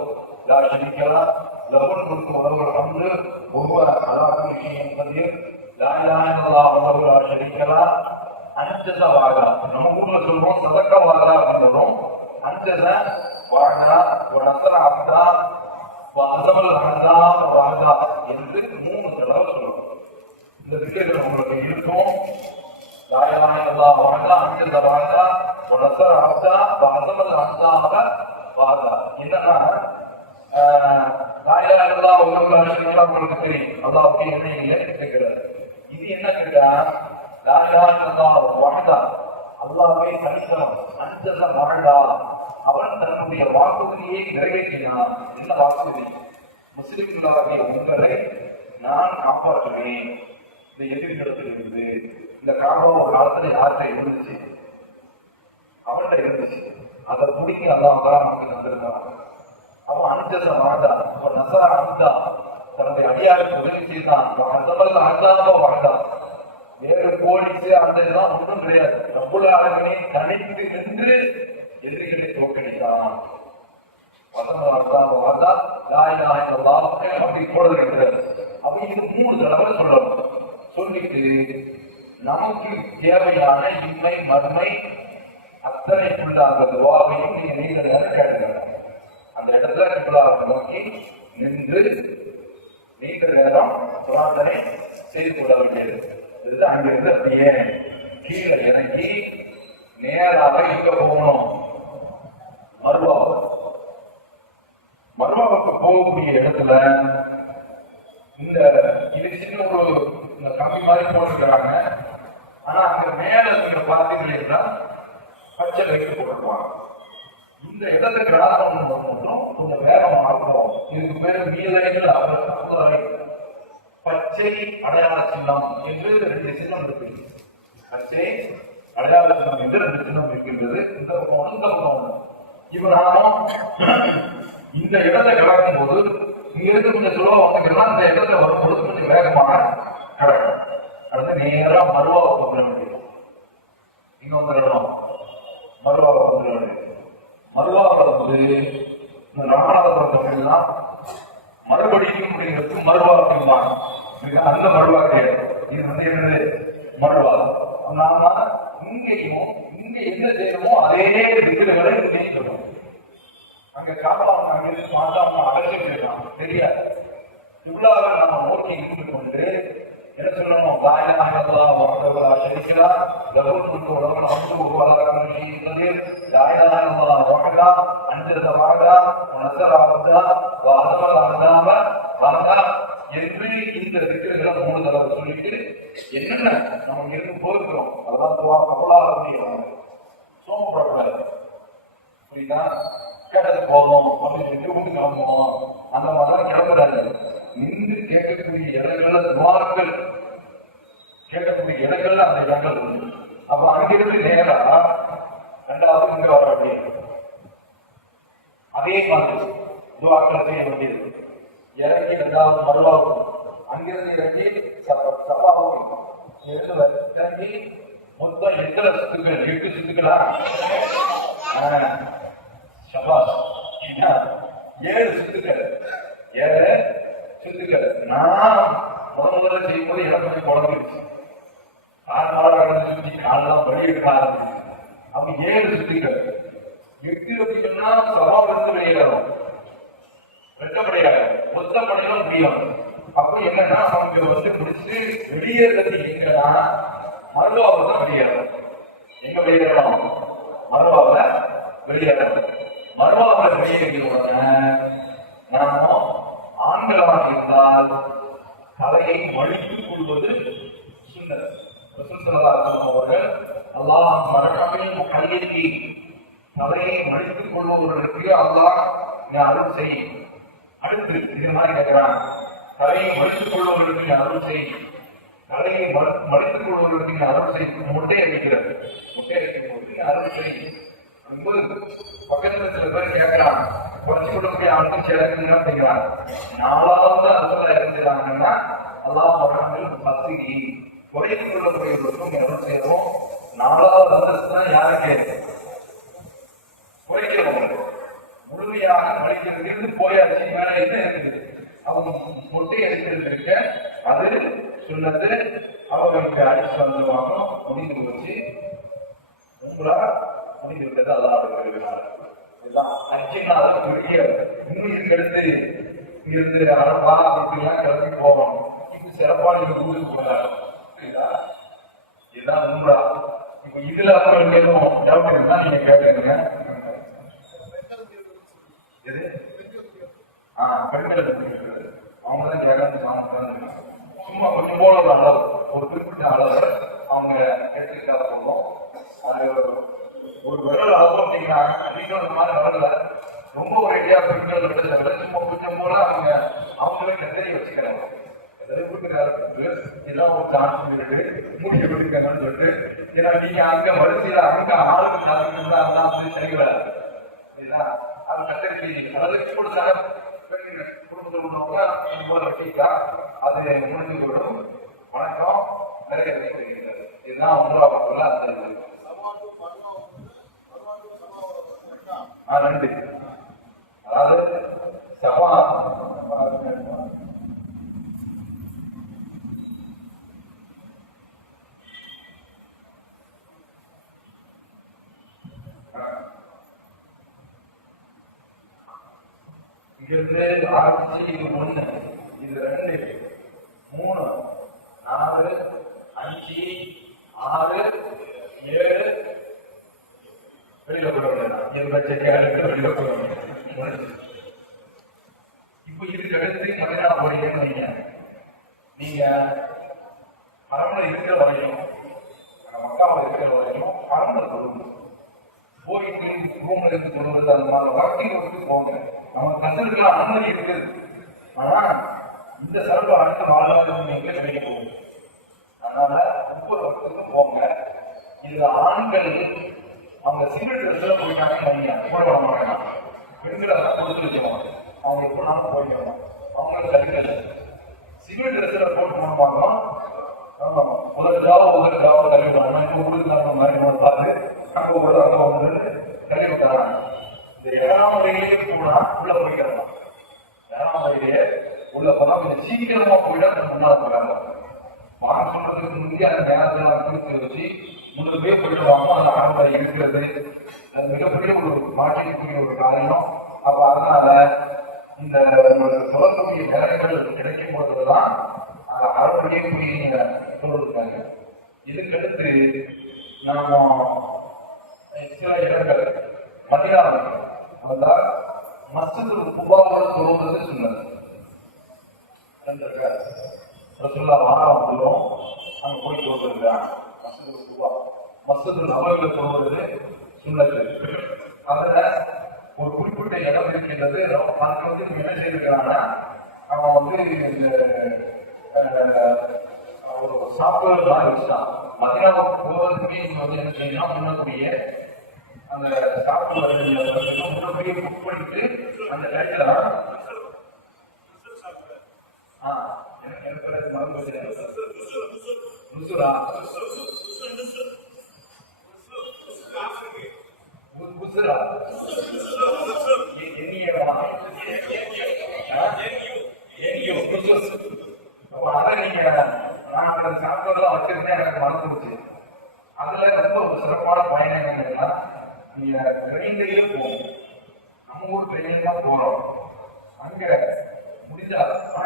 லா ஷரீக லஹ் லஹுல் முல்கு வ லஹுல் ஹம்து வ ஹுவ அலா குல்லி ஷைஇன் கதீர் லா இலாஹா இல்லல்லாஹ் வஹ்தஹு லா ஷரீக லஹ் அன்ஜஸ வாதா. நம்ம ஊர்ல சொல்றோம் சதக்கா வாதா அப்படின்னு சொல்றோம். அன்ஜஸ வாதா வ நஸர அப்தா வ அஸமல் ஹதா வ வாதா என்று 3 தடவை சொல்றோம். இந்த திக்ர்கள் உங்களுக்கு இருக்கும். லா இலாஹா இல்லல்லாஹ் வஹ்தஹு அன்ஜஸ வாதா வ நஸர அப்தா வ அஸமல் ஹதா வ வாதா. என்னன்னா லா இலாஹா இல்லல்லாஹ் வஹ்தஹு லா ஷரீக லஹ் உங்களுக்கு தெரியும். அல்லாஹ்வுக்கு இணை இல்லை கேட்கிறார். இது என்ன கேட்டா லா இலாஹா இல்லல்லாஹ் வஹ்தஹு அல்லாஹ்வே தனித்தவன். அன்ஜஸ வாதா அவன் தன்னுடைய வாக்குறுதியை நிறைவேற்றினான். என்ன வாக்குறுதி? முஸ்லிம்களாகிய உங்களை நான் காப்பாற்றுவேன் இந்த எதிர்களிடத்தில் இருந்து. இந்த காபம் ஒரு காலத்துல யார்கிட்ட இருந்துச்சு? அவன்கிட்ட இருந்துச்சு. அதை பிடிக்க அல்லாஹ் தான் நமக்கு தந்திருக்கான். அவன் அனுஜஸ வாதா அவன் நஸர அப்தா தன்னுடைய அடியாருக்கு உதவி செய்தான். அஸமல் ஹதா வ வாதா வேறு போலீஸ் அந்த இதெல்லாம் ஒன்றும் கிடையாது. ரப்புல் ஆலமீன் தனித்து நின்று எதிரிகளை தோற்கடித்தான். அப்படி போடுகிறது. அப்படி இது 3 தடவை சொல்லணும். சொல்லிட்டு நமக்கு தேவையான இன்மை மறுமை அத்தனைக்குள்ள அந்த துவாவையும் நீங்க நீண்ட நேரம் கேட்டுக்கலாம். அந்த இடத்துல கிப்லாவை நோக்கி நின்று நீண்ட நேரம் பிரார்த்தனை செய்து கொள்ள வேண்டியது. இதுதான் அங்கிருந்து அப்படியே கீழே இறங்கி நேராக இங்க போகணும். மர்வாவுக்கு போகக்கூடிய இடத்துல இந்த இது சின்ன ஒரு கம்பி மாதிரி போட்டுருக்கிறாங்க. ஆனா அங்க மேல நீங்க பார்த்தீங்கன்னா பச்சை லைட் போட்டுருவாங்க. இந்த இடத்தை கிராமம் மட்டும் கொஞ்சம் வேகமா இருக்கும். இதுக்கு பேரு மீலைகள் அவர்கள் பச்சை அடையாள சின்னம் என்று 2 சின்னம் இருக்கு. பச்சை அடையாள சின்னம் என்று 2 சின்னம் இருக்கின்றது. இந்த பக்கம் இந்த பக்கம். இப்ப நாமும் இந்த இடத்தை கிடக்கும் போது இங்க இருந்து கொஞ்சம் சுலபா வந்தீங்கன்னா இந்த இடத்துல வரும்பொழுது கொஞ்சம் வேகமாக கிடக்கும். அடுத்து நேரா மர்வாவை வந்துட வேண்டியது. இங்க வந்துடணும். மர்வாவை வந்துட வேண்டியது. மர்வாவில் வந்து இந்த ராமநாதபுரத்துலாம் மறுபடியும் மர்வா அப்படிம்பாங்க. அந்த மர்வா கிடையாது. இது வந்து என்னது மர்வா. நாம இங்கேயும் இங்க என்ன செய்யணுமோ அதே திக்குகளை இங்கேயும் சொல்லணும். அங்க காப்பாங்க அங்கிருந்து பார்த்தா அவங்க அகற்ற போயிருக்காங்க தெரியாது. இவ்வளவு நம்ம நோக்கி இருந்து கொண்டு என்ன சொல்லணும்? லாயிலாஹில்லல்லாஹ் வஹ்தஹு லா ஷரீக லஹ் லஹுல் முல்கு வ லஹுல் ஹம்து வ ஹுவ அலா குல்லி ஷைஇன் கதீர் லாயிலாஹில்லல்லாஹ் வஹ்தஹு அன்ஜஸ வஹ்தஹு வ நஸர வஹ்தஹு வ அஸமல் அஹ்ஸாப வஹ்தஹு என்று இந்த திக்ருகளை 3 தடவை சொல்லிட்டு என்னென்ன நம்ம இருந்து போகிறோம் அதெல்லாம் துவா கபூலாக முடியும். சோமப்படக்கூடாது. புரியுதா? கேட்டது போதும் அப்படின்னு சொல்லி வீட்டு கிளம்பணும். அந்த மாதிரிலாம் கிளம்புறாரு. நின்று கேட்கக்கூடிய இடங்கள்ல துவாக்கள் கேட்கக்கூடிய இடங்கள்ல அந்த இடங்கள் உண்டு. அப்ப அங்கிருந்து நேரா 2வது இங்க வர வேண்டியது. அதே மாதிரி துவாக்கள் செய்ய வேண்டியது. இறங்கி 2வது மறுவாகும். அங்கிருந்து இறங்கி சப்பாவும் இறங்கி மொத்தம் எத்தனை சுத்துக்கள்? 8 சுத்துக்களா? சபாஸ். 7 சுத்துக்கள். 7 சுத்துக்கள். நான் முதல்ல செய்யும்போது இடம் கொஞ்சம் குழந்தைச்சு. கால் சுத்தி காலெல்லாம் வழி எடுக்க ஆரம்பிச்சு. அவங்க 7 சுத்துக்கள். 8 வச்சுக்கணும்னா சபாவிலிருந்து வெளியேறும். வெட்டப்படையாது. ஒத்தப்படையில முடியும். அப்ப என்னன்னா அவங்க பிடிச்சு வெளியேறது எங்கன்னா மருவாவில் தான் வெளியேறணும். எங்க வெளியேறணும்? மருவாவில வெளியேறணும். மருவாவில வெளியேறிய நாம ஆண்களாக இருந்தால் தலையை மடித்துக் கொள்வது சுன்னத். ரசூல் ஸல்லல்லாஹு அலைஹி வஸல்லம் அவர்கள் அல்லாஹ் மரகமில் முஹல்லிகி தலையை மடித்துக் கொள்பவர்களுக்கு அல்லாஹ் அருள் செய். அடுத்து இது மாதிரி கேட்கிறான். தலையை மடித்துக் கொள்பவர்களுக்கு அருள் செய். தலையை மடித்துக் கொள்வதற்கு அருள் செய்து முட்டை அடிக்கிறது. முட்டை அடிக்கும் போது அருள் செய்யும். பக்கத்துல சில பேர் கேட்கிறான், குறைச்சி கொடுக்க அவனுக்கும் சேர்க்குன்னு அப்படிங்கிறான். 4வது அர்த்தத்துல இருந்துட்டாங்கன்னா அல்லாஹ் மரகமில் பசிகி குறைத்து கொள்ளக்கூடியவர்களுக்கும் அருள் செய்வோம். 4வது அர்த்தம் யாருக்கு? குறைக்கிறவங்க. முழுமையாக மடிக்கிறது இருந்து போயாச்சு. மேல என்ன இருக்குது? அவங்க முட்டை அடிக்கிறது இருக்க அது சொன்னது. அவர்களுக்கு அடிச்சு வந்துவாங்க. முடிந்து போச்சு. உங்களா முடிந்து விட்டது. அல்லாஹ் இருக்கிறார். இதுதான் 5வது பெரிய இன்னும் எடுத்து இருந்து அரப்பா அப்படிலாம் கிளம்பி போவோம். இப்ப சிறப்பான ஊருக்கு போறாரு. இதுதான் உண்மை. இப்ப இதுல அவங்களுக்கு எதுவும் டவுட் இருந்தா நீங்க கேட்டுருங்க. எது? பெண்கள் அவங்கதான் கேட்கறது. சும்மா கொஞ்சம் போல ஒரு அளவு, ஒரு குறிப்பிட்ட அளவு அவங்க எடுத்துக்கிட்டா போதும். அது ஒரு விரல் அளவு அப்படின்னா அதிகம் இந்த மாதிரி வரல. ரொம்ப ஒரு ஐடியா பெண்கள் விட சும்மா கொஞ்சம் போல அவங்களே கத்தறி வச்சுக்கிறாங்க. இதெல்லாம் ஒரு சான்ஸ் இருக்கு, மூடி கொடுக்கணும்னு சொல்லிட்டு. ஏன்னா நீங்க அங்க வரிசையில அங்க ஆளுக்கு நாளுக்கு சரி வராது. அது கத்தரி அளவுக்கு கொடுத்தாங்க. குடும்பத்தில் உள்ளவங்க வச்சுக்கலாம். அது முடிஞ்சு விடும். வணக்கம். நிறைய இதுதான் 1வது அர்த்தம். 2 அதாவது சபா இங்கிருந்து ஆரம்பிச்சு இது 1, இது 2, 3, 4, 5, 6, 7 வெளியில போட வெளியில போட. இப்ப இதுக்கு அடுத்து மதினா போறீங்கன்னு நீங்க அரண்மனை இருக்கிற வரையும், மக்காவில் இருக்கிற வரையும் அரண்மனை சொல்லுங்க. போயிட்டு ரூம்ல இருந்து சொல்லுவது அந்த மாதிரி வழக்கு போங்க. நம்ம கசலுக்கெல்லாம் அனுமதி இருக்குது. ஆனா இந்த செலவு அடுத்த 4 நாளுக்கு நீங்க கிடைக்க போகுது. அதனால 30 வருஷத்துக்கு போங்க. இந்த ஆண்கள் அவங்க சிங்கிள் ட்ரெஸ்ல போயிட்டாங்கன்னு போட வர மாட்டாங்க. பெண்களை கொடுத்து வச்சுக்கோங்க. அவங்க எப்படினாலும் போய்க்கணும். அவங்களுக்கு கருத்து சிங்கிள் ட்ரெஸ்ல போட்டு போன மாட்டோம். முதல் ஜாவ கல்வி பண்ணணும். உங்களுக்கு மாதிரி பார்த்து அங்க ஒரு அங்க வந்து கல்வி தராங்க. இந்த 7ஆம் முறையிலேயே போனா உள்ள போய்க்கலாம். 7ஆம் முறையிலேயே உள்ள போனா கொஞ்சம் சீக்கிரமா போயிட்டா முன்னாள் போயிடாங்க. வாங்க சொல்றதுக்கு முந்தைய அந்த நேரத்தில் குறித்து வச்சு முழுமையே போயிட்டு வாங்க. அந்த ஆரம்பரை இருக்கிறது அது மிகப்பெரிய ஒரு மாற்றக்கூடிய ஒரு காரணம். அப்ப அதனால இந்த உங்களுக்கு சொல்லக்கூடிய நேரங்கள் கிடைக்கும் போதுதான் அந்த அறவழியே போய் நீங்க சொல்லிருக்காங்க. இதுக்கடுத்து நாம சில இடங்கள் மதியானம் வந்தால் மஸ்ஜிது குபாவோடு தொழுவது சொன்னது ரசூலுல்லாஹ் வாரம் சொல்லுவோம். அங்க போய் தொழுகிறாங்க. மஸ்ஜிது குபா மஸ்ஜிது நபவியில தொழுவது சொன்னது. அதுல ஒரு குறிப்பிட்ட இடம் இருக்கின்றது. அதுக்கு வந்து என்ன செய்திருக்கிறாங்கன்னா அவன் வந்து ஒரு சாப்பிடுறது மாதிரி வச்சுட்டான். மதியானம் போவதற்கு இங்க வந்து என்ன செய்யணும் முன்னக்கூடிய அந்த சாப்பிடுவது முன்னக்கூடிய புக் பண்ணிட்டு அந்த டைத்துல சாப்பிடுறதெல்லாம் வச்சிருந்தேன். எனக்கு மனசு போச்சு. அதுல ரொம்ப ஒரு சிறப்பான பயணம் என்னன்னா நீங்க ட்ரெயின்லயே போகும். நம்ம ஊர் ட்ரெயின்ல தான் போறோம். அங்க முடிஞ்சா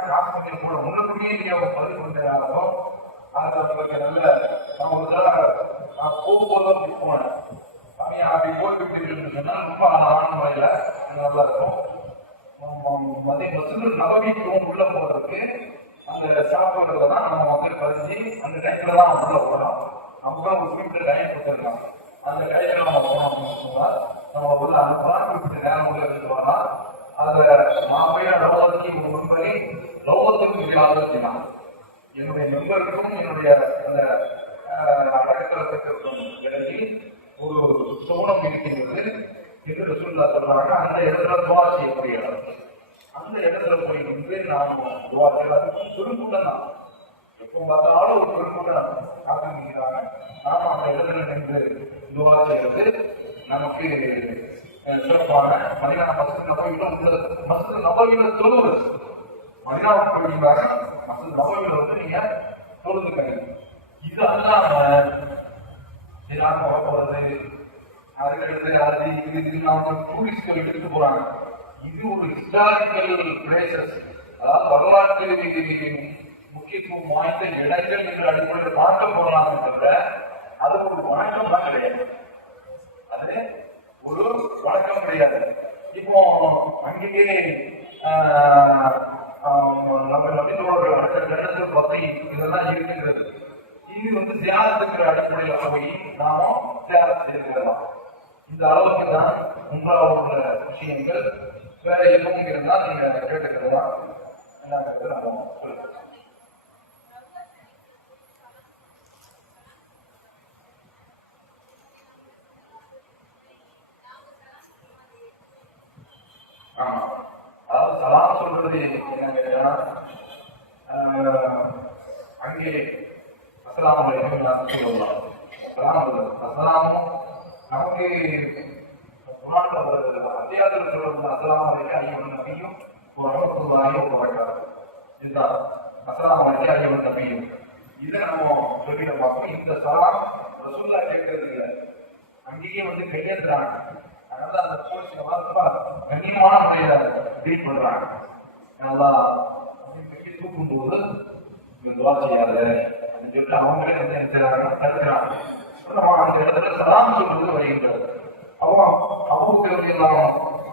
காசு பண்ணி கூட முன்னக்கூடியே நீங்க பதிவு பண்ணாலும் அது உங்களுக்கு நல்ல நான் ஒரு தடவை நான் போகும்போதும் அப்படி போனேன். அப்படி போய்விட்டு சொன்னா ரொம்ப அழகான முறையில நல்லா இருக்கும். மதிய பஸ்ஸுக்கு நவவீக்கம் உள்ள போறதுக்கு அந்த சாப்பிடுறதுல தான் நம்ம வந்து பதிஞ்சு அந்த டைத்துல தான் உள்ள போறோம். அப்புறம் ஒரு குறிப்பிட்ட டைம் கொடுத்துருக்காங்க. அந்த டைத்துல நம்ம போனோம் அப்படின்னு சொன்னா நம்ம உள்ள அனுப்பலாம். குறிப்பிட்ட நேரம் உள்ள எடுத்து வரலாம். அதுல நான் போய் லோகத்துக்கு முன்படி லோகத்துக்கு ஆலோசிக்கலாம். என்னுடைய மெம்பருக்கும் என்னுடைய அந்த அடக்கத்திற்கும் இடையே ஒரு சோனம் இருக்கின்றது என்று ரசூலுல்லாஹ் சொல்றாங்க. அந்த இடத்துல துவா செய்யக்கூடிய இடம். அந்த இடத்துல போய் நின்று நாம் துவா செய்யலாம். பெருங்கூட்டம் தான். எப்போ பார்த்தாலும் ஒரு பெருங்கூட்டம் காத்திருக்கிறாங்க. நாம அந்த இடத்துல நின்று துவா செய்யறது நமக்கு சிறப்பான மதியான மஸ்ஜித் நபவியில உள்ளது. மஸ்ஜித் நபவியில தொழுவது மதினாவுக்கு போயிருந்தாங்க. மஸ்ஜித் நபவியில வந்து நீங்க தொழுதுக்கங்க. இது அல்லாம போறது அதுக்கடுத்து அது இது டூரிஸ்ட் எடுத்துட்டு போறாங்க. இது ஒரு ஹிஸ்டாரிக்கல் பிளேசஸ், அதாவது வரலாற்று முக்கியத்துவம் வாய்ந்த இடங்கள் என்ற அடிப்படையில் பார்க்க போறாங்க. தவிர அது ஒரு வணக்கம் தான் கிடையாது. அது ஒரு வணக்கம் கிடையாது. இப்போ அங்கேயே நம்ம நபித்தோழர்கள் அடுத்த பக்தி இதெல்லாம் இருக்குங்கிறது. இது வந்து தியானத்துக்கு அடிப்படையில் போய் நாமும் தியானம் செய்திருக்கலாம். இந்த அளவுக்கு தான் உங்களால் உள்ள விஷயங்கள். வேற எதுவும் இருந்தால் நீங்க கேட்டுக்கிறதா என்னங்கிறது நம்ம சொல்லுங்க. ஆமா, அதாவது சலாம் சொல்றது என்ன கேட்டா அங்கே அஸ்ஸலாமு அலைக்கும் சொல்லலாம். அஸ்ஸலாமும் நமக்கு குர்ஆன்ல வருது. அத்தியாயத்தில் சொல்றது அஸ்ஸலாமு அலைக்கும் அய்யுஹன் நபியும் வரஹ்மத்துல்லாஹி வபரகாத்துஹு. இதுதான் அஸ்ஸலாமு அலைக்கும் அய்யுஹன் நபியும். இதை நம்ம சொல்லிட பார்ப்போம். இந்த சலாம் ரசூலுல்லாஹ் கேட்கறது இல்லை. அங்கேயே வந்து கையேற்றுறாங்க. அதனால அந்த போலீஸ் ரொம்ப கண்ணியமான முறையில ட்ரீட் பண்றாங்க. நல்லா கையை தூக்கும் போது துவா செய்யாத அப்படின்னு சொல்லிட்டு அவங்களே வந்து தடுக்கிறாங்க. அந்த இடத்துல சலாம் சொல்றது வருகின்றது. அவங்க எல்லாம்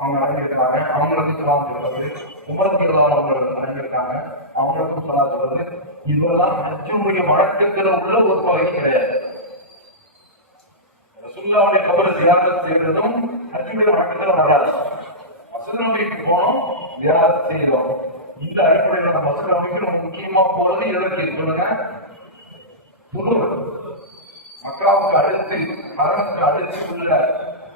அவங்க அடங்கியிருக்கிறாங்க. அவங்களுக்கு சலாம் சொல்றது, உமருக்கு எல்லாம் அவங்க அடங்கியிருக்காங்க. அவங்களுக்கும் சலாம் சொல்றது. இதெல்லாம் ஹஜ்ஜுடைய வழக்கத்துல உள்ள ஒரு பகுதி கிடையாது. ரசூலுல்லாஹ்வுடைய கபரை ஜியாரத் செய்யறதும் ஹஜ்ஜுடைய வழக்கத்துல வராது. மஸ்ஜித் நபவிக்கு போனோம், ஜியாரத் செய்யறோம். இந்த அடிப்படையில் நம்ம மஸ்ஜித் நபவிக்கு முக்கியமா போறது எதற்கு சொல்லுங்க? புதுவர் மக்காவுக்கு அடுத்து ஹரமுக்கு அடுத்து உள்ள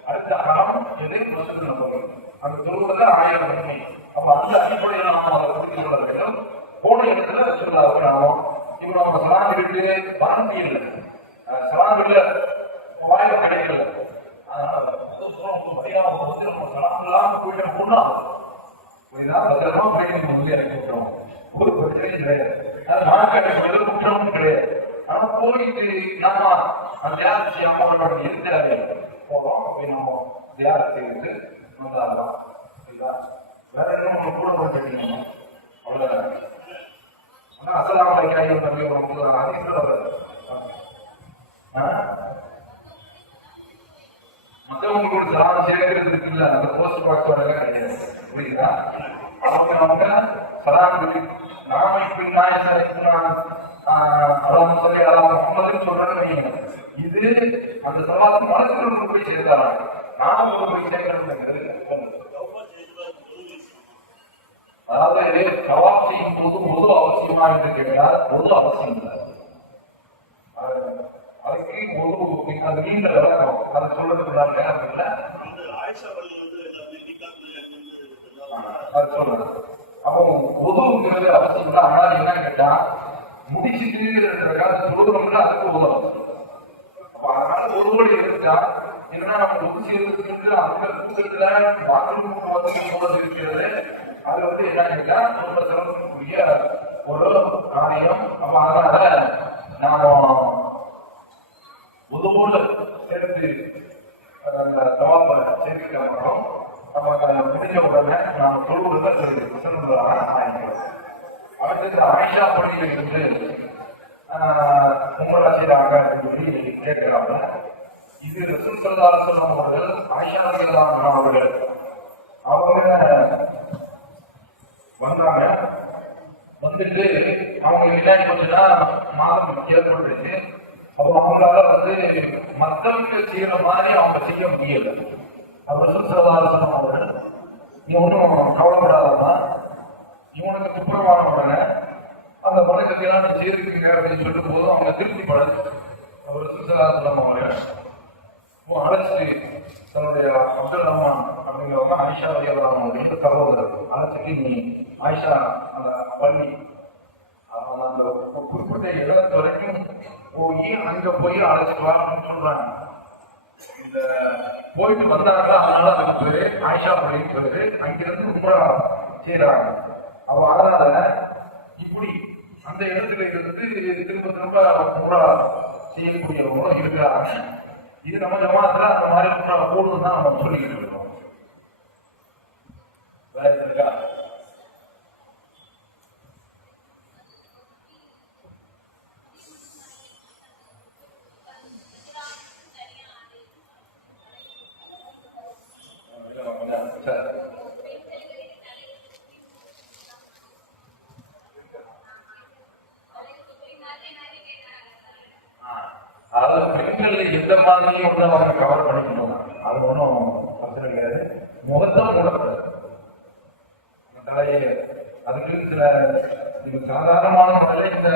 அடுத்த ஹரம் எது? மஸ்ஜித் நபவி. அந்த துருவத 1000 நன்மை. அப்ப அந்த அடிப்படையில் நாம அதை புரிந்து கொள்ள வேண்டும். போன இடத்துல ரசூலுல்லாஹ் நாமம் இப்ப நம்ம சலாம் விட்டு வாந்தி இல்லை, சலாம் விட வாயில கிடைக்கல. அதனால மதியானம் வந்து நம்ம சலாம் இல்லாம போயிட்டு முன்னா பத்திரமா போயிட்டு வந்து இறக்கி விட்டுறோம். ஒரு பிரச்சனையும் கிடையாது. அது நாட்கள் குற்றமும் கிடையாது. ஆனா போயிட்டு நம்ம அந்த தியானம் செய்யாம எந்த போறோம் போய் நம்ம தியானம் செய்துட்டு வந்தாடலாம். சரிங்களா? வேற என்ன உங்க கூட கேட்டீங்க அவ்வளவுதான். ஆனா அசலாம் வைக்காயும் தம்பி மற்றவங்களோட சலாம் சேர்க்கிறதுக்கு இல்ல, அந்த போஸ்ட் பாக்ஸ் வரல கிடையாது. புரியுதா? அவங்க சலாம் நாம இப்படி அதான் சொல்லி அதான் முகமதுன்னு சொல்றாங்க. இது அந்த சவாத்து மனசுக்குள்ள போய் சேர்த்தாராங்க. நானும் போய் சேர்க்கிறது. அதாவது சவாப் செய்யும் போது பொது அவசியமா என்று கேட்டால் பொது அவசியம் இல்லை. அதுக்கு பொது அது நீண்ட விளக்கம் அதை சொல்றதுக்கு நான் நேரம் இல்லை. அது சொல்றேன். அப்போ பொதுங்கிறது அவசியம் இல்லை. ஆனால் என்ன கேட்டா முடிச்சுட்டு தொழுகிறோம்னா அதுக்கு உதவும். அப்ப அதனால ஒருவோடு இருந்தா என்னன்னா நம்ம உச்சி இருந்து அந்த கூட்டத்துல பாத்ரூம் போது இருக்கிறது. அது என்ன கேட்டா ரொம்ப சிறப்புக்கூடிய ஒரு காரியம். அப்ப அதனால நாம உதவோடு சேர்த்து அந்த தவாப்பை சேர்க்கிறோம். நம்ம முடிஞ்ச உடனே நாம சொல்லுவது அடுத்தது ஆயிஷா பள்ளியில் இருந்து உம்மராசியாக சொல்லி கேட்கிறாங்க. இது ரசூல் ஸல்லல்லாஹு அலைஹி வஸல்லம் அவர்கள் ஆயிஷா ரலியல்லாஹு அன்ஹா அவர்கள் அவங்க வந்தாங்க. வந்துட்டு அவங்க விளையாடி கொஞ்சா மாதம் ஏற்பட்டுச்சு. அப்போ அவங்களால மற்றவங்க செய்யற மாதிரி அவங்க செய்ய முடியல. ரசூல் ஸல்லல்லாஹு அலைஹி வஸல்லம் அவர்கள் நீ ஒன்றும் கவலைப்படாதமா, இவனுக்கு துப்புரமான உடனே அந்த மனுஷத்தையெல்லாம் நீ செய்திருக்கீங்க அப்படின்னு சொல்லும் போது அவங்க திருப்தி படல். அவர் சுசலாசலம் அவர்கள் அழைச்சிட்டு தன்னுடைய அப்துல் ரஹ்மான் அப்படிங்கிறவங்க ஆயிஷா ரலியல்லாஹு அன்ஹா சகோதரர் அழைச்சிட்டு நீ ஆயிஷா அந்த பள்ளி அந்த குறிப்பிட்ட இடத்து வரைக்கும் போய் அங்க போய் அழைச்சிட்டு வா அப்படின்னு சொல்றாங்க. இந்த போயிட்டு வந்தாங்க. அதனால அதுக்கு பேரு ஆயிஷா பள்ளின்னு சொல்லுது. அங்கிருந்து உம்ரா செய்யறாங்க. அவ அதனால இப்படி அந்த இடத்துல இருந்து திரும்ப திரும்ப உம்ரா செய்யக்கூடியவங்களும் இருக்கிறாங்க. இது நம்ம ஜமாத்துல அந்த மாதிரி உம்ரா போடுன்னு தான் நம்ம சொல்லிக்கிட்டு இருக்கோம். வேற இருக்கா? அதாவது பெண்கள் எந்த மாதிரியும் வந்து அவங்க கவர் பண்ணிக்கணும். அது ஒன்றும் பிரச்சனை கிடையாது. முகத்தை மூடக்கூடாது. தலையை அதுக்கு சில சாதாரணமான முறையில் இந்த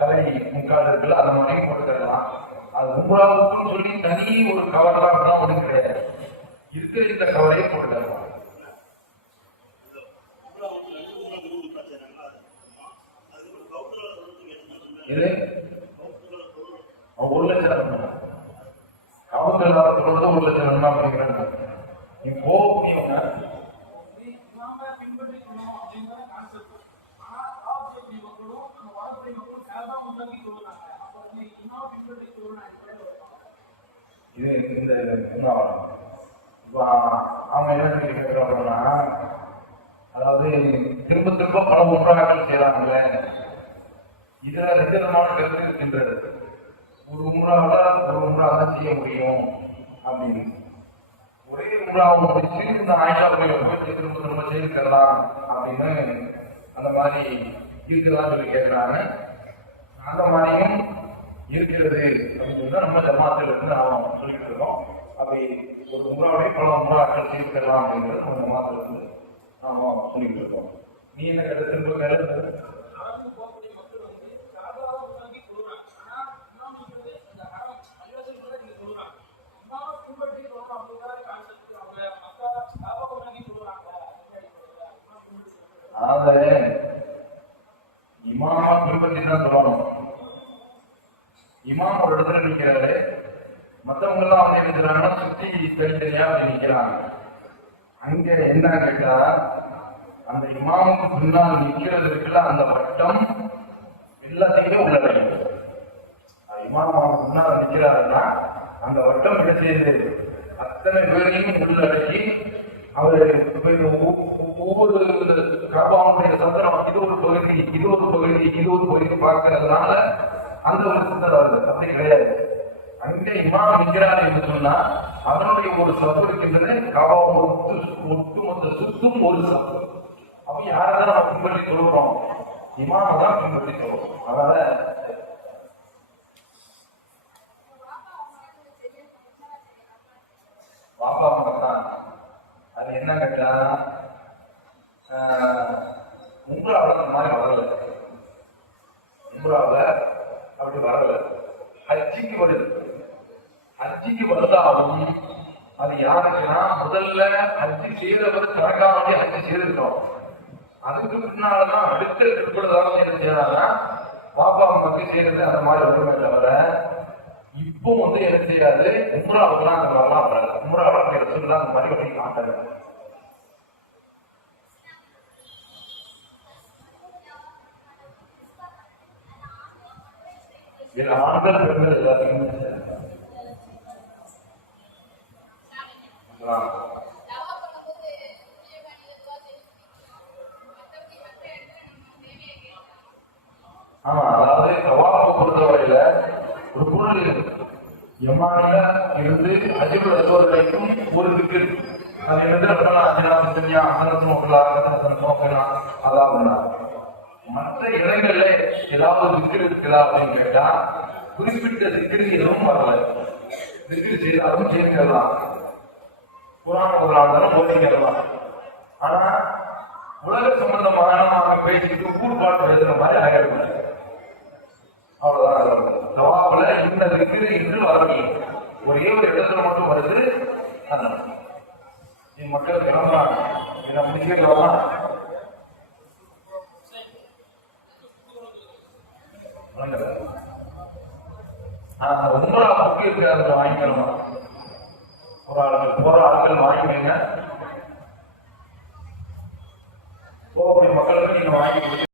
தலை முக்காடு இருக்குல்ல அந்த மாதிரி போட்டுக்கலாம். அது உம்ராவுக்குன்னு சொல்லி தனி ஒரு கவர்லாம் தான் ஒன்றும் கிடையாது. இருக்கிற இந்த கவரையே போட்டுக்கலாம். இது 1 லட்சம் அவங்க எல்லாரும் சொல்றது 1 லட்சம் அப்படிங்கிறாங்க. நீ போகக்கூடியவங்க இது இந்த அவங்க என்ன சொல்லி கேட்கிறாங்கன்னா, அதாவது திரும்ப திரும்ப பல உம்ராக்கள் செய்யறாங்களே, இதுல 2 விதமான கருத்து இருக்கின்றது. ஒரு உம்ரா தான் செய்ய முடியும் அப்படின்னு ஒரே உம்ராவை முடிச்சு இந்த ஆயிஷா பள்ளியில போய் திரும்ப திரும்ப செய்திருக்கலாம் அப்படின்னு அந்த மாதிரி இருக்குதான்னு சொல்லி கேட்கிறாங்க. அந்த மாதிரியும் இருக்கிறது அப்படின்னு தான் நம்ம ஜமாத்தில் இருந்து நாம சொல்லிட்டு இருக்கோம். அப்படி ஒரு உம்ராவை பல உம்ராக்கள் செய்திருக்கலாம் அப்படிங்கிறது நம்ம ஜமாத்தில் இருந்து நாம சொல்லிட்டு இருக்கோம். நீ என்ன கேட்ட திரும்ப கேள்வி அதாவது இமாமா பின்பற்றி தான் சொல்லணும். இமாம் ஒரு இடத்துல நிற்கிறாரு, மற்றவங்க எல்லாம் வந்து நிற்கிறாங்கன்னா சுத்தி தனித்தனியா நிற்கிறாங்க. அங்க என்ன கேட்டா அந்த இமாமுக்கு பின்னால் நிற்கிறது இருக்குல்ல அந்த வட்டம் எல்லாத்தையுமே உள்ளடக்கும். இமாமா முன்னால் நிற்கிறாருன்னா அந்த வட்டம் என்ன செய்யுது, அத்தனை பேரையும் உள்ளடக்கி அவரு ஒவ்வொரு கபாவுடைய சந்தனம் இது ஒரு பகுதி இது ஒரு பகுதி இது ஒரு பகுதி பார்க்கறதுனால அந்த ஒரு சிந்தனை வருது. அப்படி கிடையாது. அங்கே இமாம் நிற்கிறார் என்று சொன்னா அதனுடைய ஒரு சப்பு இருக்கின்றது. கபாவை ஒட்டுமொத்த சுத்தும் ஒரு சப்பு. அப்ப யாரதான் நம்ம பின்பற்றி சொல்கிறோம்? இமாம தான் பின்பற்றி சொல்றோம். அதனால பாப்பா மகத்தான் அது என்ன கேட்டா உங்களால அந்த மாதிரி வரல. உங்களால அப்படி வரல. ஹஜ்ஜிக்கு வருது. ஹஜ்ஜிக்கு வந்தாலும் அது யாருக்குன்னா முதல்ல ஹஜ்ஜி செய்தவர் தனக்காக வேண்டிய ஹஜ்ஜி செய்திருக்கோம். அதுக்கு பின்னால்தான் அடுத்த கட்டுப்படுதான் என்ன செய்யறாங்கன்னா பாப்பா மக்கள் செய்யறது அந்த மாதிரி வருமே தவிர இப்போ என்ன செய்யாது. உம்ராவுக்குலாம் அந்த மாதிரிலாம் வராது. உம்ராவெல்லாம் எடுத்துலாம் அந்த மாதிரி வழி காட்டாது. இதுல ஆண்கள் பெண்கள் எல்லாத்தையும் ஆமா. அதாவது தவாஃபை பொறுத்தவரையில ஒரு பொருள் எம்மானில இருந்து அஜிபுல் அஸ்வத் வரைக்கும் ஒரு திக்கு அது அதான் மற்ற இடங்கள்ல ஏதாவது திக்கு இருக்குதா அப்படின்னு கேட்டா குறிப்பிட்ட திக்கு எதுவும் வரல. திக்கு செய்தாலும் செய்திடலாம். குரான் முதலாளர்களும் போதிக்கலாம். ஆனா உலக சம்பந்தமான பேசிட்டு ஊர்பாடு பேசுற மாதிரி ஆகிடக்கூடாது. அவ்வளவுதான். ஜவாபுல இந்த திக்கு என்று வரவில்லை. ஒரே ஒரு இடத்துல மட்டும் வருது. மக்கள் கிளம்புறாங்க. இதை முடிக்கலாம். உங்களோட முக்கியத்துவம் வாங்கிக்கணும். ஒரு ஆளுகள் போற ஆட்கள் வாங்கிக்கங்க. போகக்கூடிய மக்களுக்கு நீங்க வாங்கி